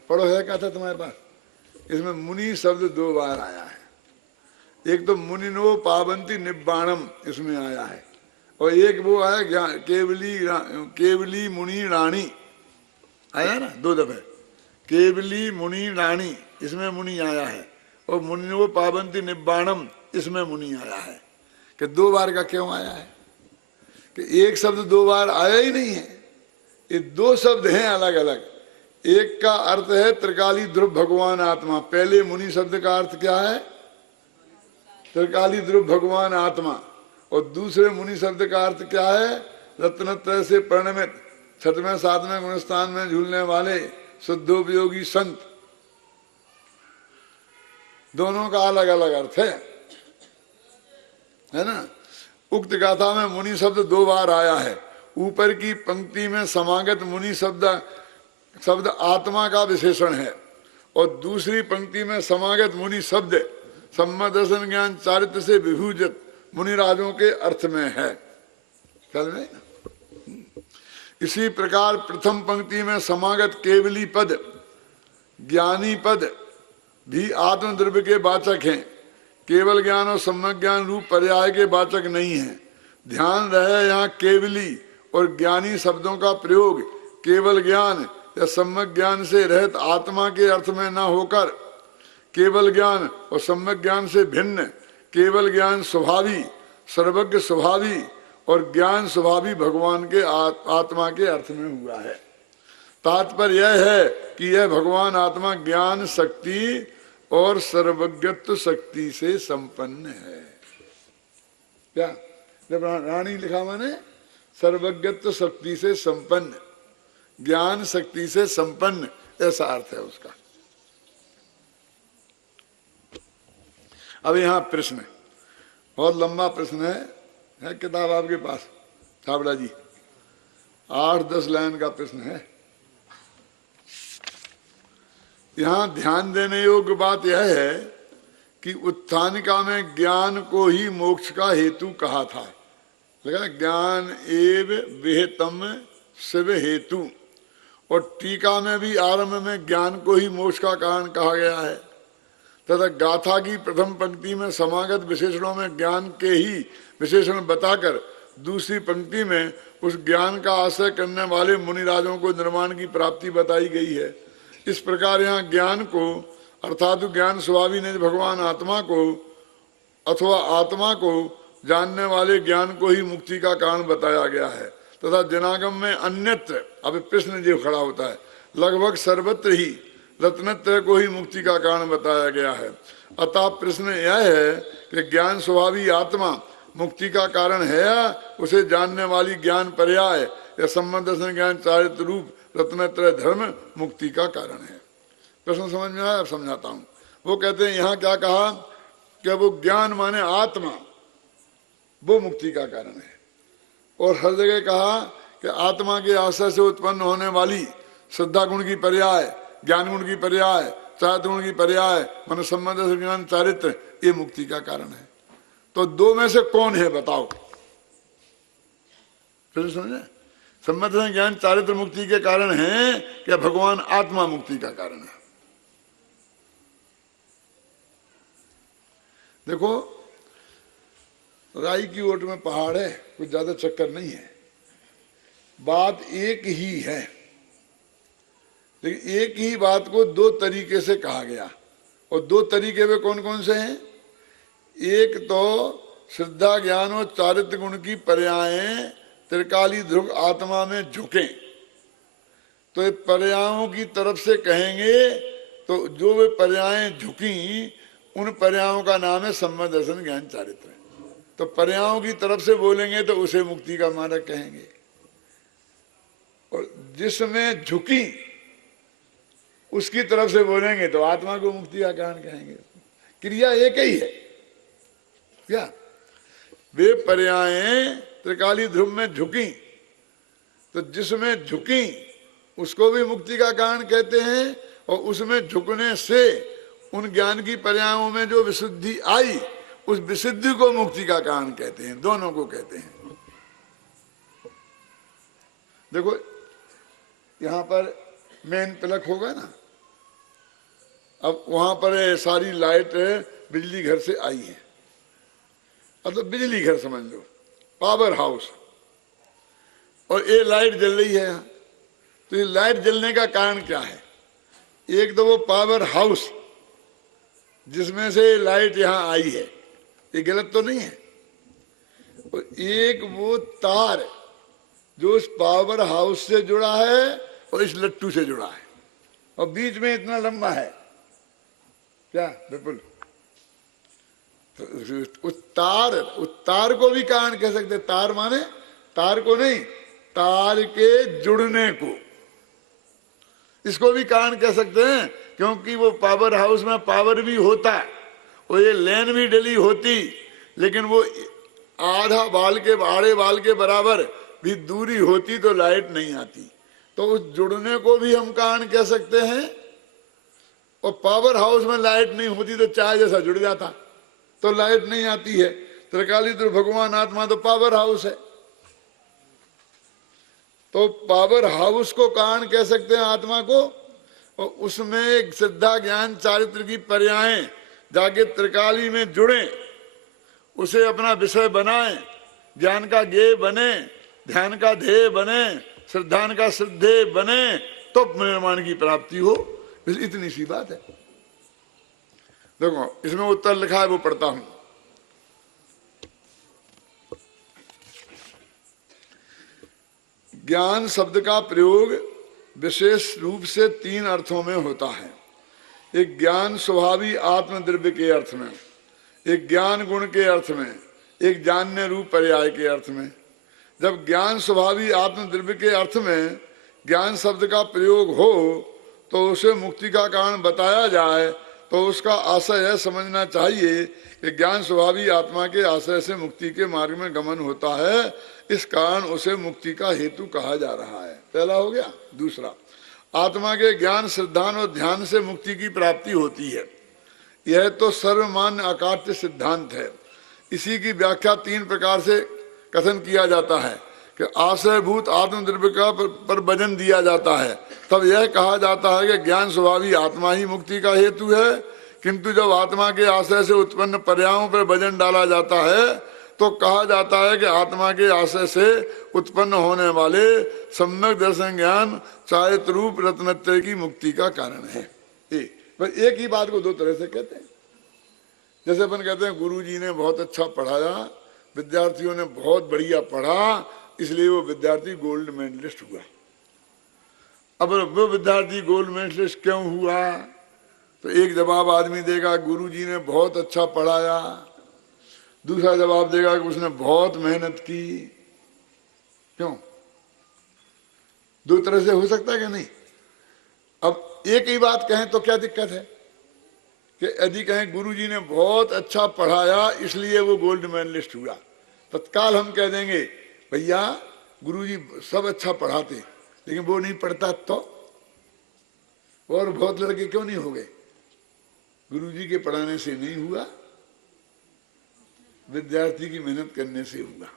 पढ़ो है गाथा तुम्हारे पास? इसमें मुनि शब्द 2 बार आया है। एक तो मुनिनो पावंती निब्बाणम इसमें आया है, और एक वो आया केवली मुनि रानी आया ना 2 दफे। केवली मुनि रानी इसमें मुनि आया है, और मुनिनो पावंती निब्बाणम इसमें मुनि आया है। कि 2 बार का क्यों आया है? कि एक शब्द 2 बार आया ही नहीं है, ये 2 शब्द हैं अलग अलग। एक का अर्थ है त्रिकाली ध्रुव भगवान आत्मा। पहले मुनि शब्द का अर्थ क्या है? त्रिकाली ध्रुव भगवान आत्मा। और दूसरे मुनि शब्द का अर्थ क्या है? रत्नत्रय से परिणमित 6वें 7वें गुणस्थान में झूलने वाले शुद्धोपयोगी संत। दोनों का अलग अलग अर्थ है ना। उक्त गाथा में मुनि शब्द 2 बार आया है। ऊपर की पंक्ति में समागत मुनि शब्द आत्मा का विशेषण है, और दूसरी पंक्ति में समागत मुनि शब्द सम्यक दर्शन ज्ञान चारित्र से विभूजित मुनिराजों के अर्थ में है। ख्याल में? इसी प्रकार प्रथम पंक्ति में समागत केवली पद, ज्ञानी पद भी आत्मद्रव्य के वाचक हैं, केवल ज्ञान और सम्यक ज्ञान रूप पर्याय के वाचक नहीं है। ध्यान रहे, यहाँ केवली और ज्ञानी शब्दों का प्रयोग केवल ज्ञान या सम्यक ज्ञान से रहित आत्मा के अर्थ में न होकर केवल ज्ञान और सम्यक ज्ञान से भिन्न केवल ज्ञान स्वभावी, सर्वज्ञ स्वभावी और ज्ञान स्वभावी भगवान के आत्मा के अर्थ में हुआ है। तात्पर्य यह है कि यह भगवान आत्मा ज्ञान शक्ति और सर्वज्ञत्व शक्ति से संपन्न है। क्या? जब रानी लिखा मैंने सर्वज्ञत्व शक्ति से संपन्न, ज्ञान शक्ति से संपन्न, ऐसा अर्थ है उसका। अब यहाँ प्रश्न है, बहुत लंबा प्रश्न है किताब आपके पास छाबड़ा जी, 8-10 लाइन का प्रश्न है। यहाँ ध्यान देने योग्य बात यह है कि उत्थानिका में ज्ञान को ही मोक्ष का हेतु कहा था। लगा? ज्ञान एव विहितम शिव हेतु। और टीका में भी आरंभ में ज्ञान को ही मोक्ष का कारण कहा गया है, तथा गाथा की प्रथम पंक्ति में समागत विशेषणों में ज्ञान के ही विशेषण बताकर दूसरी पंक्ति में उस ज्ञान का आश्रय करने वाले मुनिराजों को निर्माण की प्राप्ति बताई गई है। इस प्रकार यहाँ ज्ञान को अर्थात ज्ञान स्वभावी ने भगवान आत्मा को अथवा आत्मा को जानने वाले ज्ञान को ही मुक्ति का कारण बताया गया है, तथा जनागम में अन्यत्र, अब प्रश्न जो खड़ा होता है, लगभग सर्वत्र ही रत्नत्रय को ही मुक्ति का कारण बताया गया है। अतः प्रश्न यह है कि ज्ञान स्वभावी आत्मा मुक्ति का कारण है या उसे जानने वाली ज्ञान पर्याय या संबंध दर्शन ज्ञान चारित्र रूप रत्नत्रय धर्म मुक्ति का कारण है। प्रश्न समझ में आया? अब समझाता हूं। वो कहते हैं यहाँ क्या कहा कि वो ज्ञान माने आत्मा, वो मुक्ति का कारण है। और हर जगह कहा कि आत्मा के आश्रय से उत्पन्न होने वाली श्रद्धा गुण की पर्याय, ज्ञान गुण की पर्याय, चारित्र गुण की पर्याय, मन संबंध ज्ञान चारित्र, ये मुक्ति का कारण है। तो दो में से कौन है बताओ? फिर समझे? संबंध ज्ञान चारित्र मुक्ति के कारण है क्या भगवान आत्मा मुक्ति का कारण है? देखो, राई की ओट में पहाड़ है, कुछ ज्यादा चक्कर नहीं है, बात एक ही है, लेकिन एक ही बात को दो तरीके से कहा गया। और दो तरीके वे कौन कौन से हैं? एक तो श्रद्धा ज्ञान और चारित्र गुण की पर्यायें त्रिकाली ध्रुव आत्मा में झुके, तो ये पर्यायों की तरफ से कहेंगे तो जो वे पर्यायें झुकी उन पर्यायों का नाम है संबंध दर्शन ज्ञान चारित्र। तो पर्यायों की तरफ से बोलेंगे तो उसे मुक्ति का मार्ग कहेंगे, और जिसमें झुकी उसकी तरफ से बोलेंगे तो आत्मा को मुक्ति का कारण कहेंगे। क्रिया एक ही है क्या? वे पर्यायें त्रिकाली ध्रुव में झुकी, तो जिसमें झुकी उसको भी मुक्ति का कारण कहते हैं, और उसमें झुकने से उन ज्ञान की पर्यायों में जो विशुद्धि आई उस विशुद्धि को मुक्ति का कारण कहते हैं। दोनों को कहते हैं। देखो यहां पर मेन प्लग होगा ना, अब वहां पर सारी लाइट बिजली घर से आई है, मतलब बिजली घर समझ लो, पावर हाउस, और ये लाइट जल रही है यहाँ। तो ये लाइट जलने का कारण क्या है? एक तो वो पावर हाउस जिसमें से लाइट यहाँ आई है, ये गलत तो नहीं है, और एक वो तार जो उस पावर हाउस से जुड़ा है और इस लट्टू से जुड़ा है, और बीच में इतना लंबा है क्या विपुल? तो उस तार को भी कारण कह सकते। तार माने तार को नहीं, तार के जुड़ने को, इसको भी कारण कह सकते हैं, क्योंकि वो पावर हाउस में पावर भी होता और ये लेन भी डली होती, लेकिन वो आधा बाल के आड़े बाल के बराबर भी दूरी होती तो लाइट नहीं आती। तो उस जुड़ने को भी हम कारण कह सकते हैं। और पावर हाउस में लाइट नहीं होती तो चाय जैसा जुड़ जाता, तो लाइट नहीं आती है। त्रिकाली तो भगवान आत्मा तो पावर हाउस है, तो पावर हाउस को कारण कह सकते हैं आत्मा को, और उसमें एक श्रद्धा ज्ञान चारित्र की पर्यायें जाके त्रिकाली में जुड़े, उसे अपना विषय बनाए, ज्ञान का ज्ञेय बने, ध्यान का ध्येय बने, श्रद्धान का श्रद्धेय बने, तो निर्माण की प्राप्ति हो। बस इतनी सी बात है। देखो इसमें उत्तर लिखा है, वो पढ़ता हूं। ज्ञान शब्द का प्रयोग विशेष रूप से तीन अर्थों में होता है। एक ज्ञान स्वभावी आत्मद्रव्य के अर्थ में, एक ज्ञान गुण के अर्थ में, एक जानने रूप पर्याय के अर्थ में। जब ज्ञान स्वभावी आत्मद्रव्य के अर्थ में ज्ञान शब्द का प्रयोग हो तो उसे मुक्ति का कारण बताया जाए, तो उसका आशय यह समझना चाहिए कि ज्ञान स्वभावी आत्मा के आश्रय से मुक्ति के मार्ग में गमन होता है, इस कारण उसे मुक्ति का हेतु कहा जा रहा है। पहला हो गया। दूसरा, आत्मा के ज्ञान श्रद्धान और ध्यान से मुक्ति की प्राप्ति होती है, यह तो सर्वमान्य अकाट्य सिद्धांत है। इसी की व्याख्या तीन प्रकार से कथन किया जाता है कि आश्रयभूत आत्मद्रव्य का पर वजन दिया जाता है, तब यह कहा जाता है कि ज्ञान स्वभावी आत्मा ही मुक्ति का हेतु है। किंतु जब आत्मा के आश्रय से उत्पन्न पर्यायों पर वजन डाला जाता है तो कहा जाता है कि आत्मा के आश्रय से उत्पन्न होने वाले सम्यक दर्शन ज्ञान चारित्र रूप रत्नत्रय की मुक्ति का कारण है। एक ही बात को दो तरह से कहते हैं। जैसे अपन कहते हैं गुरु जी ने बहुत अच्छा पढ़ाया, विद्यार्थियों ने बहुत बढ़िया पढ़ा, इसलिए वो विद्यार्थी गोल्ड मेडलिस्ट हुआ। अब वो विद्यार्थी गोल्ड मेडलिस्ट क्यों हुआ, तो एक जवाब आदमी देगा गुरुजी ने बहुत अच्छा पढ़ाया, दूसरा जवाब देगा कि उसने बहुत मेहनत की। क्यों? दो तरह से हो सकता है कि नहीं? अब एक ही बात कहें तो क्या दिक्कत है कि यदि कहें गुरुजी ने बहुत अच्छा पढ़ाया इसलिए वो गोल्ड मेडलिस्ट हुआ, तत्काल हम कह देंगे भैया गुरुजी सब अच्छा पढ़ाते लेकिन वो नहीं पढ़ता तो, और बहुत लड़के क्यों नहीं हो गए? गुरुजी के पढ़ाने से नहीं हुआ, विद्यार्थी की मेहनत करने से हुआ।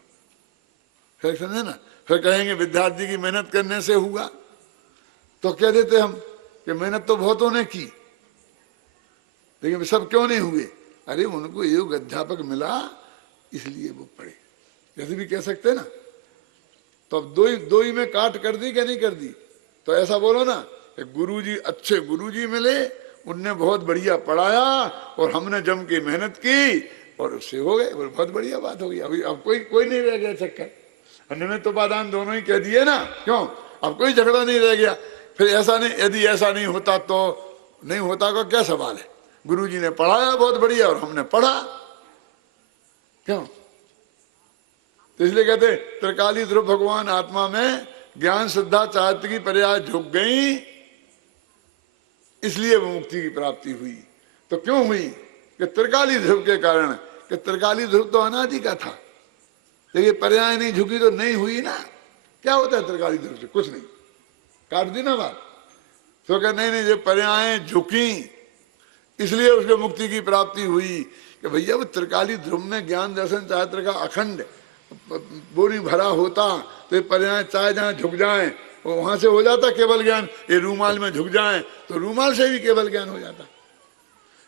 फिर समझे ना? फिर कहेंगे विद्यार्थी की मेहनत करने से हुआ, तो कह देते हम कि मेहनत तो बहुतों ने की लेकिन सब क्यों नहीं हुए? अरे उनको योग अध्यापक मिला इसलिए वो पढ़े, जैसे भी कह सकते हैं ना। तो अब दो ही में काट कर दी क्या नहीं कर दी? तो ऐसा बोलो ना कि गुरुजी अच्छे गुरुजी मिले, उनने बहुत बढ़िया पढ़ाया और हमने जम के मेहनत की और उससे हो गए, बहुत बढ़िया बात हो गई। अभी अब कोई नहीं रह गया चक्कर, अन्य तो बादान दोनों ही कह दिए ना, क्यों? अब कोई झगड़ा नहीं रह गया। फिर ऐसा नहीं, यदि ऐसा नहीं होता तो नहीं होता का क्या सवाल है? गुरुजी ने पढ़ाया बहुत बढ़िया और हमने पढ़ा, क्यों? तो इसलिए कहते त्रिकाली ध्रुव भगवान आत्मा में ज्ञान श्रद्धा चारित्र की पर्याय झुक गई, इसलिए वो मुक्ति की प्राप्ति हुई। तो क्यों हुई? कि त्रिकाली ध्रुव के कारण, कि त्रिकाली ध्रुव तो अनादि का था, लेकिन पर्याय नहीं झुकी तो नहीं हुई ना। क्या होता है त्रिकाली ध्रुव से? कुछ नहीं, काट दी ना बात। तो क्या नहीं जो पर्याय झुकी इसलिए उसके मुक्ति की प्राप्ति हुई। कि भैया वो त्रिकाली ध्रुव में ज्ञान दर्शन चारित्र का अखंड बोरी भरा होता तो ये पर्याय चाहे जहां झुक जाए वहां से हो जाता केवल ज्ञान। ये रूमाल में झुक जाए तो रूमाल से भी केवल ज्ञान हो जाता।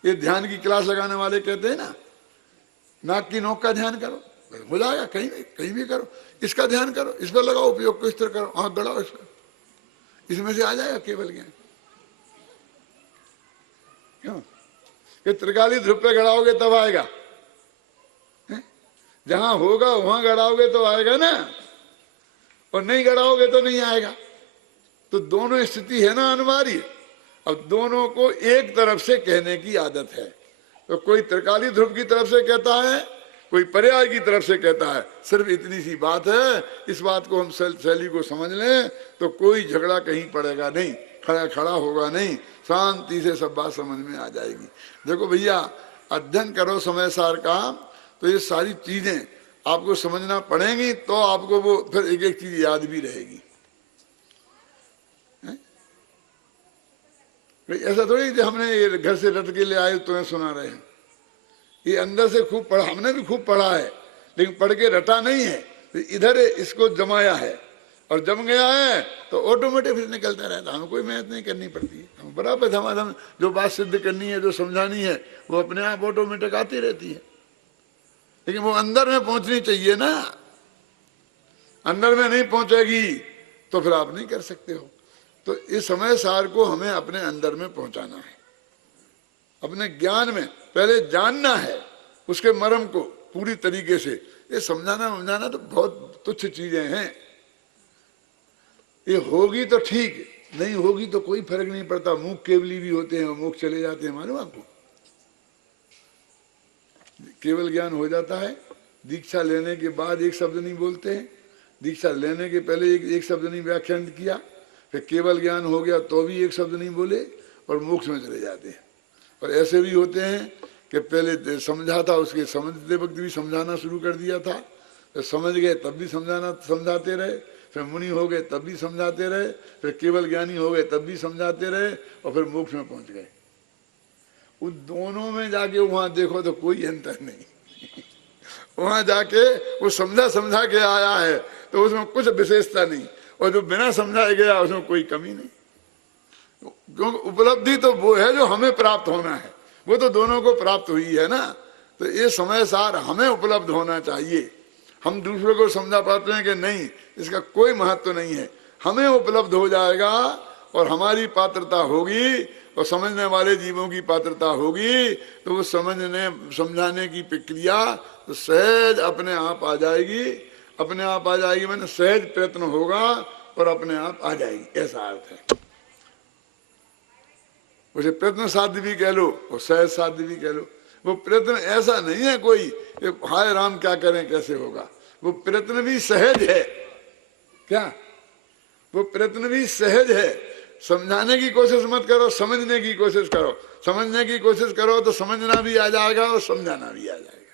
ये ध्यान की क्लास लगाने वाले कहते हैं ना, नाक की नोक का ध्यान करो, हो जाएगा, कहीं भी करो, इसका ध्यान करो, इस पर लगाओ, उपयोग को इस तरह करो, आंख गड़ाओ इस पर, इसमें से आ जाएगा केवल ज्ञान। क्यों? ये त्रिकाली ध्रुव पे गड़ाओगे तब आएगा, जहां होगा वहां गड़ाओगे तो आएगा ना, और नहीं गड़ाओगे तो नहीं आएगा। तो दोनों स्थिति है ना अनिवार्य। अब दोनों को एक तरफ से कहने की आदत है, तो कोई त्रिकाली ध्रुव की तरफ से कहता है, कोई पर्याय की तरफ से कहता है। सिर्फ इतनी सी बात है, इस बात को हम शैली को समझ लें तो कोई झगड़ा कहीं पड़ेगा नहीं, खड़ा होगा नहीं, शांति से सब बात समझ में आ जाएगी। देखो भैया, अध्ययन करो समय सार का, तो ये सारी चीजें आपको समझना पड़ेंगी, तो आपको वो फिर एक एक चीज याद भी रहेगी। ऐसा थोड़ी कि हमने ये घर से रट के ले आए तुम्हें सुना रहे हैं। ये अंदर से खूब पढ़ा, हमने भी खूब पढ़ा है, लेकिन पढ़ के रटा नहीं है, तो इधर इसको जमाया है, और जम गया है तो ऑटोमेटिक फिर निकलता रहता। हमें कोई मेहनत नहीं करनी पड़ती है, हम बराबर धमाधम जो बात सिद्ध करनी है, जो समझानी है, वो अपने आप ऑटोमेटिक आती रहती है। लेकिन वो अंदर में पहुंचनी चाहिए ना, अंदर में नहीं पहुंचेगी तो फिर आप नहीं कर सकते हो। तो इस समय सार को हमें अपने अंदर में पहुंचाना है, अपने ज्ञान में पहले जानना है, उसके मर्म को पूरी तरीके से। ये समझाना तो बहुत तुच्छ चीजें हैं। ये होगी तो ठीक, नहीं होगी तो कोई फर्क नहीं पड़ता। मूक केवली भी होते हैं, मूक चले जाते हैं, मालूम आपको? केवल ज्ञान हो जाता है, दीक्षा लेने के बाद एक शब्द नहीं बोलते हैं, दीक्षा लेने के पहले एक शब्द नहीं व्याख्यान किया, फिर केवल ज्ञान हो गया तो भी एक शब्द नहीं बोले और मोक्ष में चले जाते हैं। और ऐसे भी होते हैं कि पहले समझा था, उसके समझते वक्त भी समझाना शुरू कर दिया था, फिर समझ गए तब भी समझाते रहे, फिर मुनि हो गए तब भी समझाते रहे, फिर केवल ज्ञानी हो गए तब भी समझाते रहे, और फिर मोक्ष में पहुंच गए। उन दोनों में जाके वहां देखो तो कोई अंतर नहीं। वहां जाके वो समझा के आया है तो उसमें कुछ विशेषता नहीं, और जो बिना समझाए गया उसमें कोई कमी नहीं। क्योंकि उपलब्धि तो वो है जो हमें प्राप्त होना है, वो तो दोनों को प्राप्त हुई है ना। तो ये समय सार हमें उपलब्ध होना चाहिए। हम दूसरों को समझा पाते हैं कि नहीं, इसका कोई महत्व नहीं है, हमें उपलब्ध हो जाएगा और हमारी पात्रता होगी और समझने वाले जीवों की पात्रता होगी, तो वो समझाने की प्रक्रिया तो सहज अपने आप आ जाएगी। अपने आप आ जाएगी मैंने सहज प्रयत्न होगा और अपने आप आ जाएगी, ऐसा अर्थ है। उसे प्रयत्न साध्य भी कह लो और सहज साध्य भी कह लो। वो प्रयत्न ऐसा नहीं है कोई हाय राम क्या करें कैसे होगा, वो प्रयत्न भी सहज है। क्या वो प्रयत्न भी सहज है। समझाने की कोशिश मत करो, समझने की कोशिश करो। समझने की कोशिश करो तो समझना भी आ जाएगा और समझाना भी आ जाएगा।